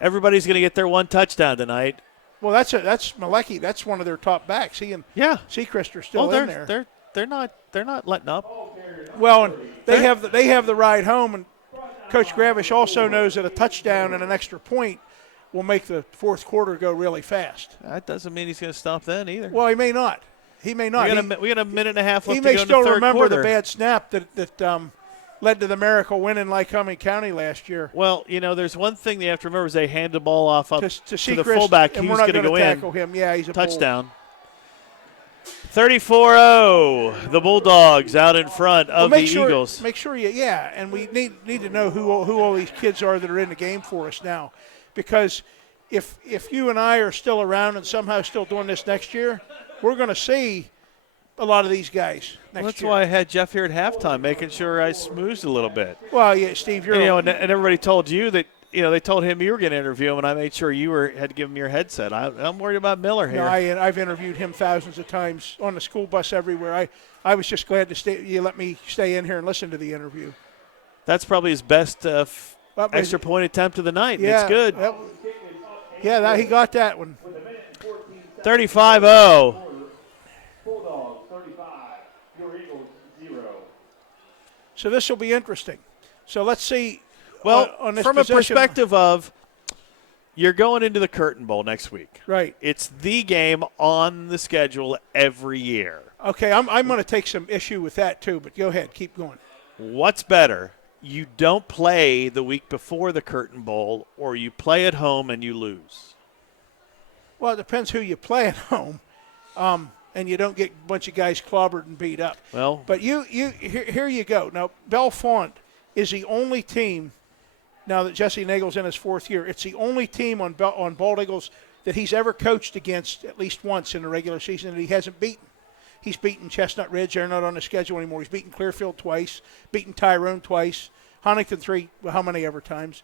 Everybody's going to get their 1 touchdown tonight. Well, that's Malecki. That's one of their top backs. He and Seacrest are still in there. They're not letting up. Well, and they have the ride home, and Coach Gravish also knows that a touchdown and an extra point will make the fourth quarter go really fast. That doesn't mean he's going to stop then either. Well, he may not. We got a minute and a half left he to may go in still the third remember quarter. the bad snap that led to the miracle win in Lycoming County last year. Well, there's one thing they have to remember is they hand the ball off up to the Seacrest, fullback. and He's we're not going to go tackle in. him. Yeah, he's a bull. Touchdown. 34-0, the Bulldogs out in front of the Eagles. Make sure and we need to know who all these kids are that are in the game for us now, because if you and I are still around and somehow still doing this next year, we're going to see a lot of these guys next That's year. why I had Jeff here at halftime, making sure I smoothed a little bit. Well, yeah, Steve, you're and everybody told you that. They told him you were going to interview him, and I made sure you had to give him your headset. I'm worried about Miller here. No, I've interviewed him thousands of times on the school bus everywhere. I was just glad you let me stay in here and listen to the interview. That's probably his best extra point attempt of the night. Yeah, it's good. He got that one. 35-0. Bulldogs 35, your Eagles 0. So this will be interesting. So let's see. Well, on this from position, a perspective of you're going into the Curtin Bowl next week. Right. It's the game on the schedule every year. Okay, I'm going to take some issue with that too, but go ahead, keep going. What's better? You don't play the week before the Curtin Bowl, or you play at home and you lose? Well, it depends who you play at home, and you don't get a bunch of guys clobbered and beat up. Well, but here you go. Now, Bellefonte is the only team. Now that Jesse Nagel's in his 4th year, it's the only team on Bald Eagles that he's ever coached against at least once in the regular season that he hasn't beaten. He's beaten Chestnut Ridge. They're not on the schedule anymore. He's beaten Clearfield twice, beaten Tyrone twice, Huntington 3, how many ever times,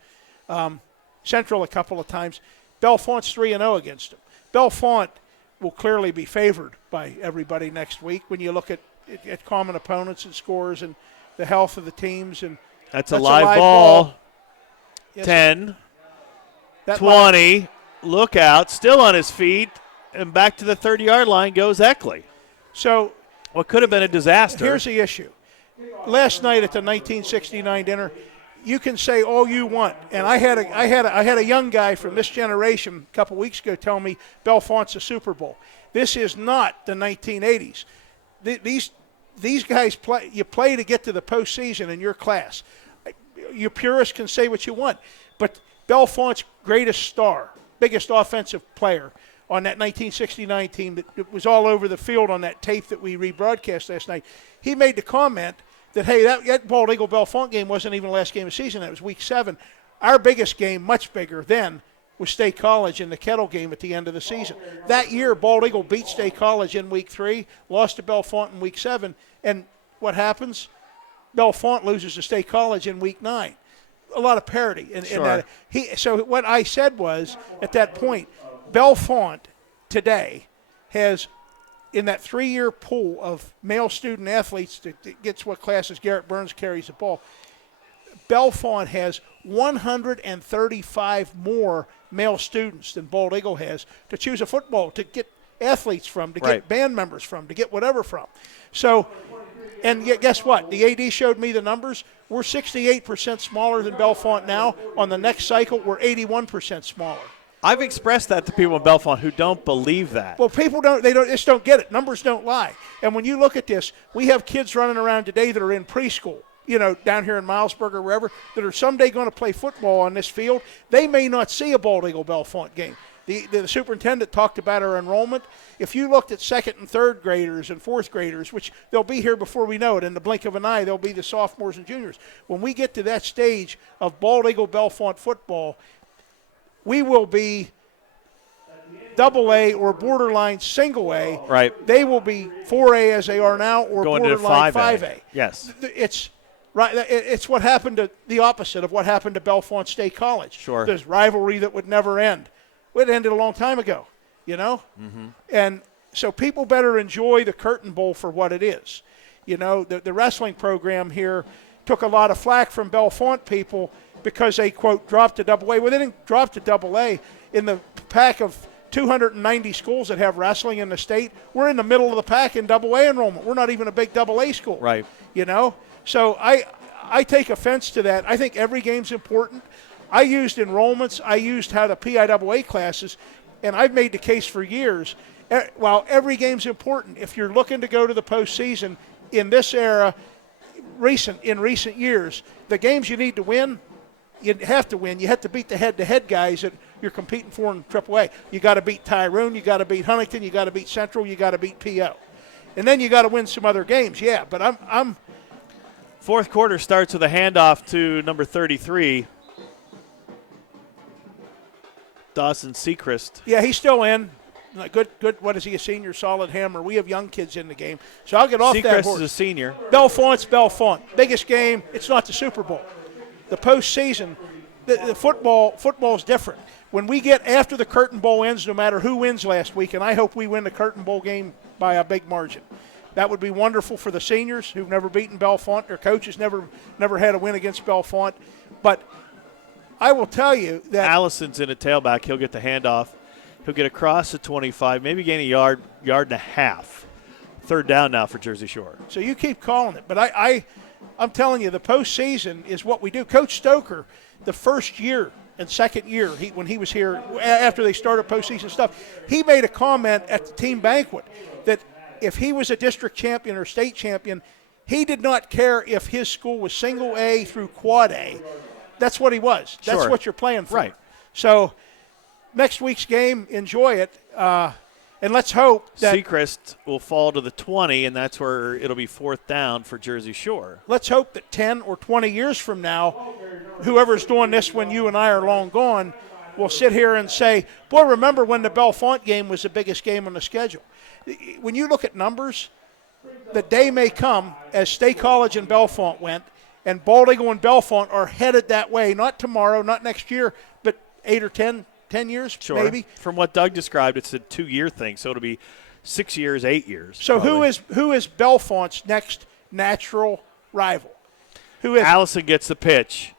Central a couple of times. Bellefonte's 3-0 against him. Bellefonte will clearly be favored by everybody next week when you look at common opponents and scores and the health of the teams. And that's a live ball. Yes, 10, 20, look out, still on his feet, and back to the 30-yard line goes Eckley. So what could have been a disaster. Here's the issue. Last night at the 1969 dinner, you can say all you want, and I had a young guy from this generation a couple weeks ago tell me Bellefonte's a Super Bowl. This is not the 1980s. These guys play. You play to get to the postseason in your class. You purists can say what you want, but Bellefonte's greatest star, biggest offensive player on that 1969 team that was all over the field on that tape that we rebroadcast last night, he made the comment that, hey, that Bald Eagle Bellefonte game wasn't even the last game of the season. That was week 7. Our biggest game, much bigger then, was State College in the Kettle game at the end of the season. That year, Bald Eagle beat State College in week 3, lost to Bellefonte in week 7, and what happens? Bellefonte loses to State College in week 9. A lot of parity in that. So what I said was, at that point, Bellefonte today has, in that 3-year pool of male student athletes that gets what classes Garrett Burns carries the ball, Bellefonte has 135 more male students than Bald Eagle has to choose a football, to get athletes from, to get band members from, to get whatever from. So And yet, guess what? The AD showed me the numbers. We're 68% smaller than Bellefonte now. On the next cycle, we're 81% smaller. I've expressed that to people in Bellefonte who don't believe that. Well, people just don't get it. Numbers don't lie. And when you look at this, we have kids running around today that are in preschool, down here in Milesburg or wherever, that are someday going to play football on this field. They may not see a Bald Eagle Bellefonte game. The superintendent talked about our enrollment. If you looked at second and third graders and fourth graders, which they'll be here before we know it, in the blink of an eye, they'll be the sophomores and juniors. When we get to that stage of Bald Eagle Bellefonte football, we will be AA or borderline single A. Right. They will be 4A as they are now, or Going to borderline 5A. Yes. It's right. It's what happened to the opposite of what happened to Bellefonte State College. Sure. There's rivalry that would never end. It ended a long time ago, Mm-hmm. And so people better enjoy the Curtain Bowl for what it is. The wrestling program here took a lot of flack from Bellefonte people because they, quote, dropped to AA. Well, they didn't drop to AA. In the pack of 290 schools that have wrestling in the state, we're in the middle of the pack in AA enrollment. We're not even a big AA school. Right. So I take offense to that. I think every game's important. I used enrollments. I used how the PIAA classes, and I've made the case for years. While every game's important, if you're looking to go to the postseason in this era, in recent years, the games you need to win, you have to win. You have to beat the head-to-head guys that you're competing for in AAA. You got to beat Tyrone. You got to beat Huntington. You got to beat Central. You got to beat PO, and then you got to win some other games. Yeah, but I'm. Fourth quarter starts with a handoff to number 33. Dawson Sechrist. Yeah, he's still in. Good. What is he, a senior? Solid hammer. We have young kids in the game. So I'll get off that Sechrist horse. is a senior. Bellefonte's Bellefonte. Biggest game. It's not the Super Bowl. The postseason, the football's different. When we get after the Curtain Bowl ends, no matter who wins last week, and I hope we win the Curtain Bowl game by a big margin. That would be wonderful for the seniors who've never beaten Bellefonte. Their coaches never had a win against Bellefonte. But I will tell you that Allison's in a tailback. He'll get the handoff. He'll get across the 25, maybe gain a yard and a half. Third down now for Jersey Shore. So you keep calling it. But I'm telling you, the postseason is what we do. Coach Stoker, the first year and second year, when he was here, after they started postseason stuff, he made a comment at the team banquet that if he was a district champion or state champion, he did not care if his school was single A through quad A. That's what he was. That's Sure. what you're playing for. Right. So next week's game, enjoy it. And let's hope that Sechrist will fall to the 20, and that's where it'll be fourth down for Jersey Shore. let's hope that 10 or 20 years from now, whoever's doing this when you and I are long gone will sit here and say, boy, remember when the Bellefonte game was the biggest game on the schedule. When you look at numbers, the day may come, as State College and Bellefonte went, and Bald Eagle and Bellefonte are headed that way, not tomorrow, not next year, but 8 or 10 years, Sure. maybe. From what Doug described, it's a 2-year thing, so it'll be 6 years, 8 years. So probably. who is Bellefonte's next natural rival? Who is Allison gets the pitch.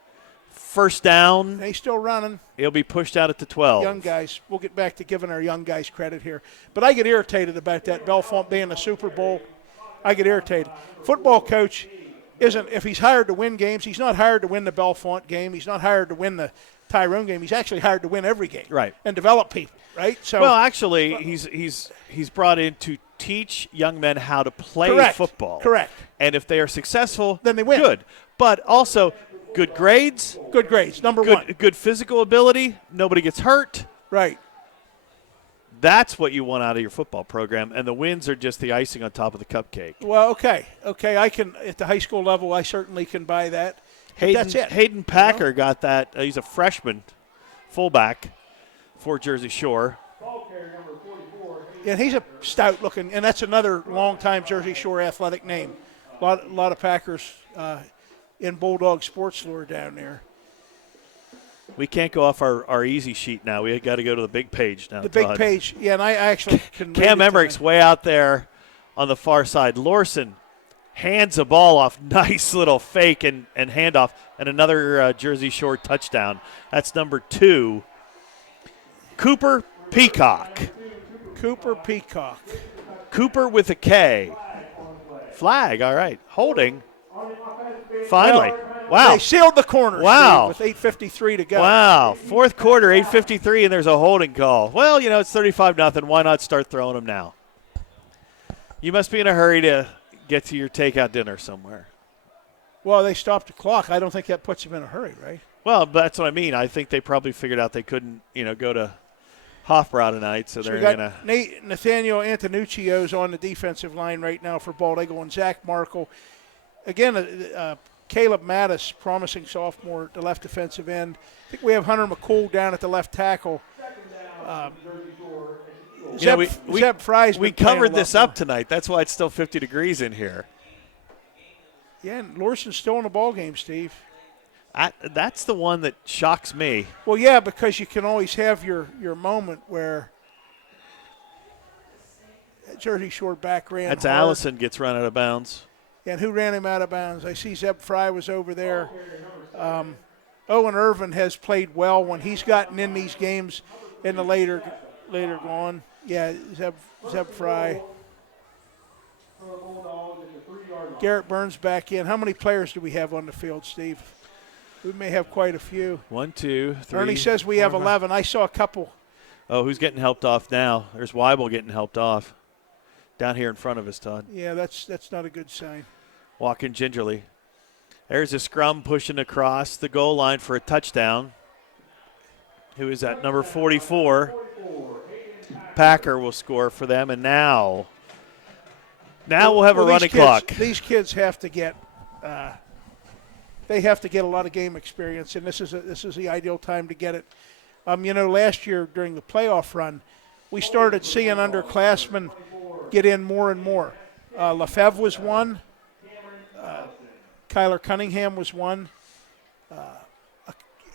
First down, They still running. he'll be pushed out at the 12. Young guys. We'll get back to giving our young guys credit here. But I get irritated about that Bellefonte being a Super Bowl. I get irritated. Football coach isn't, if he's hired to win games, he's not hired to win the Bellefonte game. He's not hired to win the Tyrone game. He's actually hired to win every game. Right. And develop people, right? So Well, actually, he's brought in to teach young men how to play Correct. football. Correct. And if they are successful, Then they win. Good. But also good grades, good grades, number one. good physical ability, nobody gets hurt. Right. That's what you want out of your football program, and the wins are just the icing on top of the cupcake. Well, okay. I can, at the high school level, I certainly can buy that. But that's it. Hayden Packer got that. He's a freshman fullback for Jersey Shore. And he's a stout looking, and that's another long-time Jersey Shore athletic name. A lot of Packers in Bulldog Sports Lure down there. We can't go off our easy sheet now. We got to go to the big page now. The big Todd. page, yeah, and I actually can. Cam read it Emmerich's tonight. way out there on the far side. Lorson hands a ball off. Nice little fake and handoff. And another Jersey Shore touchdown. That's number 2. Cooper Peacock. Cooper Peacock. Cooper with a K Flag, all right. Holding. Finally. Wow. They sealed the corner. Wow. Steve, with 8:53 to go. Wow. Fourth quarter, 8:53, and there's a holding call. Well, it's 35-0. Why not start throwing them now? You must be in a hurry to get to your takeout dinner somewhere. Well, they stopped the clock. I don't think that puts them in a hurry, right? Well, that's what I mean. I think they probably figured out they couldn't, go to Hofbrau tonight, so they're we going got to. Nathaniel Antonuccio's on the defensive line right now for Bald Eagle, and Zach Markle. Again, Caleb Mattis, promising sophomore at the left defensive end. I think we have Hunter McCool down at the left tackle. Zeb Fry's we been playing covered a lot this more. up tonight. That's why it's still 50 degrees in here. Yeah, and Lawson's still in the ball game, Steve. That's the one that shocks me. Well, yeah, because you can always have your moment where Jersey Shore back ran That's hard. Allison gets run out of bounds. And who ran him out of bounds? I see Zeb Fry was over there. Owen Irvin has played well when he's gotten in these games in the later gone. Yeah, Zeb Fry. Garrett Burns back in. How many players do we have on the field, Steve? We may have quite a few. 1, 2, 3. Ernie says we have 11. I saw a couple. Oh, who's getting helped off now? There's Weibel getting helped off. Down here in front of us, Todd. Yeah, that's not a good sign. Walking gingerly. There's a scrum pushing across the goal line for a touchdown. Who is that? Number 44. Packer will score for them, and now we'll have a running clock. These kids have to get they have to get a lot of game experience, and this is the ideal time to get it. Last year during the playoff run, we started seeing underclassmen get in more and more. Lefebvre was one. Kyler Cunningham was one.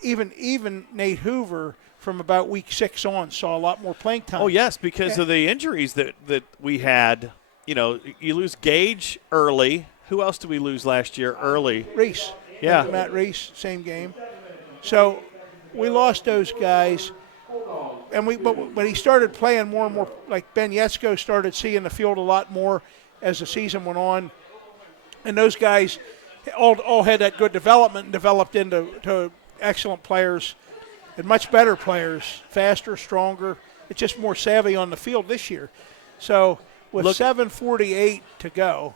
Even Nate Hoover from about week 6 on saw a lot more playing time. Oh, yes, because of the injuries that we had. You lose Gage early. Who else did we lose last year early? Reese. Yeah. Matt Reese, same game. So we lost those guys. But when he started playing more and more, like Ben Yetzko started seeing the field a lot more as the season went on. And those guys all had that good development and developed into excellent players and much better players, faster, stronger. It's just more savvy on the field this year. So with 7:48 to go.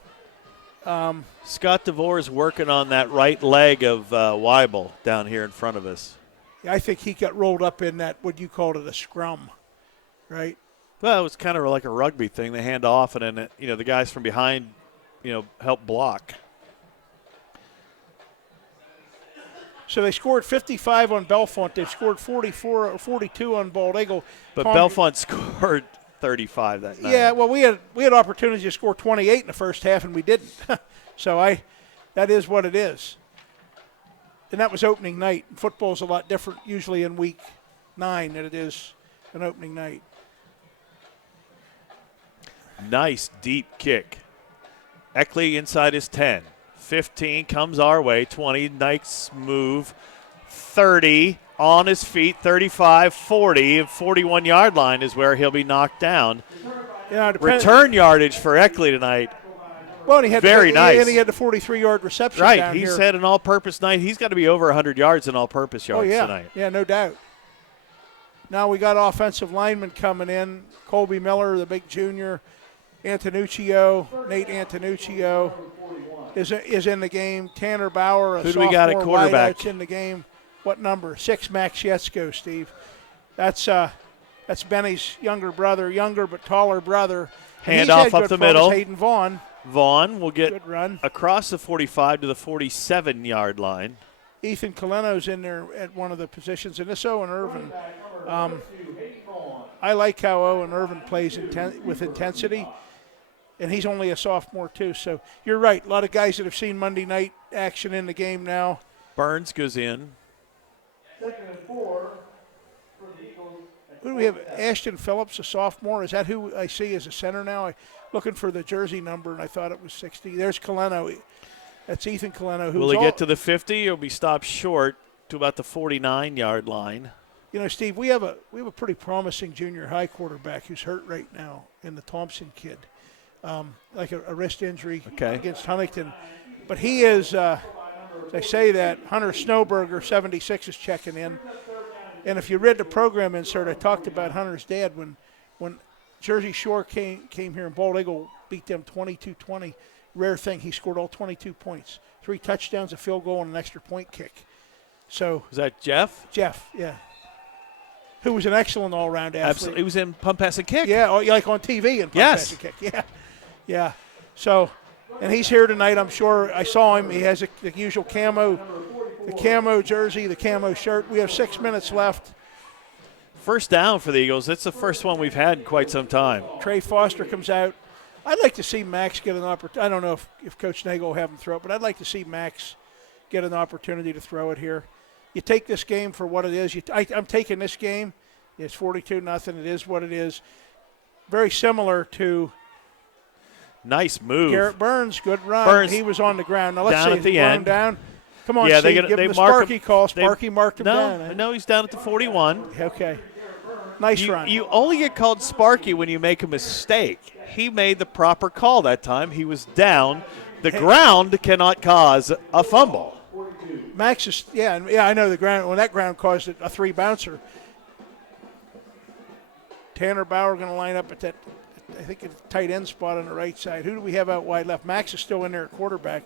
Scott DeVore is working on that right leg of Weibel down here in front of us. I think he got rolled up in that, what you called it, a scrum, right? Well, it was kind of like a rugby thing. They hand off, and then the guys from behind, help block. So they scored 55 on Bellefonte. They've scored 44 or 42 on Bald Eagle. But Bellefonte scored 35 that night. Yeah, well, we had opportunities to score 28 in the first half, and we didn't. So that is what it is. And that was opening night. Football's a lot different usually in week 9 than it is an opening night. Nice deep kick. Eckley inside his 10. 15 comes our way. 20, nice move. 30 on his feet. 35, 40. And 41-yard line is where he'll be knocked down. Yeah, Return yardage for Eckley tonight. Well, and he had Very nice. And he had the 43-yard reception Right, down he's here. had an all-purpose night. He's got to be over 100 yards in all-purpose yards tonight. Yeah, no doubt. Now we got offensive linemen coming in. Colby Miller, the big junior. Antonuccio, Nate Antonuccio is in the game. Tanner Bauer, a Who do sophomore we got at quarterback? wideout's in the game. What number? 6, Max Yetzko, Steve. That's Benny's younger but taller brother. And Hand he's off had up good the fun as middle. Hayden Vaughn. Vaughn will get Good run. across the 45 to the 47-yard line. Ethan Coleno's in there at one of the positions. And this Owen Irvin, I like how Owen Irvin plays with intensity. And he's only a sophomore, too. So you're right. A lot of guys that have seen Monday night action in the game now. Burns goes in. Who do we have? Ashton Phillips, a sophomore. Is that who I see as a center now? I'm looking for the jersey number, and I thought it was 60. There's Coleno. That's Ethan Coleno. Will he get to the 50? He'll be stopped short to about the 49-yard line. Steve, we have a pretty promising junior high quarterback who's hurt right now in the Thompson kid. like a wrist injury Okay. against Huntington. But he is, they say that Hunter Snowberger, 76, is checking in. And if you read the program insert, I talked about Hunter's dad when Jersey Shore came here and Bald Eagle beat them 22-20. Rare thing, he scored all 22 points. 3 touchdowns, a field goal, and an extra point kick. So Was that Jeff? Jeff, yeah, who was an excellent all-round athlete. Absolutely. He was in Pump Pass and Kick. Yeah, like on TV and Yes. Kick. Yeah. So, and he's here tonight. I'm sure I saw him. He has the usual camo jersey, the camo shirt. We have 6 minutes left. First down for the Eagles. That's the first one we've had in quite some time. Trey Foster comes out. I'd like to see Max get an opportunity. I don't know if Coach Nagel will have him throw it, but I'd like to see Max get an opportunity to throw it here. You take this game for what it is. I'm taking this game. It's 42-0. It is what it is. Very similar to Nice move. Garrett Burns. Good run. Burns He was on the ground. Now let's down see. at the Is he going end. down? Come on, Yeah, Steve. Give him the Sparky call. Sparky marked him down. No, he's down at the 41. Okay. Nice run. You only get called Sparky when you make a mistake. He made the proper call that time. He was down. The ground cannot cause a fumble. Max is, I know the ground. When that ground caused it, a 3-bouncer. Tanner Bauer going to line up at that, I think, a tight end spot on the right side. Who do we have out wide left? Max is still in there at quarterback.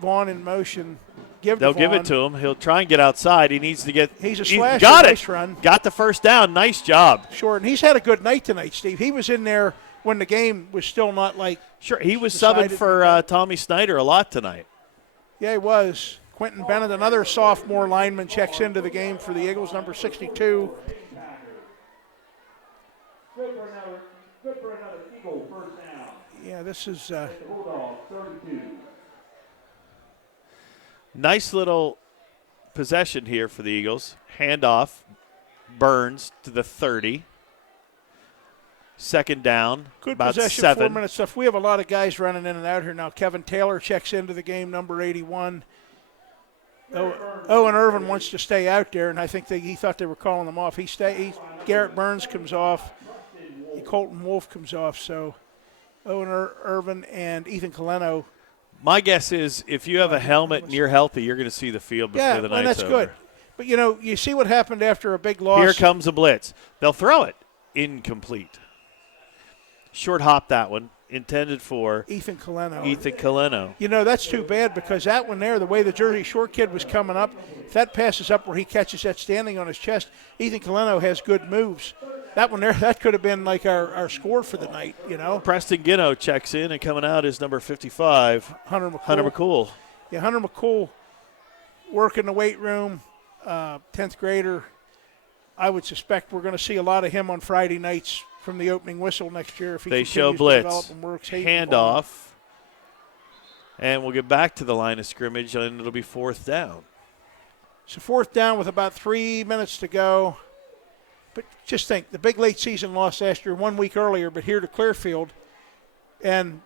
Vaughn in motion. They'll give it to him. He'll try and get outside. He needs to get. He's a slasher. Got it. Nice run. Got the first down. Nice job. Short. And he's had a good night tonight, Steve. He was in there when the game was still not like. Sure, he was decided. subbing for Tommy Snyder a lot tonight. Yeah, he was. Quentin Bennett, another sophomore lineman, checks into the game for the Eagles, number 62. Good for another Eagle first down. Yeah, this is. Bulldogs, 32. Nice little possession here for the Eagles. Handoff. Burns to the 30. Second down. Good about possession, 7. 4 minutes left. We have a lot of guys running in and out here now. Kevin Taylor checks into the game, number 81. Owen Irvin wants to stay out there, and I think he thought they were calling him off. Garrett Burns comes off. Colton Wolf comes off. So Owen Irvin and Ethan Coleno. My guess is if you have a helmet and you're healthy, you're going to see the field before the night's and that's over. good. But, you see what happened after a big loss. Here comes a blitz. They'll throw it. Incomplete. Short hop that one. Intended for Ethan Coleno. That's too bad because that one there, the way the Jersey Shore kid was coming up, if that passes up where he catches that standing on his chest, Ethan Coleno has good moves. That one there, that could have been like our score for the night, Preston Gino checks in, and coming out is number 55, Hunter McCool. Hunter McCool. Yeah, Hunter McCool working the weight room, 10th grader. I would suspect we're going to see a lot of him on Friday nights from the opening whistle next year if he They continues show to blitz. develop and works. Hayden Vaughn. Handoff. And we'll get back to the line of scrimmage, and it'll be fourth down. So fourth down with about 3 minutes to go. But just think, the big late season loss last year, 1 week earlier, but here to Clearfield. And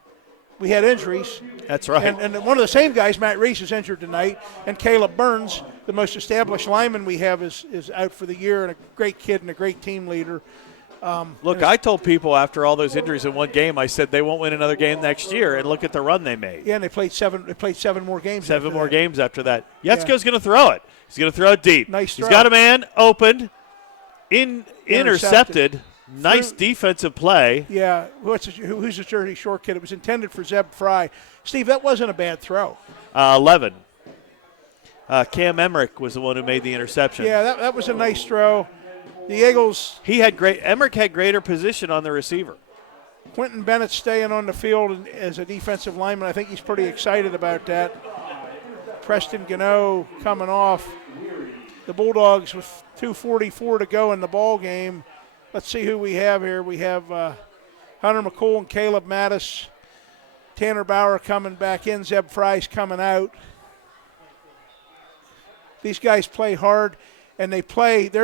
we had injuries. That's right. And one of the same guys, Matt Reese, is injured tonight. And Caleb Burns, the most established lineman we have, is out for the year, and a great kid and a great team leader. Look, I told people after all those injuries in one game, I said they won't win another game next year, and look at the run they made. Yeah, and they played seven more games. Seven more that. games after that. Yetzko's going to throw it. He's going to throw it deep. Nice throw. He's got a man opened, intercepted. Nice defensive play. Yeah, who's the Jersey Shore kid? It was intended for Zeb Fry. Steve, that wasn't a bad throw. 11. Cam Emmerich was the one who made the interception. Yeah, that was a nice throw. The Eagles. Emmerich had greater position on the receiver. Quentin Bennett staying on the field as a defensive lineman. I think he's pretty excited about that. Preston Gano coming off. The Bulldogs with 2:44 to go in the ball game. Let's see who we have here. We have Hunter McCool and Caleb Mattis. Tanner Bauer coming back in. Zeb Fry's coming out. These guys play hard, and they're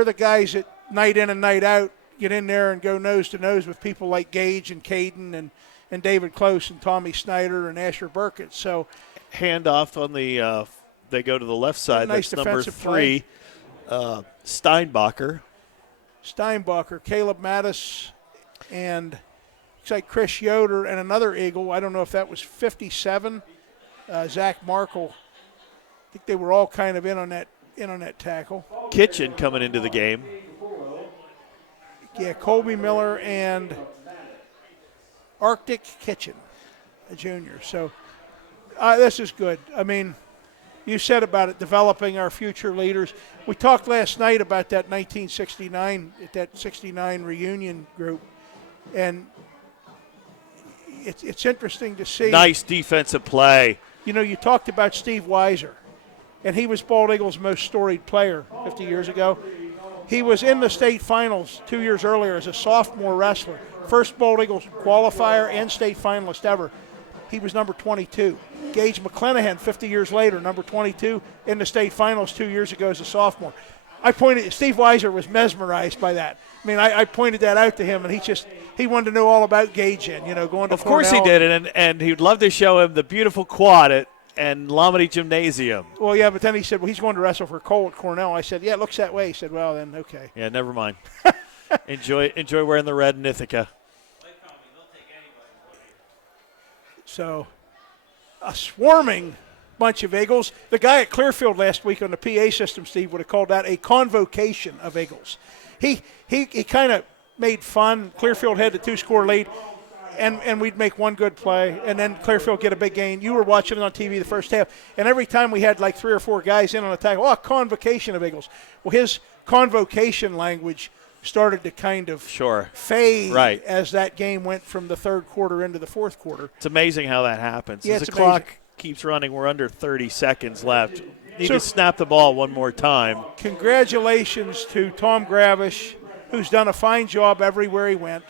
the guys that night in and night out get in there and go nose to nose with people like Gage and Caden and David Close and Tommy Snyder and Asher Burkett. So handoff on the they go to the left side. Nice That's number 3, defensive Steinbacher. Caleb Mattis, and looks like Chris Yoder and another Eagle. I don't know if that was 57. Zach Markle. I think they were all kind of in on that tackle. Kitchen coming into the game. Yeah, Colby Miller and Arctic Kitchen, a junior. So this is good. I mean, you said about it, developing our future leaders. We talked last night about that 1969, that 69 reunion group, and it's interesting to see. Nice defensive play. You know, you talked about Steve Weiser, and he was Bald Eagles' most storied player 50 years ago. He was in the state finals 2 years earlier as a sophomore wrestler. First Bald Eagles qualifier and state finalist ever. He was number 22. Gage McClenahan, 50 years later, number 22, in the state finals 2 years ago as a sophomore. Steve Weiser was mesmerized by that. I mean, I pointed that out to him, and he wanted to know all about Gage and, going to Of course he Cornell. did, and he'd love to show him the beautiful quad and Lamedy Gymnasium. Well, yeah, but then he said, well, he's going to wrestle for Cole at Cornell. I said, yeah, it looks that way. He said, well, then, okay. Yeah, never mind. enjoy wearing the red in Ithaca. So, a swarming bunch of Eagles. The guy at Clearfield last week on the PA system, Steve, would have called that a convocation of Eagles. He kind of made fun. Clearfield had the 2-score lead, and we'd make one good play, and then Clearfield get a big gain. You were watching it on TV the first half, and every time we had like 3 or 4 guys in on a tackle, a convocation of Eagles. Well, his convocation language started to kind of fade as that game went from the third quarter into the fourth quarter. It's amazing how that happens. Yeah, As it's the clock amazing. keeps running, we're under 30 seconds left. Need to snap the ball one more time. Congratulations to Tom Gravish, who's done a fine job everywhere he went,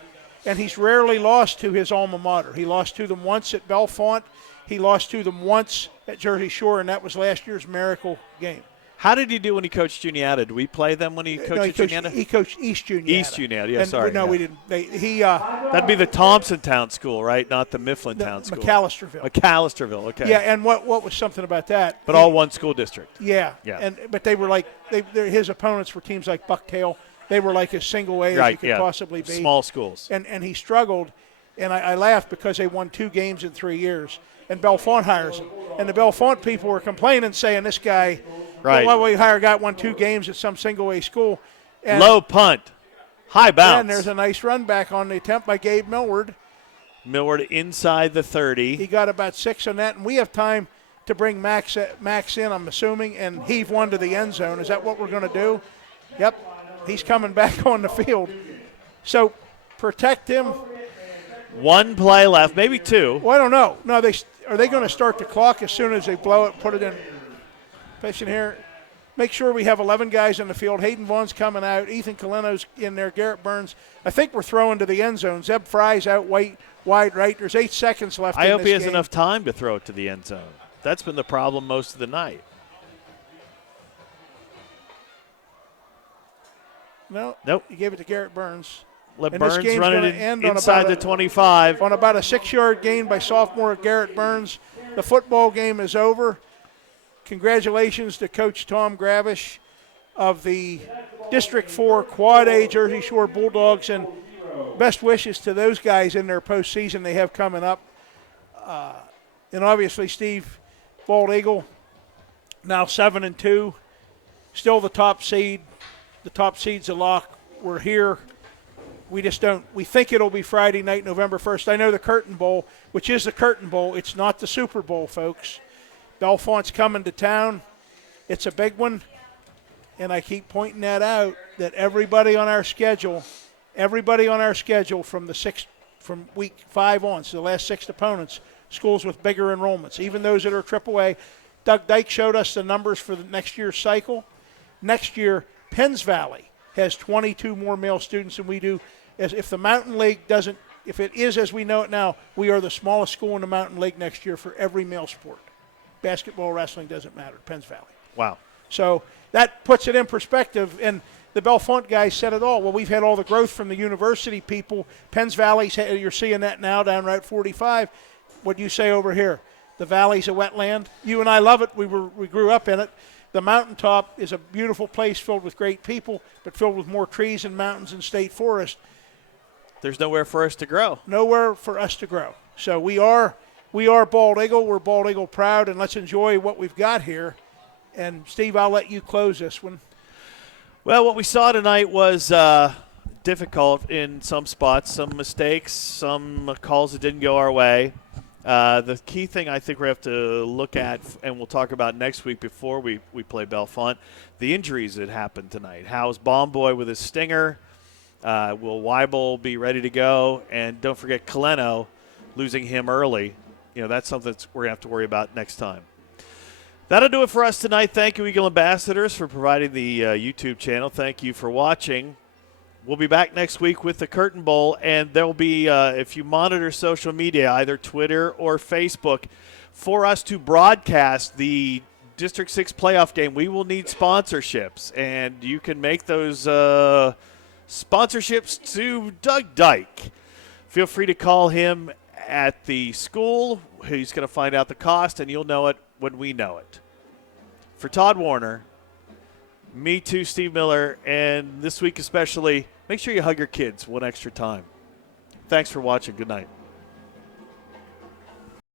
and he's rarely lost to his alma mater. He lost to them once at Bellefonte. He lost to them once at Jersey Shore, and that was last year's Miracle game. How did he do when he coached Juniata? Did we play them when he coached Juniata? He coached East Juniata. East Juniata, yeah, and, sorry. No, yeah. we didn't. That'd be the Thompsontown school, right? Not the Mifflintown school. McAllisterville. McAllisterville, okay. Yeah, and what was something about that? But all one school district. Yeah. Yeah. But they were like his opponents were teams like Bucktail. They were like as single A as you could possibly be. Small schools. And he struggled, and I laughed because they won 2 games in 3 years, and Bellefonte hires him. And the Bellefonte people were complaining, saying this guy, why would you hire a guy that won 2 games at some single A school? And, low punt, high bounce. And there's a nice run back on the attempt by Gabe Millward. Millward inside the 30. He got about 6 on that, and we have time to bring Max in, I'm assuming, and heave one to the end zone. Is that what we're going to do? Yep. He's coming back on the field. So protect him. 1 play left, maybe 2. Well, I don't know. No, are they going to start the clock as soon as they blow it, put it in? Patient here. Make sure we have 11 guys in the field. Hayden Vaughn's coming out. Ethan Coleno's in there. Garrett Burns. I think we're throwing to the end zone. Zeb Fry's out wide right. There's 8 seconds left. I hope he has game. enough time to throw it to the end zone. That's been the problem most of the night. No. Nope. He gave it to Garrett Burns. Let And Burns this game's run gonna it end on inside about the 25. On about a 6-yard gain by sophomore Garrett Burns. The football game is over. Congratulations to Coach Tom Gravish of the District 4 Quad A Jersey Shore Bulldogs, and best wishes to those guys in their postseason they have coming up. And obviously, Steve, Bald Eagle, now 7-2, still the top seed. The top seed's a lock. We're here. We just don't. We think it'll be Friday night, November 1st. I know the Curtain Bowl, which is the Curtain Bowl. It's not the Super Bowl, folks. Bellefonte's coming to town. It's a big one, and I keep pointing that out. That everybody on our schedule from week 5 on, so the last 6 opponents, schools with bigger enrollments, even those that are AAA. Doug Dyke showed us the numbers for the next year's cycle. Next year, Penns Valley has 22 more male students than we do. As if the Mountain League doesn't, if it is as we know it now, we are the smallest school in the Mountain League next year for every male sport. Basketball, wrestling doesn't matter. Penns Valley. Wow. So that puts it in perspective. And the Bellefonte guys said it all. Well, we've had all the growth from the university people. Penns Valley, you're seeing that now down Route 45. What do you say over here? The valley's a wetland. You and I love it. We grew up in it. The mountaintop is a beautiful place filled with great people, but filled with more trees and mountains and state forest. There's nowhere for us to grow. Nowhere for us to grow. So we are Bald Eagle. We're Bald Eagle proud, and let's enjoy what we've got here. And Steve, I'll let you close this one. Well, what we saw tonight was difficult in some spots, some mistakes, some calls that didn't go our way. The key thing I think we have to look at, and we'll talk about next week before we play Bellefonte, the injuries that happened tonight. How's Bomb Boy with his stinger? Will Weibel be ready to go? And don't forget Kaleno, losing him early. That's something that we're going to have to worry about next time. That'll do it for us tonight. Thank you, Eagle Ambassadors, for providing the YouTube channel. Thank you for watching. We'll be back next week with the Curtain Bowl, and there will be, if you monitor social media, either Twitter or Facebook, for us to broadcast the District 6 playoff game, we will need sponsorships, and you can make those sponsorships to Doug Dyke. Feel free to call him at the school. He's going to find out the cost, and you'll know it when we know it. For Todd Warner, me too, Steve Miller, and this week especially, make sure you hug your kids one extra time. Thanks for watching. Good night.